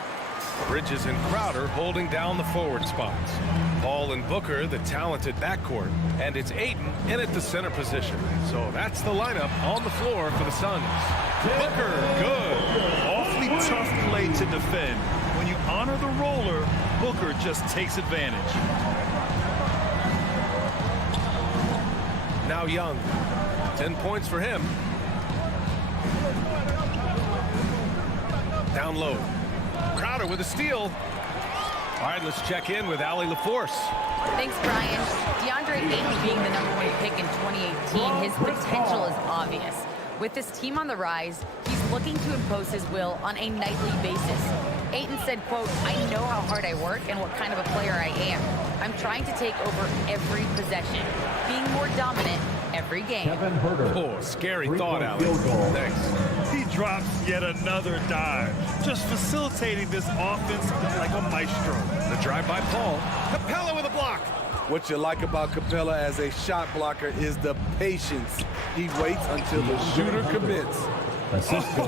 Bridges and Crowder holding down the forward spots. Paul and Booker, the talented backcourt. And it's Ayton in at the center position. So that's the lineup on the floor for the Suns. Booker, good. Awfully tough play to defend. When you honor the roller, Booker just takes advantage. Now Young. 10 points for him. Down low. Crowder with a steal. All right, let's check in with Allie LaForce. Thanks, Brian. DeAndre Ayton being the #1 pick in 2018, his potential is obvious. With this team on the rise, he's looking to impose his will on a nightly basis. Ayton said, quote, "I know how hard I work and what kind of a player I am. I'm trying to take over every possession, being more dominant every game." Oh, scary thought, Allie. Thanks. He drops yet another dive, just facilitating this offense like a maestro. The drive by Paul. Capella with a block. What you like about Capella as a shot blocker is the patience. He waits until the shooter commits.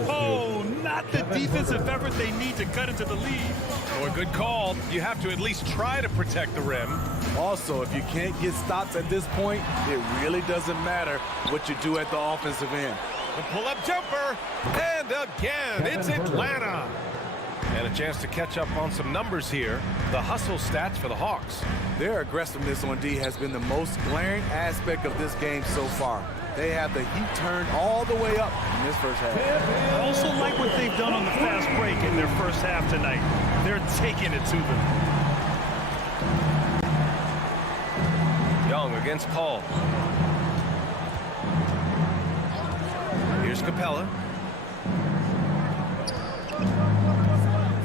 Oh, not the defensive effort they need to cut into the lead. Oh, a good call. You have to at least try to protect the rim. Also, if you can't get stops at this point, it really doesn't matter what you do at the offensive end. The pull-up jumper, and again, it's Atlanta. And a chance to catch up on some numbers here. The hustle stats for the Hawks. Their aggressiveness on D has been the most glaring aspect of this game so far. They have the heat turned all the way up in this first half. I also like what they've done on the fast break in their first half tonight. They're taking it to them. Young against Paul. Here's Capella.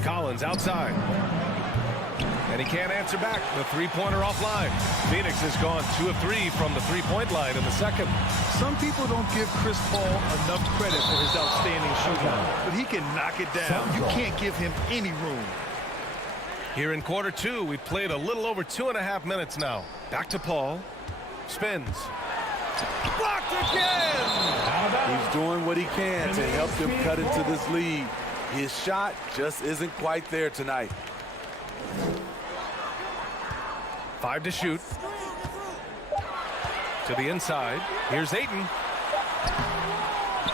Collins outside. And he can't answer back. The three-pointer offline. Phoenix has gone 2 of 3 from the three-point line in the second. Some people don't give Chris Paul enough credit for his outstanding shooting, but he can knock it down. You can't give him any room. Here in quarter 2, we've played a little over 2.5 minutes now. Back to Paul. Spins. Blocked again! He's doing what he can to help them cut into this lead. His shot just isn't quite there tonight. 5 to shoot. To the inside. Here's Ayton.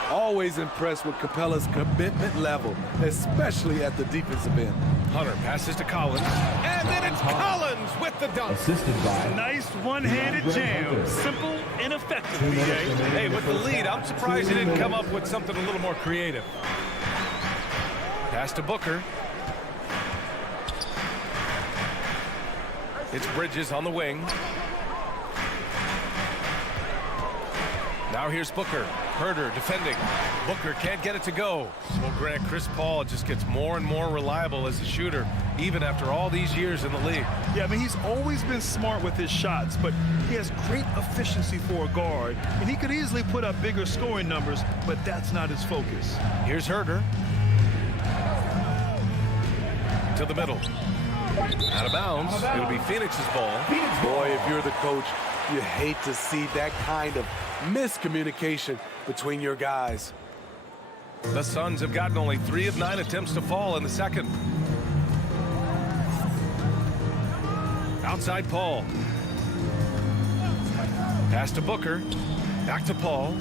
Always impressed with Capella's commitment level, especially at the defensive end. Hunter passes to Collins. And then it's Collins with the dunk. Assisted by Nice one-handed jam. Simple and effective, BJ. Hey, with the lead, I'm surprised he didn't come up with something a little more creative. Pass to Booker. It's Bridges on the wing. Now here's Booker. Herder defending. Booker can't get it to go. Well, Grant, Chris Paul just gets more and more reliable as a shooter, even after all these years in the league. Yeah, I mean, he's always been smart with his shots, but he has great efficiency for a guard, and he could easily put up bigger scoring numbers, but that's not his focus. Here's Herder. To the middle. Out of bounds. It'll be Phoenix's ball. Boy, if you're the coach, you hate to see that kind of miscommunication between your guys. The Suns have gotten only 3 of 9 attempts to fall in the second. Outside Paul. Pass to Booker. Back to Paul.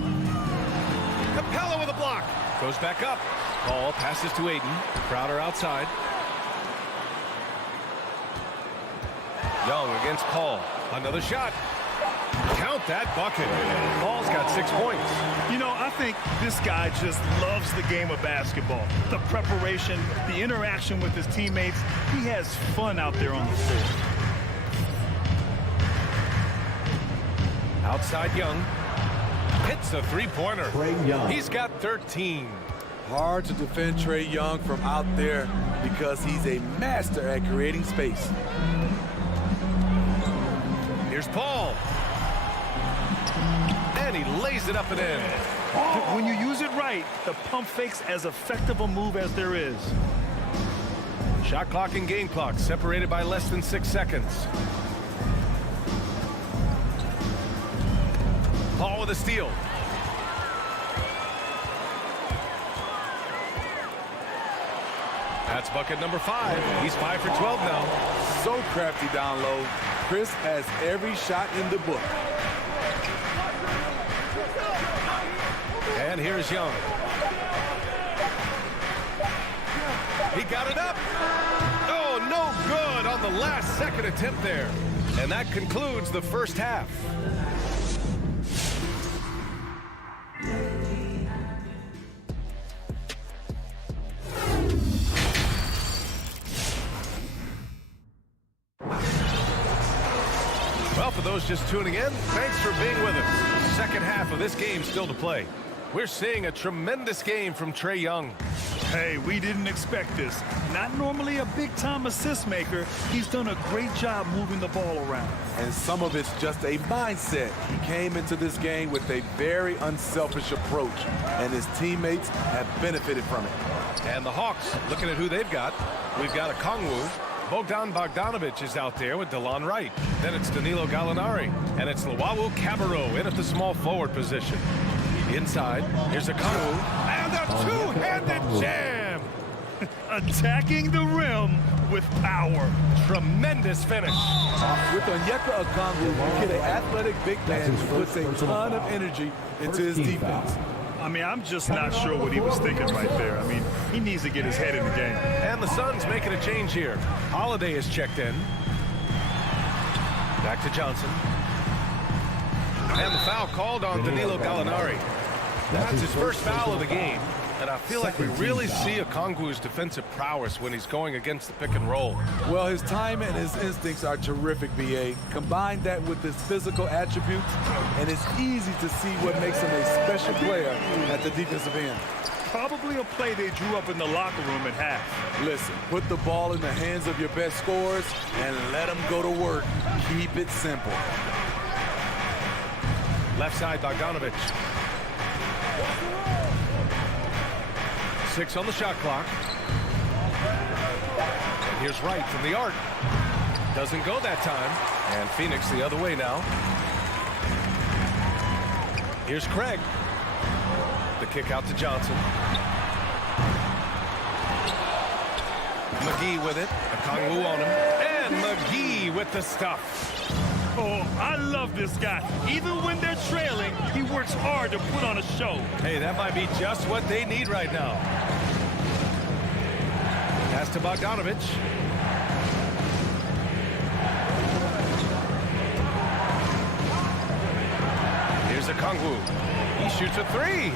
Capella with a block. Goes back up. Paul passes to Ayton. Crowder outside. Young against Paul. Another shot. Count that bucket. Paul's got 6 points. You know, I think this guy just loves the game of basketball. The preparation, the interaction with his teammates. He has fun out there on the floor. Outside Young. Hits a three-pointer. He's got 13. Hard to defend Trae Young from out there because he's a master at creating space. Here's Paul. And he lays it up and in. When you use it right, the pump fake's as effective a move as there is. Shot clock and game clock separated by less than 6 seconds. Paul with a steal. That's bucket number 5. He's 5 for 12 now. So crafty down low. Chris has every shot in the book. And here's Young. He got it up. Oh, no good on the last second attempt there. And that concludes the first half. Well, for those just tuning in, thanks for being with us. Second half of this game still to play. We're seeing a tremendous game from Trae Young. Hey, we didn't expect this. Not normally a big-time assist maker. He's done a great job moving the ball around. And some of it's just a mindset. He came into this game with a very unselfish approach, and his teammates have benefited from it. And the Hawks, looking at who they've got, we've got a Kongwu. Bogdan Bogdanovic is out there with DeLon Wright. Then it's Danilo Gallinari. And it's Luwawu Cabarrot in at the small forward position. Inside, here's a Kongwu. And a two-handed jam! Attacking the rim with power. Tremendous finish. With Onyeka Okongwu, you get an athletic big man who puts a ton of energy into his defense. I mean, I'm just not sure what he was thinking right there. I mean, he needs to get his head in the game. And the Suns making a change here. Holiday is checked in. Back to Johnson. And the foul called on Danilo Gallinari. That's his first foul of the game. And I feel like we really see Okongwu's defensive prowess when he's going against the pick and roll. Well, his timing and his instincts are terrific, B.A. Combine that with his physical attributes, and it's easy to see what makes him a special player at the defensive end. Probably a play they drew up in the locker room at half. Listen, put the ball in the hands of your best scorers and let them go to work. Keep it simple. Left side, Bogdanovic. 6 on the shot clock. And here's Wright from the arc. Doesn't go that time. And Phoenix the other way now. Here's Craig. The kick out to Johnson. McGee with it. Okongwu on him. And McGee with the stuff. Oh, I love this guy. Even when they're trailing, he works hard to put on a show. Hey, that might be just what they need right now. Pass to Bogdanovic. Here's Okongwu. He shoots a 3.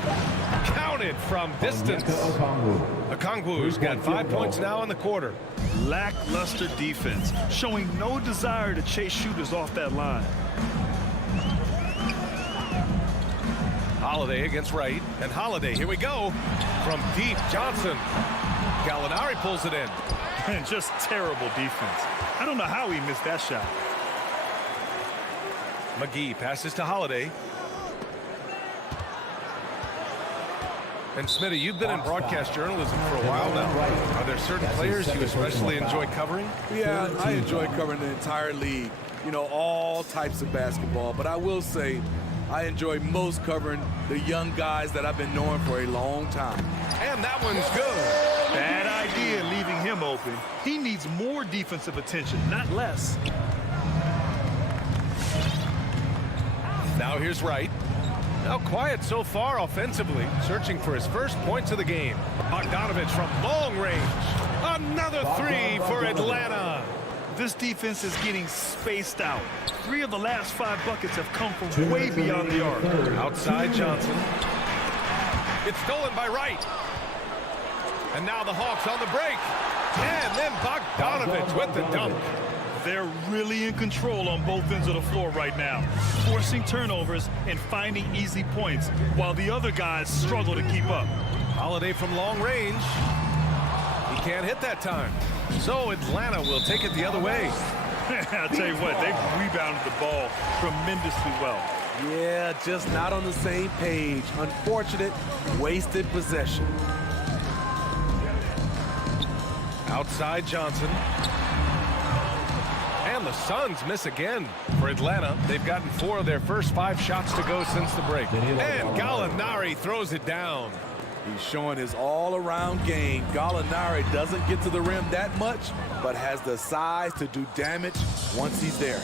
Counted from distance. Okongwu's got 5 points now in the quarter. Lackluster defense, showing no desire to chase shooters off that line. Holiday against Wright. And Holiday, here we go. From deep, Johnson. Gallinari pulls it in. And just terrible defense. I don't know how he missed that shot. McGee passes to Holiday. And Smitty, you've been in broadcast journalism for a while now. Are there certain players you especially enjoy covering? Yeah, I enjoy covering the entire league. You know, all types of basketball. But I will say, I enjoy most covering the young guys that I've been knowing for a long time. And that one's good. Bad idea leaving him open. He needs more defensive attention, not less. Now here's Wright. Now quiet so far offensively, searching for his first points of the game. Bogdanovic from long range. Another 3 for Atlanta. This defense is getting spaced out. 3 of the last 5 buckets have come from way beyond the arc. Outside Johnson. It's stolen by Wright. And now the Hawks on the break. And then Bogdanovic with the dunk. They're really in control on both ends of the floor right now, forcing turnovers and finding easy points, while the other guys struggle to keep up. Holiday from long range. He can't hit that time. So Atlanta will take it the other way. I'll tell you what, they've rebounded the ball tremendously well. Yeah, just not on the same page. Unfortunate, wasted possession. Outside Johnson. And the Suns miss again for Atlanta. They've gotten 4 of their first 5 shots to go since the break. And Gallinari throws it down. He's showing his all-around game. Gallinari doesn't get to the rim that much, but has the size to do damage once he's there.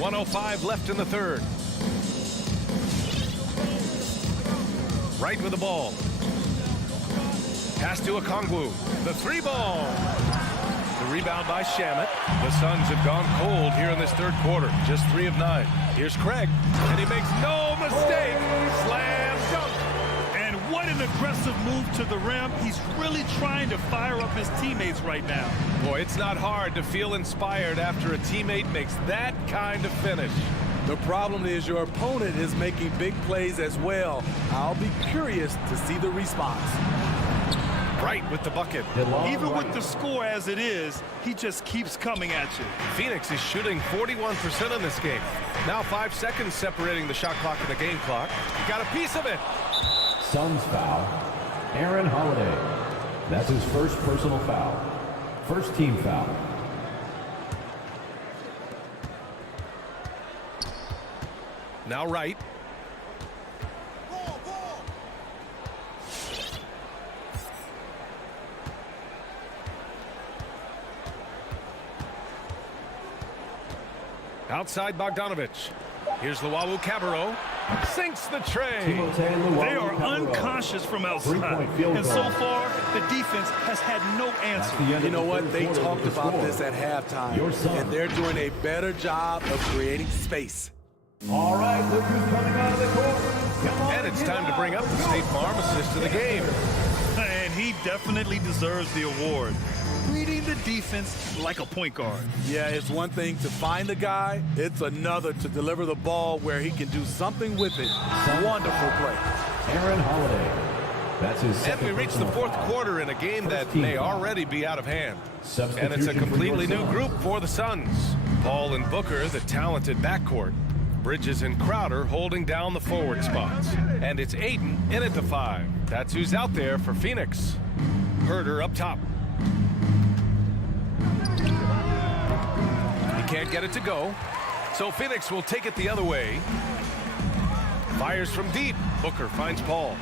1:05 left in the third. Right with the ball. Pass to Okongwu. The 3 ball. The rebound by Shamet. The Suns have gone cold here in this third quarter. Just 3 of 9. Here's Craig. And he makes no mistake. Slam dunk. And what an aggressive move to the rim. He's really trying to fire up his teammates right now. Boy, it's not hard to feel inspired after a teammate makes that kind of finish. The problem is your opponent is making big plays as well. I'll be curious to see the response. Right with the bucket. Even with the score as it is, he just keeps coming at you. Phoenix is shooting 41% in this game. Now 5 seconds separating the shot clock and the game clock. Got a piece of it. Suns foul. Aaron Holiday. That's his first personal foul. First team foul. Now Wright. Outside Bogdanovic. Here's Luwawu Cabarrot. Sinks the tray. They are unconscious from outside. And so far, the defense has had no answer. You know what? They talked about this at halftime, and they're doing a better job of creating space. All right, look who's coming out of the court. And it's time to bring up the State Farm assist of the game. And he definitely deserves the award. Reading the defense like a point guard. Yeah, it's one thing to find the guy. It's another to deliver the ball where he can do something with it. Wonderful play. Aaron Holiday. That's his And we reach the fourth quarter in a game that may already be out of hand. And it's a completely new group for the Suns. Paul and Booker, the talented backcourt. Bridges and Crowder holding down the forward spots. And it's Ayton in at the 5. That's who's out there for Phoenix. Herder up top. He can't get it to go. So Phoenix will take it the other way. Fires from deep. Booker finds Paul.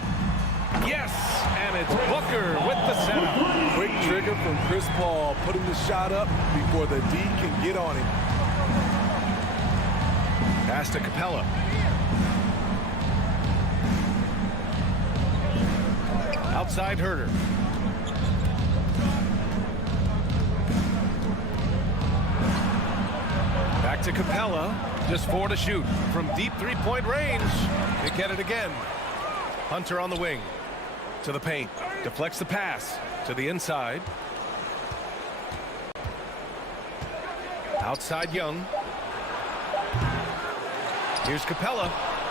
Yes, and it's Booker with the setup. Quick trigger from Chris Paul, putting the shot up before the D can get on him. Pass to Capella. Outside Herder. Back to Capella. Just 4 to shoot. From deep three-point range. They get it again. Hunter on the wing. To the paint. Deflects the pass. To the inside. Outside Young. Here's Capella.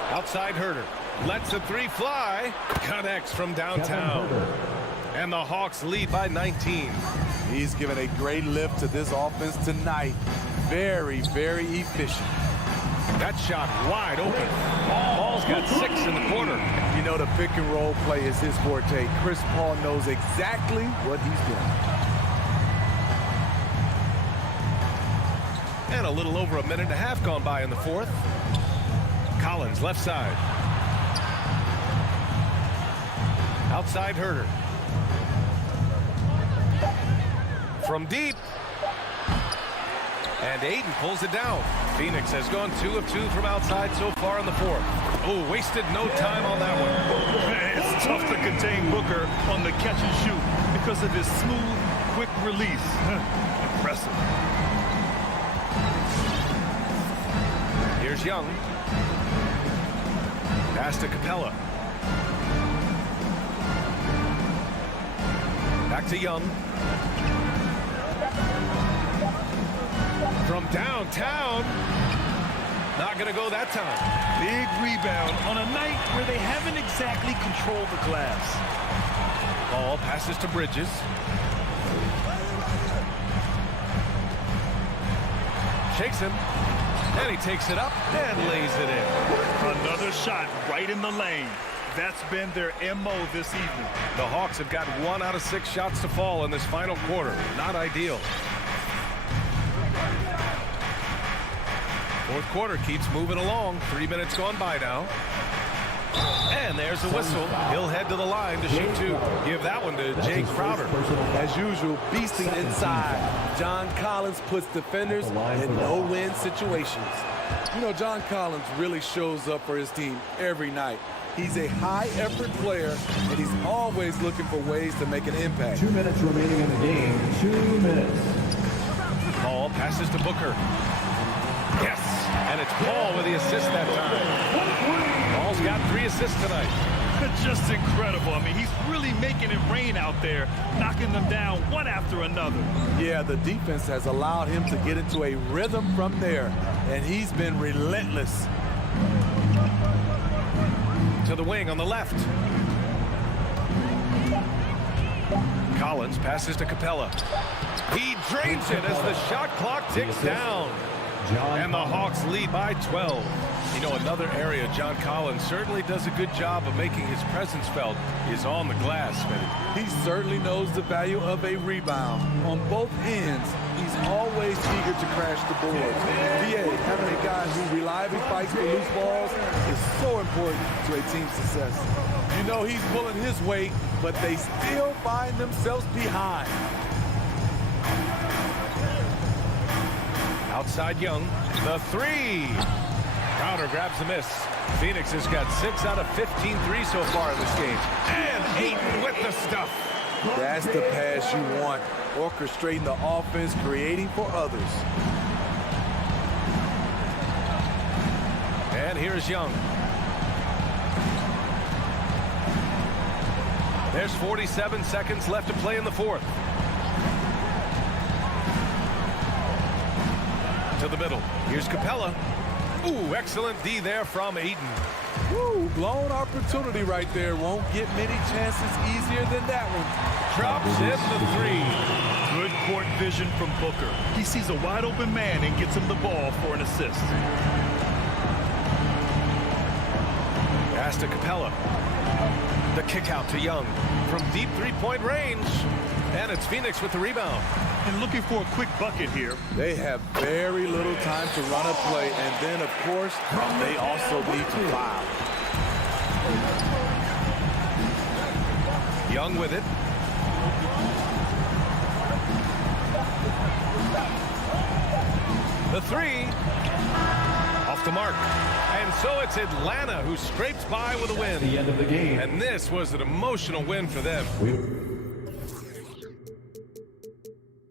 Outside Herder. Lets the 3 fly. Connects from downtown. And the Hawks lead by 19. He's given a great lift to this offense tonight. Very, very efficient. That shot wide open. Paul's got 6 in the quarter. You know, the pick and roll play is his forte. Chris Paul knows exactly what he's doing. And a little over a minute and a half gone by in the fourth. Collins left side. Outside Herder. From deep. And Ayton pulls it down. Phoenix has gone 2 of 2 from outside so far in the fourth. Oh, wasted no time on that one. It's tough to contain Booker on the catch and shoot because of his smooth, quick release. Impressive. Here's Young. Pass to Capella. Back to Young. From downtown. Not going to go that time. Big rebound on a night where they haven't exactly controlled the glass. Ball passes to Bridges. Shakes him. And he takes it up and lays it in. Another shot right in the lane. That's been their MO this evening. The Hawks have got 1 out of 6 shots to fall in this final quarter. Not ideal. Fourth quarter keeps moving along. 3 minutes gone by now. And there's the whistle. He'll head to the line to shoot 2. Give that one to Jay Crowder. As usual, beasting inside. John Collins puts defenders in no-win situations. You know, John Collins really shows up for his team every night. He's a high-effort player, and he's always looking for ways to make an impact. 2 minutes remaining in the game. 2 minutes. Paul passes to Booker. Yes, and it's Paul with the assist that time. Paul's got 3 assists tonight. Just incredible. I mean, he's really making it rain out there, knocking them down one after another. Yeah, the defense has allowed him to get into a rhythm from there, and he's been relentless. To the wing on the left. Collins passes to Capella. He drains it as the shot clock ticks down. And the Hawks lead by 12. You know, another area John Collins certainly does a good job of making his presence felt is on the glass, Smitty. He certainly knows the value of a rebound. On both ends, he's always eager to crash the board. VA, having a guy who reliably fights for loose balls is so important to a team's success. You know he's pulling his weight, but they still find themselves behind. Outside Young, the 3. Crowder grabs the miss. Phoenix has got 6 out of 15 threes so far in this game. And Ayton with the stuff. That's the pass you want. Orchestrating the offense, creating for others. And here's Young. There's 47 seconds left to play in the fourth. To the middle. Here's Capella. Ooh, excellent D there from Ayton. Woo, blown opportunity right there. Won't get many chances easier than that one. Drops in the 3. Good court vision from Booker. He sees a wide open man and gets him the ball for an assist. Pass to Capella. The kick out to Young from deep three-point range. And it's Phoenix with the rebound. And looking for a quick bucket here. They have very little time to run a play, and then, of course, they also need to foul. Young with it. The 3. Off the mark. And so it's Atlanta who scrapes by with a win. The end of the game. And this was an emotional win for them.